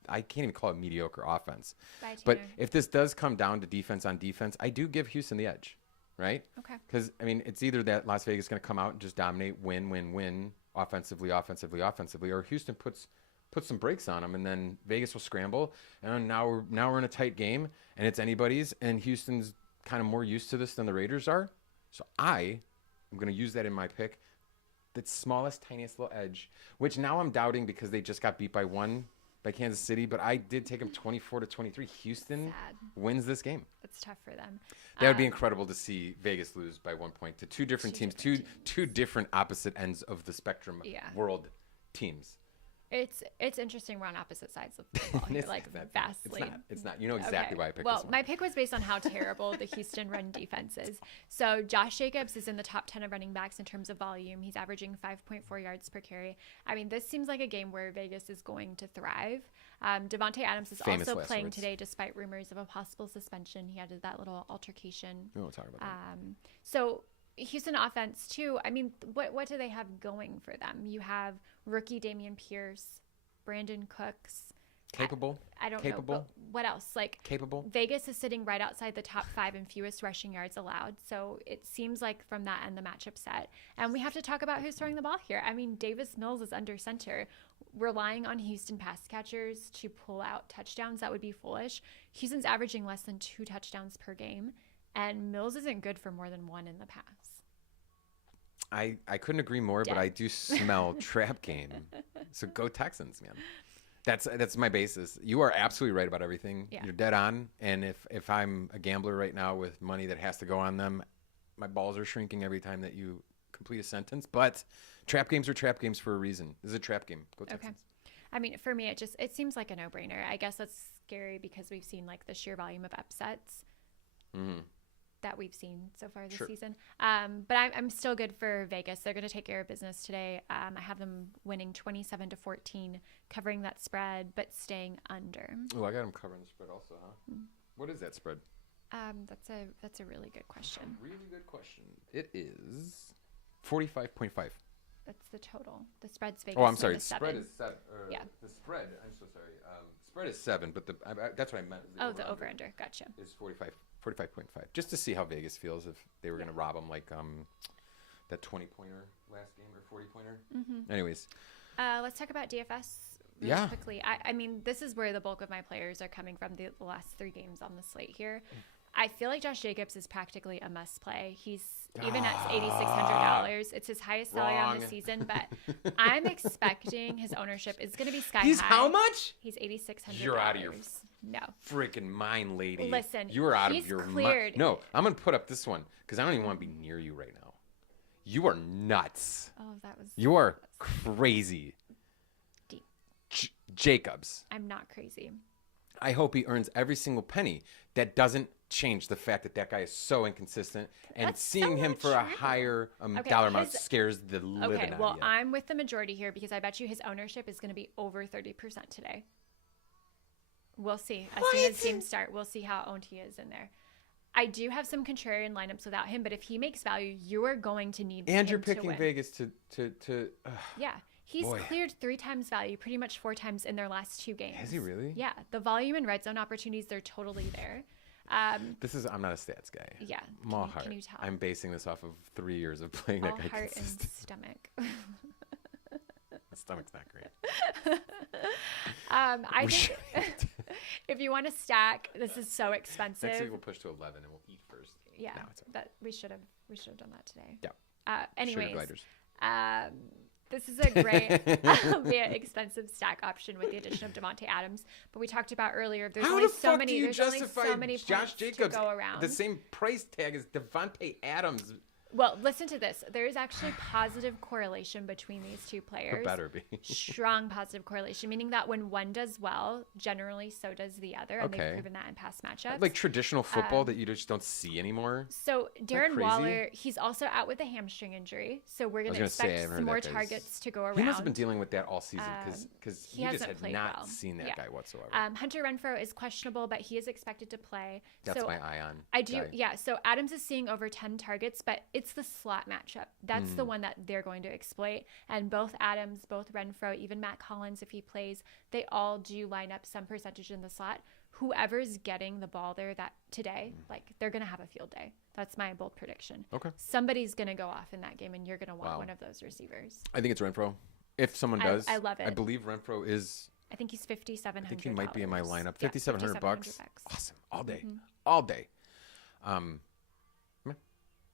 I can't even call it mediocre offense. Bye, But Tanner. if this does come down to defense on defense, I do give Houston the edge, right? Okay. Because, I mean, it's either that Las Vegas is going to come out and just dominate, win, offensively, or Houston puts some brakes on them, and then Vegas will scramble. And now we're in a tight game, and it's anybody's, and Houston's kind of more used to this than the Raiders are. So I'm going to use that in my pick. The smallest, tiniest little edge, which now I'm doubting because they just got beat by Kansas City, but I did take them 24-23. Houston wins this game. It's tough for them. That would be incredible to see Vegas lose by 1 point to two different teams, two different opposite ends of the spectrum world teams. It's interesting we're on opposite sides of the ball here, like vastly. It's not. You know exactly why I picked this Well, one. my pick was based on how terrible the Houston run defense is. So Josh Jacobs is in the top 10 of running backs in terms of volume. He's averaging 5.4 yards per carry. I mean, this seems like a game where Vegas is going to thrive. Devontae Adams is also playing today despite rumors of a possible suspension. He had that little altercation. We'll talk about that. So Houston offense too. I mean, what do they have going for them? You have rookie Dameon Pierce, Brandon Cooks. Capable. I don't Capable. know. But what else? Like Capable. Vegas is sitting right outside the top 5 in fewest rushing yards allowed. So it seems like from that end the matchup set. And we have to talk about who's throwing the ball here. I mean, Davis Mills is under center. Relying on Houston pass catchers to pull out touchdowns, that would be foolish. Houston's averaging less than 2 touchdowns per game. And Mills isn't good for more than 1 in the pass. I couldn't agree more, but I do smell trap game. So go Texans, man. That's my basis. You are absolutely right about everything. Yeah. You're dead on. And if I'm a gambler right now with money that has to go on them, my balls are shrinking every time that you complete a sentence. But trap games are trap games for a reason. This is a trap game. Go Texans. Okay. I mean, for me, it seems like a no-brainer. I guess that's scary because we've seen like the sheer volume of upsets. Mm-hmm. That we've seen so far this season. But I'm still good for Vegas. They're going to take care of business today. I have them winning 27-14, covering that spread, but staying under. Oh, I got them covering the spread also, huh? What is that spread? That's a really good question. Really good question. It is 45.5. That's the total. The spread's Vegas. Oh, I'm sorry. The spread is 7. Yeah. The spread, I'm so sorry. Spread is 7, but that's what I meant. The over-under. Gotcha. Is 45.5. Just to see how Vegas feels if they were going to rob them like that 20-pointer last game or 40-pointer. Mm-hmm. Anyways. Let's talk about DFS really quickly. I mean, this is where the bulk of my players are coming from the last 3 games on the slate here. I feel like Josh Jacobs is practically a must play. He's even at $8,600. It's his highest salary on the season, but I'm expecting his ownership is going to be sky high. He's how much? He's $8,600. You're out of your no freaking mind, lady. Listen, you are out of your mind. No, I'm going to put up this one because I don't even want to be near you right now. You are nuts. Oh, that was. You are crazy. Deep. Jacobs. I'm not crazy. I hope he earns every single penny. That doesn't change the fact that guy is so inconsistent, and That's seeing him for a higher dollar amount scares the living out of you. Okay, well, I'm with the majority here because I bet you his ownership is going to be over 30% today. We'll see. As soon as games start, we'll see how owned he is in there. I do have some contrarian lineups without him, but if he makes value, you are going to need him and you're to picking win. Vegas to yeah. He's cleared 3 times value, pretty much 4 times in their last 2 games. Has he really? Yeah. The volume and red zone opportunities, they're totally there. I'm not a stats guy. Yeah. I'm all heart. Can you tell? I'm basing this off of 3 years of playing all that guy heart consistent. and stomach. Stomach's not great. I think if you want to stack, this is so expensive. Next week we'll push to 11 and we'll eat first. Yeah, no, that we should have done that today. Yeah. Anyways, Sugar gliders. This is a great, albeit expensive stack option with the addition of Devontae Adams. But we talked about earlier. There's only so many. There's only so many Josh Jacobs to go around. The same price tag as Devontae Adams. Well, listen to this. There is actually positive correlation between these 2 players. There better be. Strong positive correlation, meaning that when one does well, generally so does the other. And they've proven that in past matchups. Like traditional football that you just don't see anymore. So Darren Waller, he's also out with a hamstring injury. So we're going to expect some more targets to go around. He must have been dealing with that all season because he just had not seen that guy whatsoever. Hunter Renfrow is questionable, but he is expected to play. That's my eye on. I do. Guy. Yeah. So Adams is seeing over 10 targets, but it's it's the slot matchup. That's the one that they're going to exploit. And both Adams, both Renfro, even Matt Collins, if he plays, they all do line up some percentage in the slot. Whoever's getting the ball there that today, like they're going to have a field day. That's my bold prediction. Okay. Somebody's going to go off in that game, and you're going to want one of those receivers. I think it's Renfro. If someone does, I love it. I believe Renfro is. I think he's $5,700. I think he might be in my lineup. Yeah, $5,700 bucks. Awesome. All day. Mm-hmm. All day.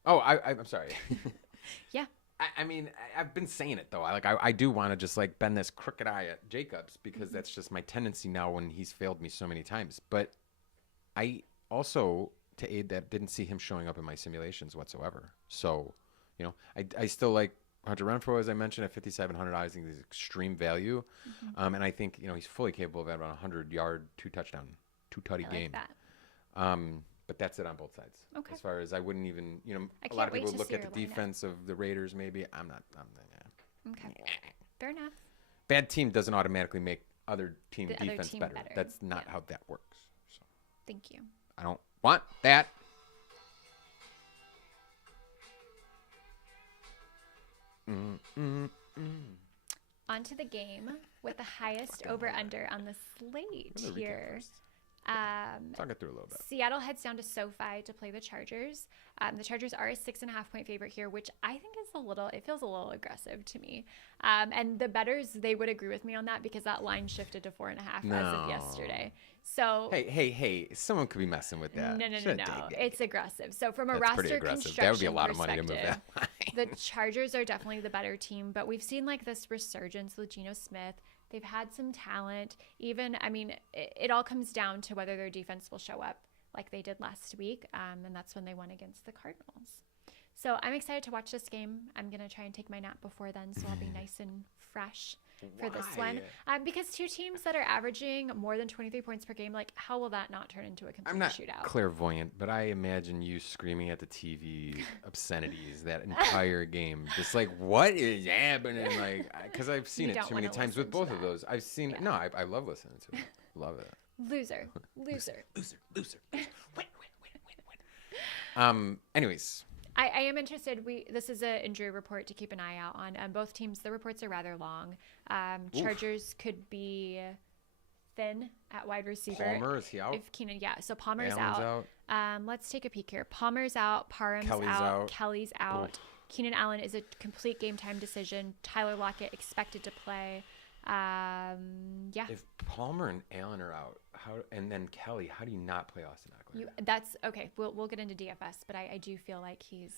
Oh, I'm sorry. Yeah. I mean, I've been saying it though. I do want to just like bend this crooked eye at Jacobs because that's just my tendency now when he's failed me so many times. But I also, to aid that, didn't see him showing up in my simulations whatsoever. So, you know, I still like Hunter Renfro, as I mentioned, at $5,700. I think he's extreme value, and I think he's fully capable of having a 100-yard, two-tutty game. That. But that's it on both sides. Okay. As far as I wouldn't even, I a lot of can't people wait to look see at the your lineup. defense of the Raiders. Maybe Okay. Fair enough. Bad team doesn't automatically make other team The other defense team better. better. That's not Yeah. how that works. So Thank you. I don't want that. On to the game with the highest over-under on the slate Let me recap here. first. Talk it through a little bit. Seattle heads down to SoFi to play the Chargers. The Chargers are a 6.5-point favorite here, which I think is it feels a little aggressive to me. And the bettors, they would agree with me on that because that line shifted to 4.5 as of yesterday. So Hey, someone could be messing with that. no. Should've It's aggressive. So from a That's roster pretty aggressive. construction That would be a lot of money to move perspective, that line. the Chargers are definitely the better team, but we've seen like this resurgence with Geno Smith. They've had some talent. Even, I mean, it all comes down to whether their defense will show up like they did last week, and that's when they won against the Cardinals. So I'm excited to watch this game. I'm going to try and take my nap before then, so I'll be nice and fresh for this one. Because two teams that are averaging more than 23 points per game, like how will that not turn into a complete I'm not shootout? clairvoyant, but I imagine you screaming at the TV obscenities that entire game. Just like, what is happening? Like, because I've seen You it don't too many wanna times with listen to both of that. those. I've seen it. No, I love listening to it. Love it. Loser. Win. Anyways. I am interested. This is an injury report to keep an eye out on. Both teams, the reports are rather long. Chargers could be thin at wide receiver. Palmer, is he out? If Keenan, yeah. So Palmer's Allen's out. Let's take a peek here. Palmer's out. Parham's Kelly's out. Kelly's out. Keenan Allen is a complete game time decision. Tyler Lockett expected to play. Yeah. If Palmer and Allen are out, and then Kelly, how do you not play Austin Eckler? That's okay. We'll get into DFS, but I do feel like he's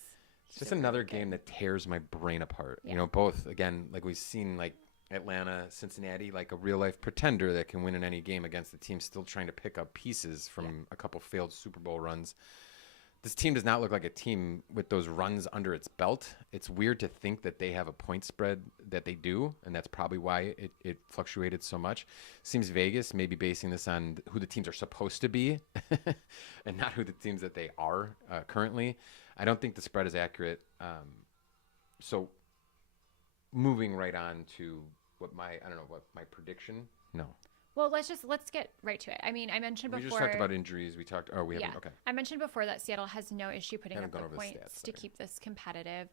just another game that tears my brain apart. Yeah. Both again, like we've seen, like Atlanta, Cincinnati, like a real life pretender that can win in any game against a team still trying to pick up pieces from a couple failed Super Bowl runs. This team does not look like a team with those runs under its belt. It's weird to think that they have a point spread that they do, and that's probably why it fluctuated so much. Seems Vegas may be basing this on who the teams are supposed to be and not who the teams that they are currently. I don't think the spread is accurate. So moving right on to what my prediction? No. Well, let's get right to it. I mean, I mentioned before. We just talked about injuries. We talked. Oh, we haven't. Okay. I mentioned before that Seattle has no issue putting up the points to keep this competitive.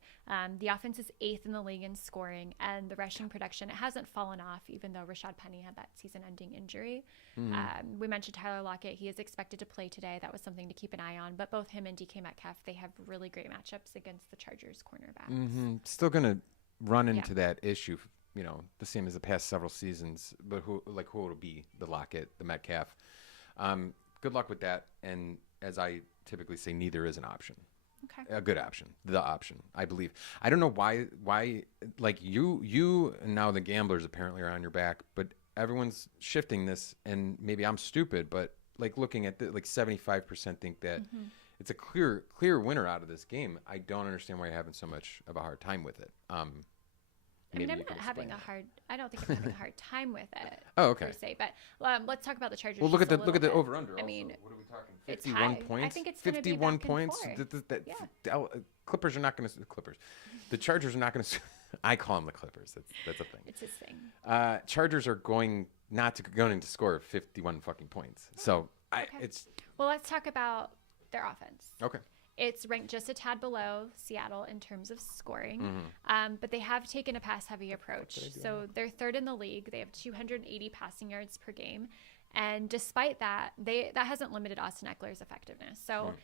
The offense is 8th in the league in scoring, and the rushing production, it hasn't fallen off, even though Rashad Penny had that season-ending injury. We mentioned Tyler Lockett. He is expected to play today. That was something to keep an eye on. But both him and DK Metcalf, they have really great matchups against the Chargers cornerbacks. Still going to run into that issue. The same as the past several seasons, but who will be the Lockett, the Metcalf? Good luck with that. And as I typically say, neither is an option. Okay. A good option, the option, I believe. I don't know why, like you and now the gamblers apparently are on your back, but everyone's shifting this, and maybe I'm stupid, but like looking at 75% think that it's a clear winner out of this game. I don't understand why you're having so much of a hard time with it. I mean, I'm not having I don't think I'm having a hard time with it. Oh, okay. Per se, but let's talk about the Chargers. Well, look at just a the little over under. bit. I mean, what are we talking? it's 51 high. points. I think it's going to be 51 back points. And forth. Clippers are not going to Clippers. The Chargers are not going to. I call them the Clippers. That's a thing. It's his thing. Chargers are going to score 51 fucking points. So Okay. it's Well, let's talk about their offense. okay. It's ranked just a tad below Seattle in terms of scoring, but they have taken a pass-heavy approach. So they're third in the league. They have 280 passing yards per game. And despite that, that hasn't limited Austin Eckler's effectiveness. So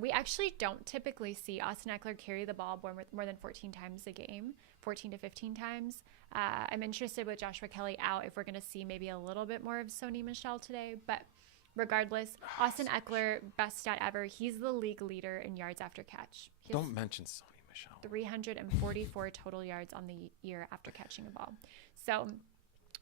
we actually don't typically see Austin Eckler carry the ball more than 14 times a game, 14 to 15 times. I'm interested with Joshua Kelly out if we're going to see maybe a little bit more of Sony Michel today. But regardless, Austin Eckler, best stat ever. He's the league leader in yards after catch. Don't mention Sony Michel. 344 total yards on the year after catching a ball. So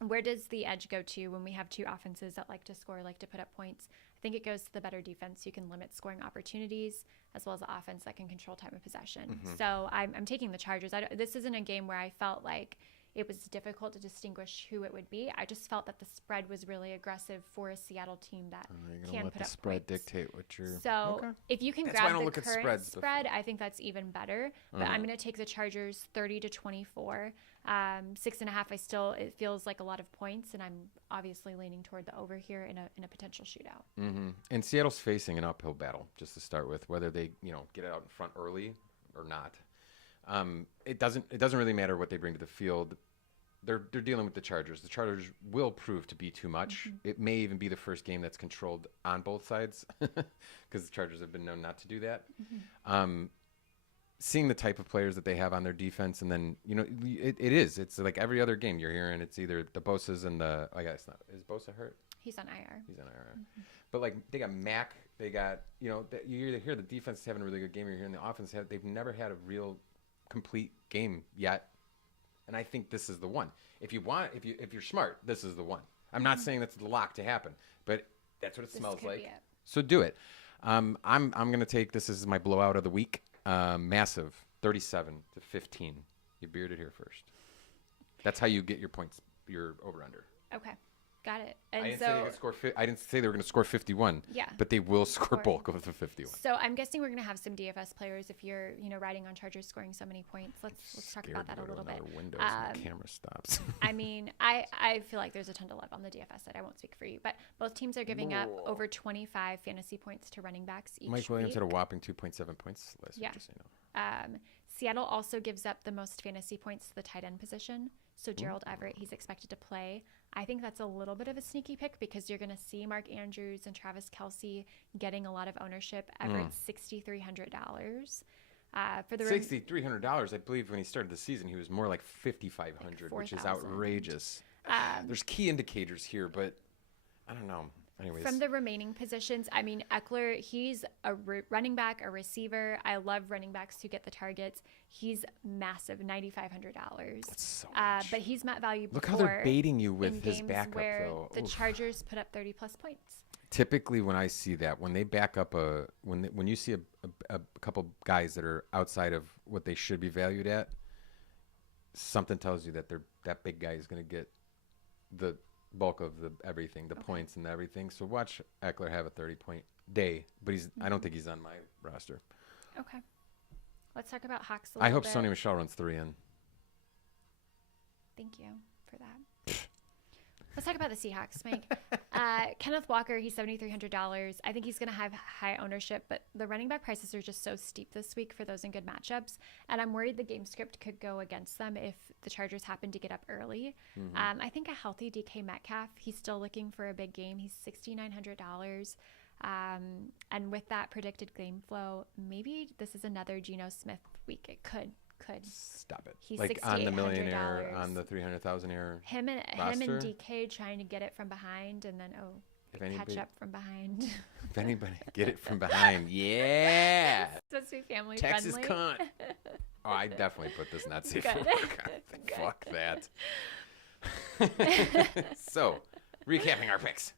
where does the edge go to when we have two offenses that like to score, like to put up points? I think it goes to the better defense. You can limit scoring opportunities as well as the offense that can control time of possession. So I'm taking the Chargers. This isn't a game where I felt like it was difficult to distinguish who it would be. I just felt that the spread was really aggressive for a Seattle team that can put up points. Spread dictate what you're... So if you can grab the current spread, I think that's even better. But I'm going to take the Chargers 30-24. 6.5, it feels like a lot of points, and I'm obviously leaning toward the over here in a potential shootout. And Seattle's facing an uphill battle, just to start with, whether they get it out in front early or not. It doesn't really matter what they bring to the field. They're dealing with the Chargers. The Chargers will prove to be too much. It may even be the first game that's controlled on both sides, because the Chargers have been known not to do that. Seeing the type of players that they have on their defense, and then it's like every other game you're hearing it's either the Bosa's and the is Bosa hurt? He's on IR. But like they got Mac, they got you either hear the defense is having a really good game, or you're hearing the offense they've never had a real complete game yet. And I think this is the one. If you're smart, this is the one. I'm not saying that's the lock to happen, but that's what it smells like. So do it. I'm going to take this as my blowout of the week. Massive 37-15. You bearded here first. That's how you get your points, your over under. Okay. Got it. And I didn't say they were going to score 51. Yeah. But they will score bulk of the 51. So I'm guessing we're going to have some DFS players if you're, riding on Chargers scoring so many points. Let's talk about that a little bit. Windows and the camera stops. I mean, I feel like there's a ton to love on the DFS side. I won't speak for you, but both teams are giving up over 25 fantasy points to running backs each Mike Williams week. had a whopping 2.7 points last week, just so you know. Seattle also gives up the most fantasy points to the tight end position. So Gerald Everett, he's expected to play. I think that's a little bit of a sneaky pick because you're going to see Mark Andrews and Travis Kelce getting a lot of ownership. Everett's $6,300. For the $6,300, I believe when he started the season, he was more like $5,500, which is outrageous. There's key indicators here, but I don't know. Anyways. From the remaining positions, I mean, Eckler, he's a running back, a receiver. I love running backs who get the targets. He's massive, $9,500. That's so much. But he's met value before. Look how they're baiting you with his backup, where though. The Chargers put up 30-plus points. Typically, when I see that, when they back up when you see a couple guys that are outside of what they should be valued at, something tells you that that big guy is going to get the bulk of everything, the points and everything. So watch Eckler have a 30-point day, but I don't think he's on my roster. Okay. Let's talk about Hawks a little I hope bit. Sony Michel runs 3 in. Thank you for that. Let's talk about the Seahawks, Mike. Kenneth Walker, he's $7,300. I think he's going to have high ownership, but the running back prices are just so steep this week for those in good matchups. And I'm worried the game script could go against them if the Chargers happen to get up early. I think a healthy DK Metcalf, he's still looking for a big game. He's $6,900. And with that predicted game flow, maybe this is another Geno Smith week. It could. Stop it. He's like on the millionaire, $6,800. on the 300,000 air. Him and DK trying to get it from behind, and then catch up from behind. If anybody get it from behind, yeah. Supposed to be family Texas friendly. cunt. Oh, I definitely put this not safe for Good. work. Fuck that. So, recapping our picks.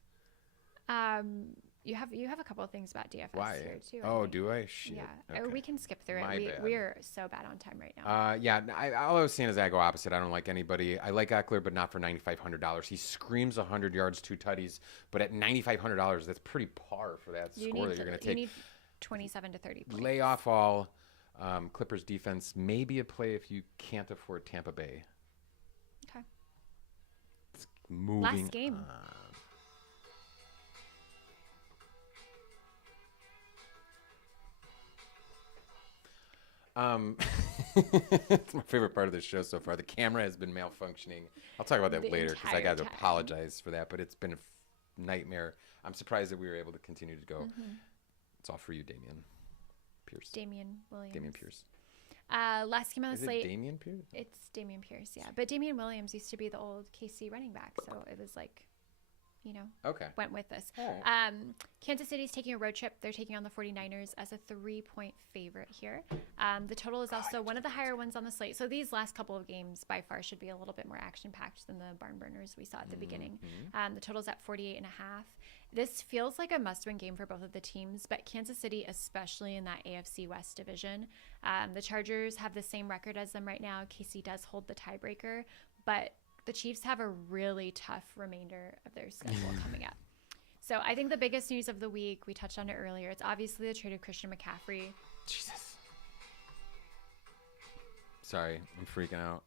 You have a couple of things about DFS here too. Oh, do I? Shit. Yeah. Okay. We can skip through My it. bad. We're so bad on time right now. Yeah. All I was saying is I go opposite. I don't like anybody. I like Eckler, but not for $9,500. He screams 100 yards, 2 tutties, but at $9,500, that's pretty par for that score that you're going to take. You need 27 to 30 points. Lay off all. Clippers defense may be a play if you can't afford Tampa Bay. Okay. It's moving Last game. on. It's my favorite part of the show so far. The camera has been malfunctioning. I'll talk about that The later because I entire got to time. apologize for that, but it's been a nightmare. I'm surprised that we were able to continue to go. It's all for you, Damian Pierce. Damian Williams. Damian Pierce. Last game on the Is it slate. Damian Pierce? It's Damian Pierce, yeah. But Damian Williams used to be the old KC running back, so it was like, Okay. went with this. All right. Kansas City's taking a road trip. They're taking on the 49ers as a 3-point favorite here. The total is also one of the higher ones on the slate. So these last couple of games by far should be a little bit more action-packed than the barn burners we saw at the beginning. The total's at 48.5. This feels like a must-win game for both of the teams, but Kansas City, especially in that AFC West division. The Chargers have the same record as them right now. KC does hold the tiebreaker, but the Chiefs have a really tough remainder of their schedule coming up. So I think the biggest news of the week, we touched on it earlier, it's obviously the trade of Christian McCaffrey. Jesus. Sorry, I'm freaking out.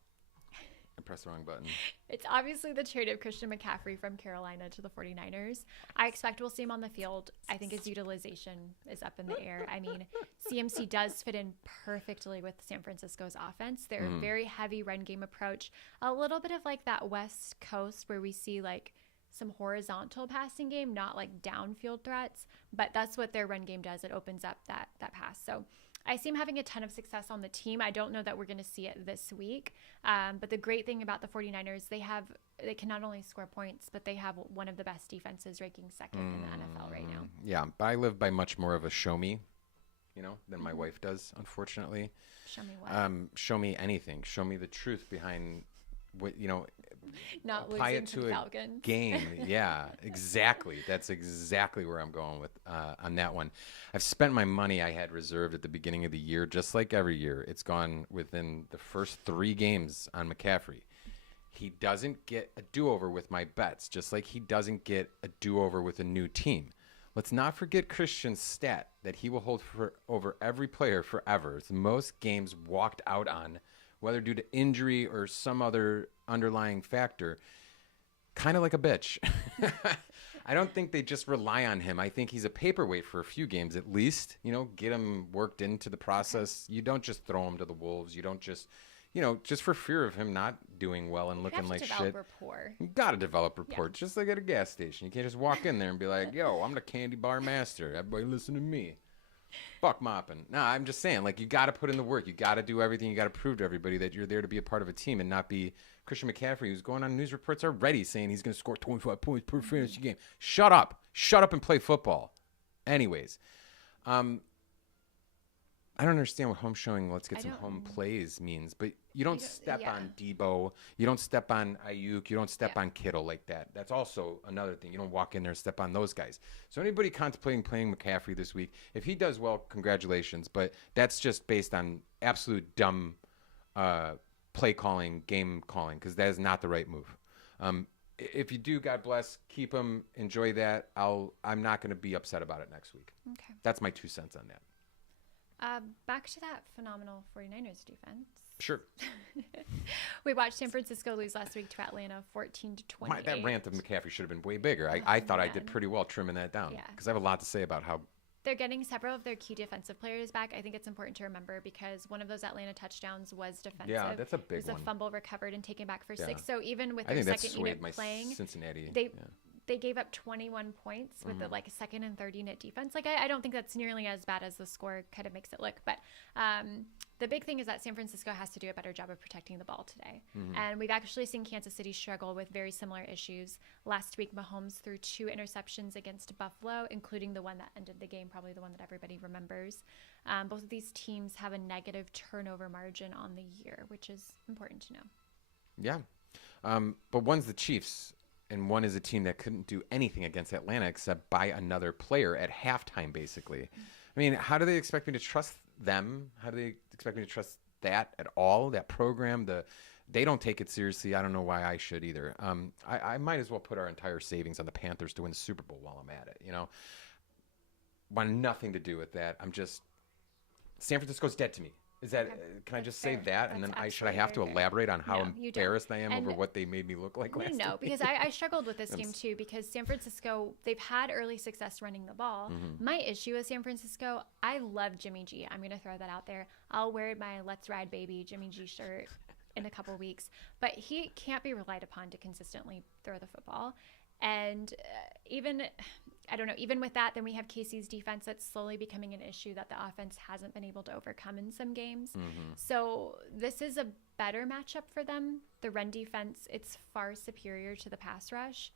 I pressed the wrong button. It's obviously the trade of Christian McCaffrey from Carolina to the 49ers. I expect we'll see him on the field. I think his utilization is up in the air. I mean, CMC does fit in perfectly with San Francisco's offense. They're a very heavy run game approach. A little bit of like that West Coast where we see like some horizontal passing game, not like downfield threats, but that's what their run game does. It opens up that pass. So I see him having a ton of success on the team. I don't know that we're going to see it this week. But the great thing about the 49ers, they can not only score points, but they have one of the best defenses ranking second in the NFL right now. Yeah, but I live by much more of a show me, than my wife does, unfortunately. Show me what? Show me anything. Show me the truth behind what, Not apply losing it to to the a Falcons. game. Yeah, exactly. That's exactly where I'm going with on that one. I've spent my money I had reserved at the beginning of the year, just like every year. It's gone within the first 3 games on McCaffrey. He doesn't get a do-over with my bets, just like he doesn't get a do-over with a new team. Let's not forget Christian's stat that he will hold over every player forever. It's the most games walked out on, whether due to injury or some other underlying factor, kind of like a bitch. I don't think they just rely on him. I think he's a paperweight for a few games at least. Get him worked into the process. You don't just throw him to the wolves. You don't just, just for fear of him not doing well and looking like shit. Rapport. You got to develop rapport, just like at a gas station. You can't just walk in there and be like, yo, I'm the candy bar master. Everybody listen to me. Buck mopping. No, I'm just saying, like, you got to put in the work. You got to do everything. You got to prove to everybody that you're there to be a part of a team and not be Christian McCaffrey, who's going on news reports already saying he's going to score 25 points per fantasy game. Shut up. Shut up and play football. Anyways, I don't understand what home showing, let's get some home plays means, but you don't step on Debo. You don't step on Ayuk. You don't step on Kittle like that. That's also another thing. You don't walk in there and step on those guys. So anybody contemplating playing McCaffrey this week, if he does well, congratulations. But that's just based on absolute dumb play calling, game calling, because that is not the right move. If you do, God bless, keep him, enjoy that. I'm not going to be upset about it next week. Okay. That's my 2 cents on that. Back to that phenomenal 49ers defense. Sure. We watched San Francisco lose last week to Atlanta 14-28. That rant of McCaffrey should have been way bigger. I thought I did pretty well trimming that down because I have a lot to say about how they're getting several of their key defensive players back. I think it's important to remember because one of those Atlanta touchdowns was defensive. Yeah, that's a big one. It was a fumble recovered and taken back for 6. So even with their I think second swayed unit my playing, Cincinnati. they gave up 21 points with the second and third unit defense. Like I don't think that's nearly as bad as the score kind of makes it look. But the big thing is that San Francisco has to do a better job of protecting the ball today. And we've actually seen Kansas City struggle with very similar issues. Last week, Mahomes threw 2 interceptions against Buffalo, including the one that ended the game, probably the one that everybody remembers. Both of these teams have a negative turnover margin on the year, which is important to know. Yeah. But one's the Chiefs. And one is a team that couldn't do anything against Atlanta except buy another player at halftime, basically. I mean, how do they expect me to trust them? How do they expect me to trust that at all? That program, they don't take it seriously. I don't know why I should either. I might as well put our entire savings on the Panthers to win the Super Bowl while I'm at it. Want nothing to do with that. San Francisco's dead to me. Is that? Okay. Can I That's just say fair. that, and That's then should I absolutely have to very fair. elaborate on how No, you don't. embarrassed I am And over what they made me look like last no, week? because I struggled with this game too, because San Francisco, they've had early success running the ball. My issue with San Francisco, I love Jimmy G. I'm going to throw that out there. I'll wear my Let's Ride Baby Jimmy G shirt in a couple weeks, but he can't be relied upon to consistently throw the football. And I don't know, even with that, then we have Casey's defense that's slowly becoming an issue that the offense hasn't been able to overcome in some games. So this is a better matchup for them. The run defense, it's far superior to the pass rush.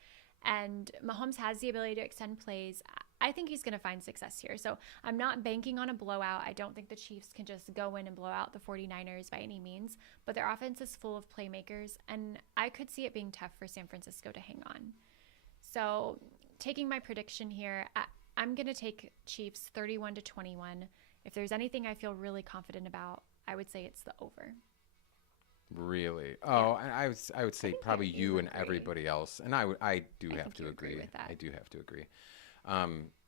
And Mahomes has the ability to extend plays. I think he's going to find success here. So I'm not banking on a blowout. I don't think the Chiefs can just go in and blow out the 49ers by any means. But their offense is full of playmakers. And I could see it being tough for San Francisco to hang on. So taking my prediction here, I'm going to take Chiefs 31-21. If there's anything I feel really confident about, I would say it's the over. Really? Oh, and I would say think probably that you you and agree. everybody else, and I do have think to you agree. agree with that. I do have to agree.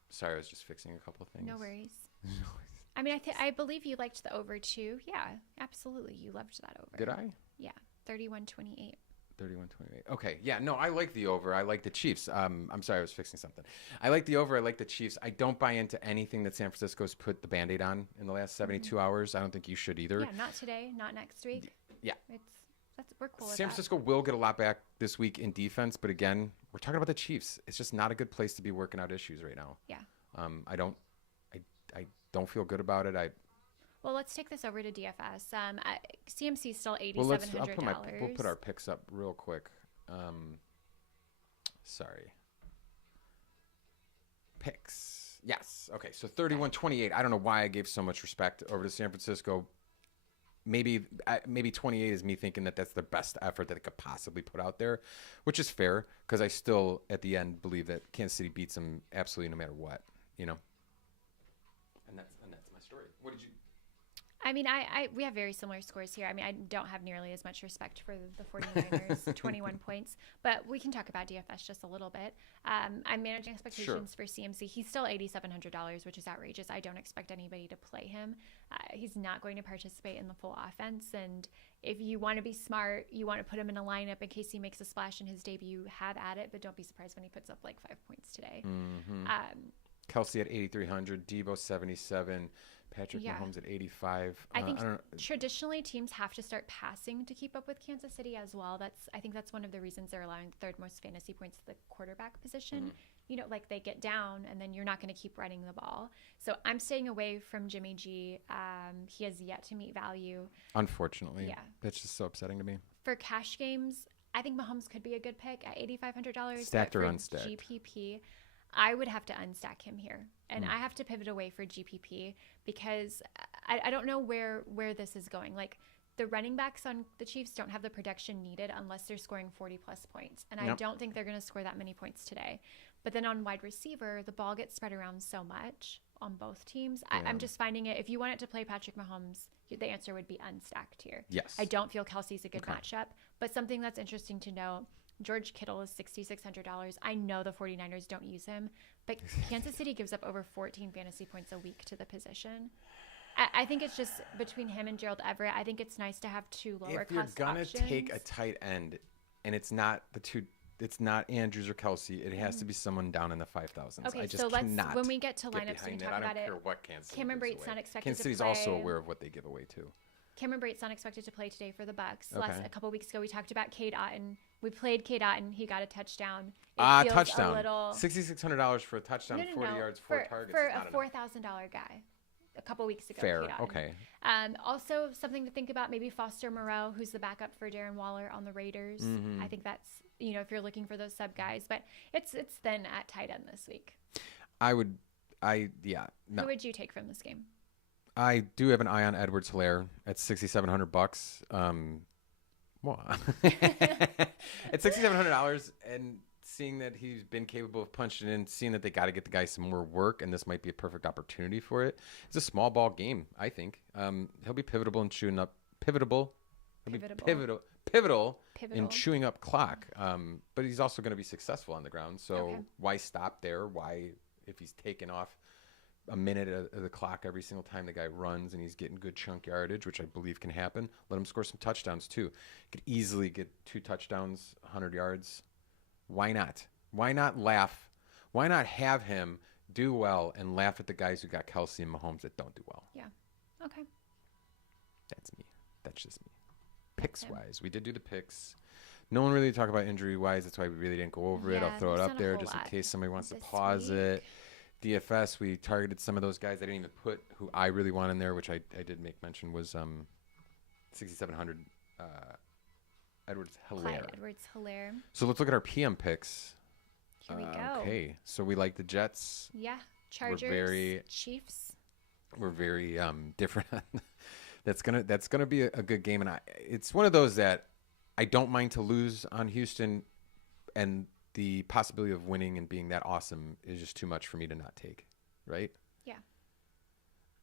Sorry, I was just fixing a couple of things. No worries. I mean, I believe you liked the over too. Yeah, absolutely. You loved that over. Did I? Yeah, 31-28. 31-28. Okay. Yeah, no, I like the over. I like the Chiefs. I'm sorry, I was fixing something. I like the over. I like the Chiefs. I don't buy into anything that San Francisco's put the Band-Aid on in the last 72 hours. I don't think you should either. Yeah, not today, not next week. Yeah. We're cool with San that. Francisco will get a lot back this week in defense, but again, we're talking about the Chiefs. It's just not a good place to be working out issues right now. Yeah. I don't feel good about it. Well, let's take this over to DFS. CMC still Well, $8,700. we'll put our picks up real quick. Sorry. Picks. Yes. Okay. So 31-28. I don't know why I gave so much respect over to San Francisco. Maybe 28 is me thinking that that's the best effort that it could possibly put out there, which is fair because I still at the end believe that Kansas City beats them absolutely no matter what, you know. And that's my story. What did you? I mean, we have very similar scores here. I mean, I don't have nearly as much respect for the 49ers, 21 points, but we can talk about DFS just a little bit. I'm managing expectations for CMC. He's still $8,700, which is outrageous. I don't expect anybody to play him. He's not going to participate in the full offense. And if you want to be smart, you want to put him in a lineup in case he makes a splash in his debut, have at it, but don't be surprised when he puts up like 5 points today. Kelsey at 8,300, Debo 77. Patrick Mahomes at 85. I think traditionally teams have to start passing to keep up with Kansas City as well. I think that's one of the reasons they're allowing the third most fantasy points to the quarterback position. You know, like they get down and then you're not going to keep running the ball. So I'm staying away from Jimmy G. He has yet to meet value. Unfortunately. Yeah. That's just so upsetting to me. For cash games, I think Mahomes could be a good pick at $8,500. Stacked or unstacked? GPP, I would have to unstack him here. And I have to pivot away for GPP because I don't know where this is going. Like the running backs on the Chiefs don't have the production needed unless they're scoring 40-plus points. And I don't think they're going to score that many points today. But then on wide receiver, the ball gets spread around so much on both teams. I'm just finding it. If you wanted to play Patrick Mahomes, the answer would be unstacked here. Yes. I don't feel Kelsey's a good matchup. But something that's interesting to note, George Kittle is $6,600. I know the 49ers don't use him, but Kansas City gives up over 14 fantasy points a week to the position. I think it's just between him and Gerald Everett. I think it's nice to have two lower cost options. If you're going to take a tight end and it's not it's not Andrews or Kelsey, it has to be someone down in the 5,000s. Okay, I just so cannot when we get to lineups, we can talk about it. I don't care what Kansas City Cameron gives Brate's away. not expected Kansas to City's play. also aware of what they give away too. Cameron Brate's not expected to play today for the Bucks. Okay. A couple weeks ago, we talked about Cade Otton. We played Cade Otton. He got a touchdown. Touchdown. Little... $6,600 for a touchdown, 40 yards, 4 targets. For a $4,000 guy. A couple weeks ago. Fair. Okay. Also, something to think about, maybe Foster Moreau, who's the backup for Darren Waller on the Raiders. I think that's, if you're looking for those sub guys. But it's thin at tight end this week. No. Who would you take from this game? I do have an eye on Edwards-Helaire at $6,700. What? At $6,700, and seeing that he's been capable of punching in, seeing that they got to get the guy some more work, and this might be a perfect opportunity for it. It's a small ball game, I think. He'll be pivotal in chewing up in chewing up clock. But he's also going to be successful on the ground. So why stop there? Why, if he's taken off a minute of the clock every single time the guy runs, and he's getting good chunk yardage, which I believe can happen. Let him score some touchdowns too. Could easily get 2 touchdowns, 100 yards. Why not? Why not laugh? Why not have him do well and laugh at the guys who got Kelsey and Mahomes that don't do well? Yeah. Okay. That's me. That's just me. Picks-wise, we did do the picks. No one really talked about injury-wise. That's why we really didn't go over it. I'll throw it up there just in case somebody wants to pause it. DFS, we targeted some of those guys. I didn't even put who I really want in there, which I did make mention was 6,700 Edwards-Helaire. So let's look at our PM picks. Here we go. Okay, so we like the Jets. Yeah, Chargers, Chiefs. We're very different. That's gonna be a good game, and it's one of those that I don't mind to lose on Houston, and the possibility of winning and being that awesome is just too much for me to not take, right? Yeah.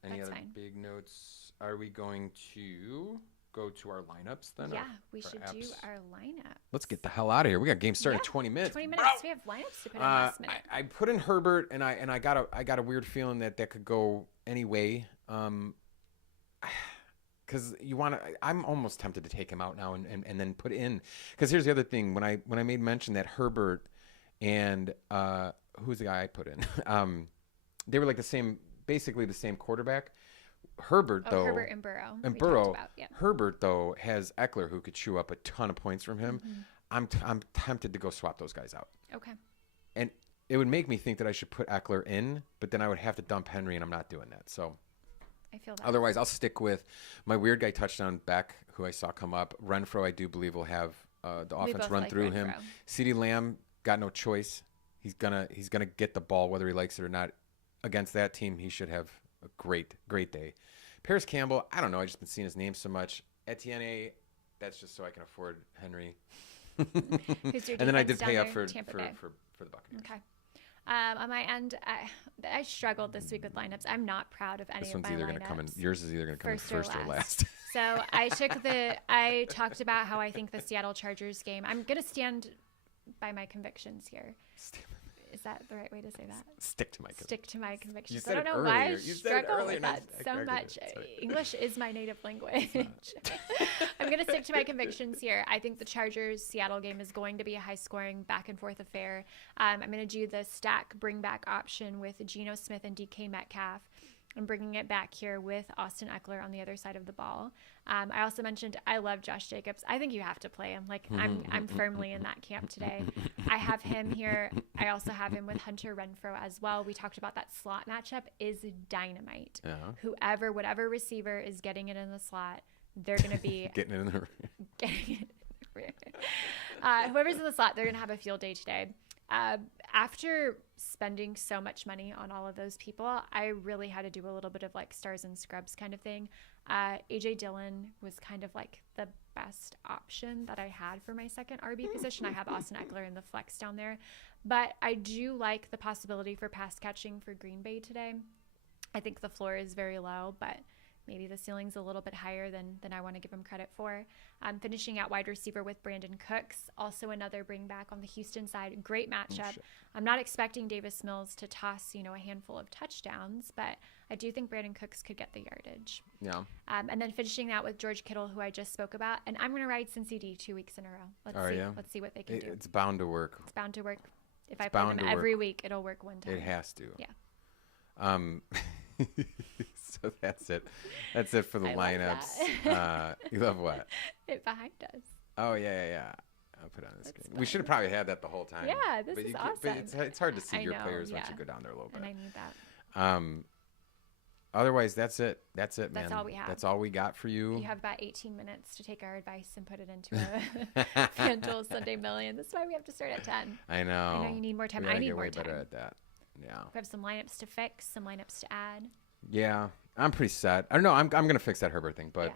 Any other big notes? Are we going to go to our lineups then? Yeah, we should do our lineup. Let's get the hell out of here. We got game starting in 20 minutes. 20 minutes. We have lineups to put in last minute. I put in Herbert, and I got a weird feeling that could go any way. Because I'm almost tempted to take him out now and then put in. Because here's the other thing. When I made mention that Herbert and who's the guy I put in? They were like basically the same quarterback. Herbert Herbert and Burrow. Herbert though has Eckler who could chew up a ton of points from him. Mm-hmm. I'm tempted to go swap those guys out. Okay. And it would make me think that I should put Eckler in, but then I would have to dump Henry, and I'm not doing that. So. I feel that. Otherwise, I'll stick with my weird guy touchdown back, who I saw come up. Renfro, I do believe, will have the offense run through him. CeeDee Lamb got no choice. He's gonna get the ball whether he likes it or not. Against that team, he should have a great day. Paris Campbell, I don't know. I've just been seeing his name so much. Etienne, that's just so I can afford Henry. And then I did pay up for the Buccaneers. Okay. On my end, I struggled this week with lineups. I'm not proud of any of my lineups. Yours is either going to come in first or last. So I talked about how I think the Seattle Chargers game, I'm going to stand by my convictions here. Is that the right way to say that? Stick to my convictions. I don't know why I struggle with that so much. English is my native language. I'm going to stick to my convictions here. I think the Chargers-Seattle game is going to be a high-scoring, back-and-forth affair. I'm going to do the stack bring-back option with Geno Smith and DK Metcalf. I'm bringing it back here with Austin Eckler on the other side of the ball. I also mentioned I love Josh Jacobs. I think you have to play him. I'm firmly in that camp today. I have him here. I also have him with Hunter Renfrow as well. We talked about that slot matchup is dynamite. Yeah. Whatever receiver is getting it in the slot, they're going to be getting it in the whoever's in the slot, they're going to have a field day today. After spending so much money on all of those people, I really had to do a little bit of like stars and scrubs kind of thing. AJ Dillon was kind of like the best option that I had for my second RB position. I have Austin Eckler in the flex down there, but I do like the possibility for pass catching for Green Bay today. I think the floor is very low, but maybe the ceiling's a little bit higher than I want to give him credit for. Finishing out wide receiver with Brandon Cooks, also another bring back on the Houston side. Great matchup. I'm not expecting Davis Mills to toss, a handful of touchdowns, but I do think Brandon Cooks could get the yardage. Yeah. And then finishing that with George Kittle, who I just spoke about. And I'm going to ride Cincy 2 weeks in a row. Let's see what they can do. It's bound to work. If I play them every week, it'll work one time. It has to. Yeah. So that's it. That's it for the lineups. You love what? It behind us. Oh, yeah. I'll put it on the screen. We should have probably had that the whole time. Yeah, this is awesome. But it's hard to see your players once you go down there a little bit. And I need that. Otherwise, that's it. That's it, man. That's all we have. That's all we got for you. You have about 18 minutes to take our advice and put it into a Fanduel Sunday Million. That's why we have to start at 10. I know. I know you need more time. I need more time. Way better at that. Yeah. We have some lineups to fix, some lineups to add. Yeah, I'm pretty set. I don't know. I'm gonna fix that Herbert thing, but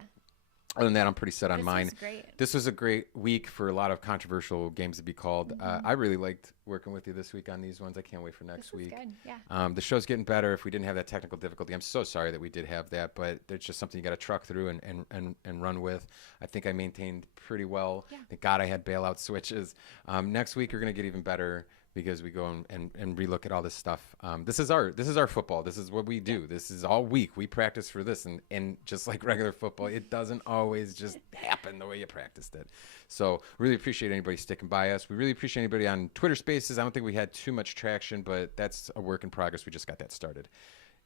other than that, I'm pretty set on mine. This was a great week for a lot of controversial games to be called. I really liked working with you this week on these ones. I can't wait for next week. Good. Yeah. The show's getting better. If we didn't have that technical difficulty, I'm so sorry that we did have that, but it's just something you got to truck through and run with. I think I maintained pretty well. Yeah. Thank God I had bailout switches. Next week, you're gonna get even better. because we go and relook at all this stuff. This is our football. This is what we do. This is all week. We practice for this, and just like regular football, it doesn't always just happen the way you practiced it. So really appreciate anybody sticking by us. We really appreciate anybody on Twitter Spaces. I don't think we had too much traction, but that's a work in progress. We just got that started.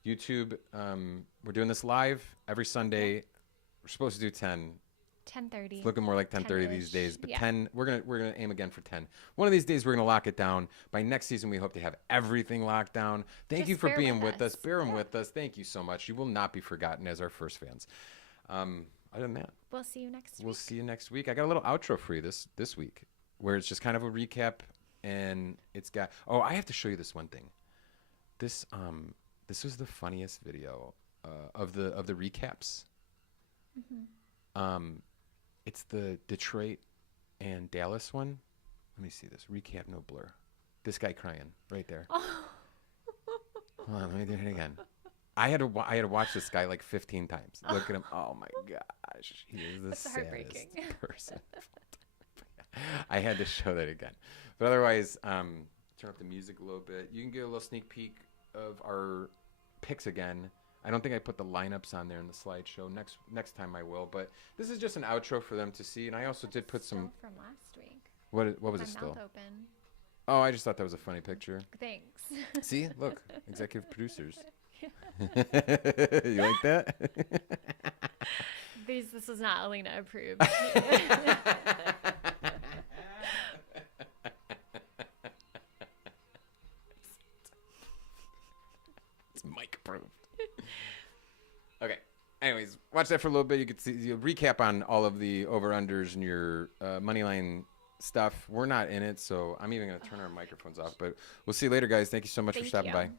YouTube, we're doing this live every Sunday. We're supposed to do 10:30. It's looking more like 10:30 these days, but yeah. 10. We're gonna aim again for 10. One of these days, we're gonna lock it down. By next season, we hope to have everything locked down. Thank Just you for bear being with with us. us. Bear with us. Thank you so much. You will not be forgotten as our first fans. Other than that, We'll see you next week. we'll see you next week. I got a little outro for you this week, where it's just kind of a recap, and it's got. Oh, I have to show you this one thing. This was the funniest video of the recaps. It's the Detroit and Dallas one. Let me see this. Recap, no blur. This guy crying right there. Oh. Hold on, let me do it again. I had to watch this guy like 15 times. Look at him. Oh my gosh, he is the That's saddest heartbreaking. person. I had to show that again. But otherwise, turn up the music a little bit. You can get a little sneak peek of our picks again. I don't think I put the lineups on there in the slideshow. Next time I will. But this is just an outro for them to see. And I also did put some. Still from last week. What was My it still? mouth open. Oh, I just thought that was a funny picture. Thanks. See, look, executive producers. You like that? This is not Alina approved. It's Mike approved. Okay. Anyways, watch that for a little bit. You could see the recap on all of the over-unders and your moneyline stuff. We're not in it, so I'm even going to turn our microphones off. But we'll see you later, guys. Thank you so much for stopping by.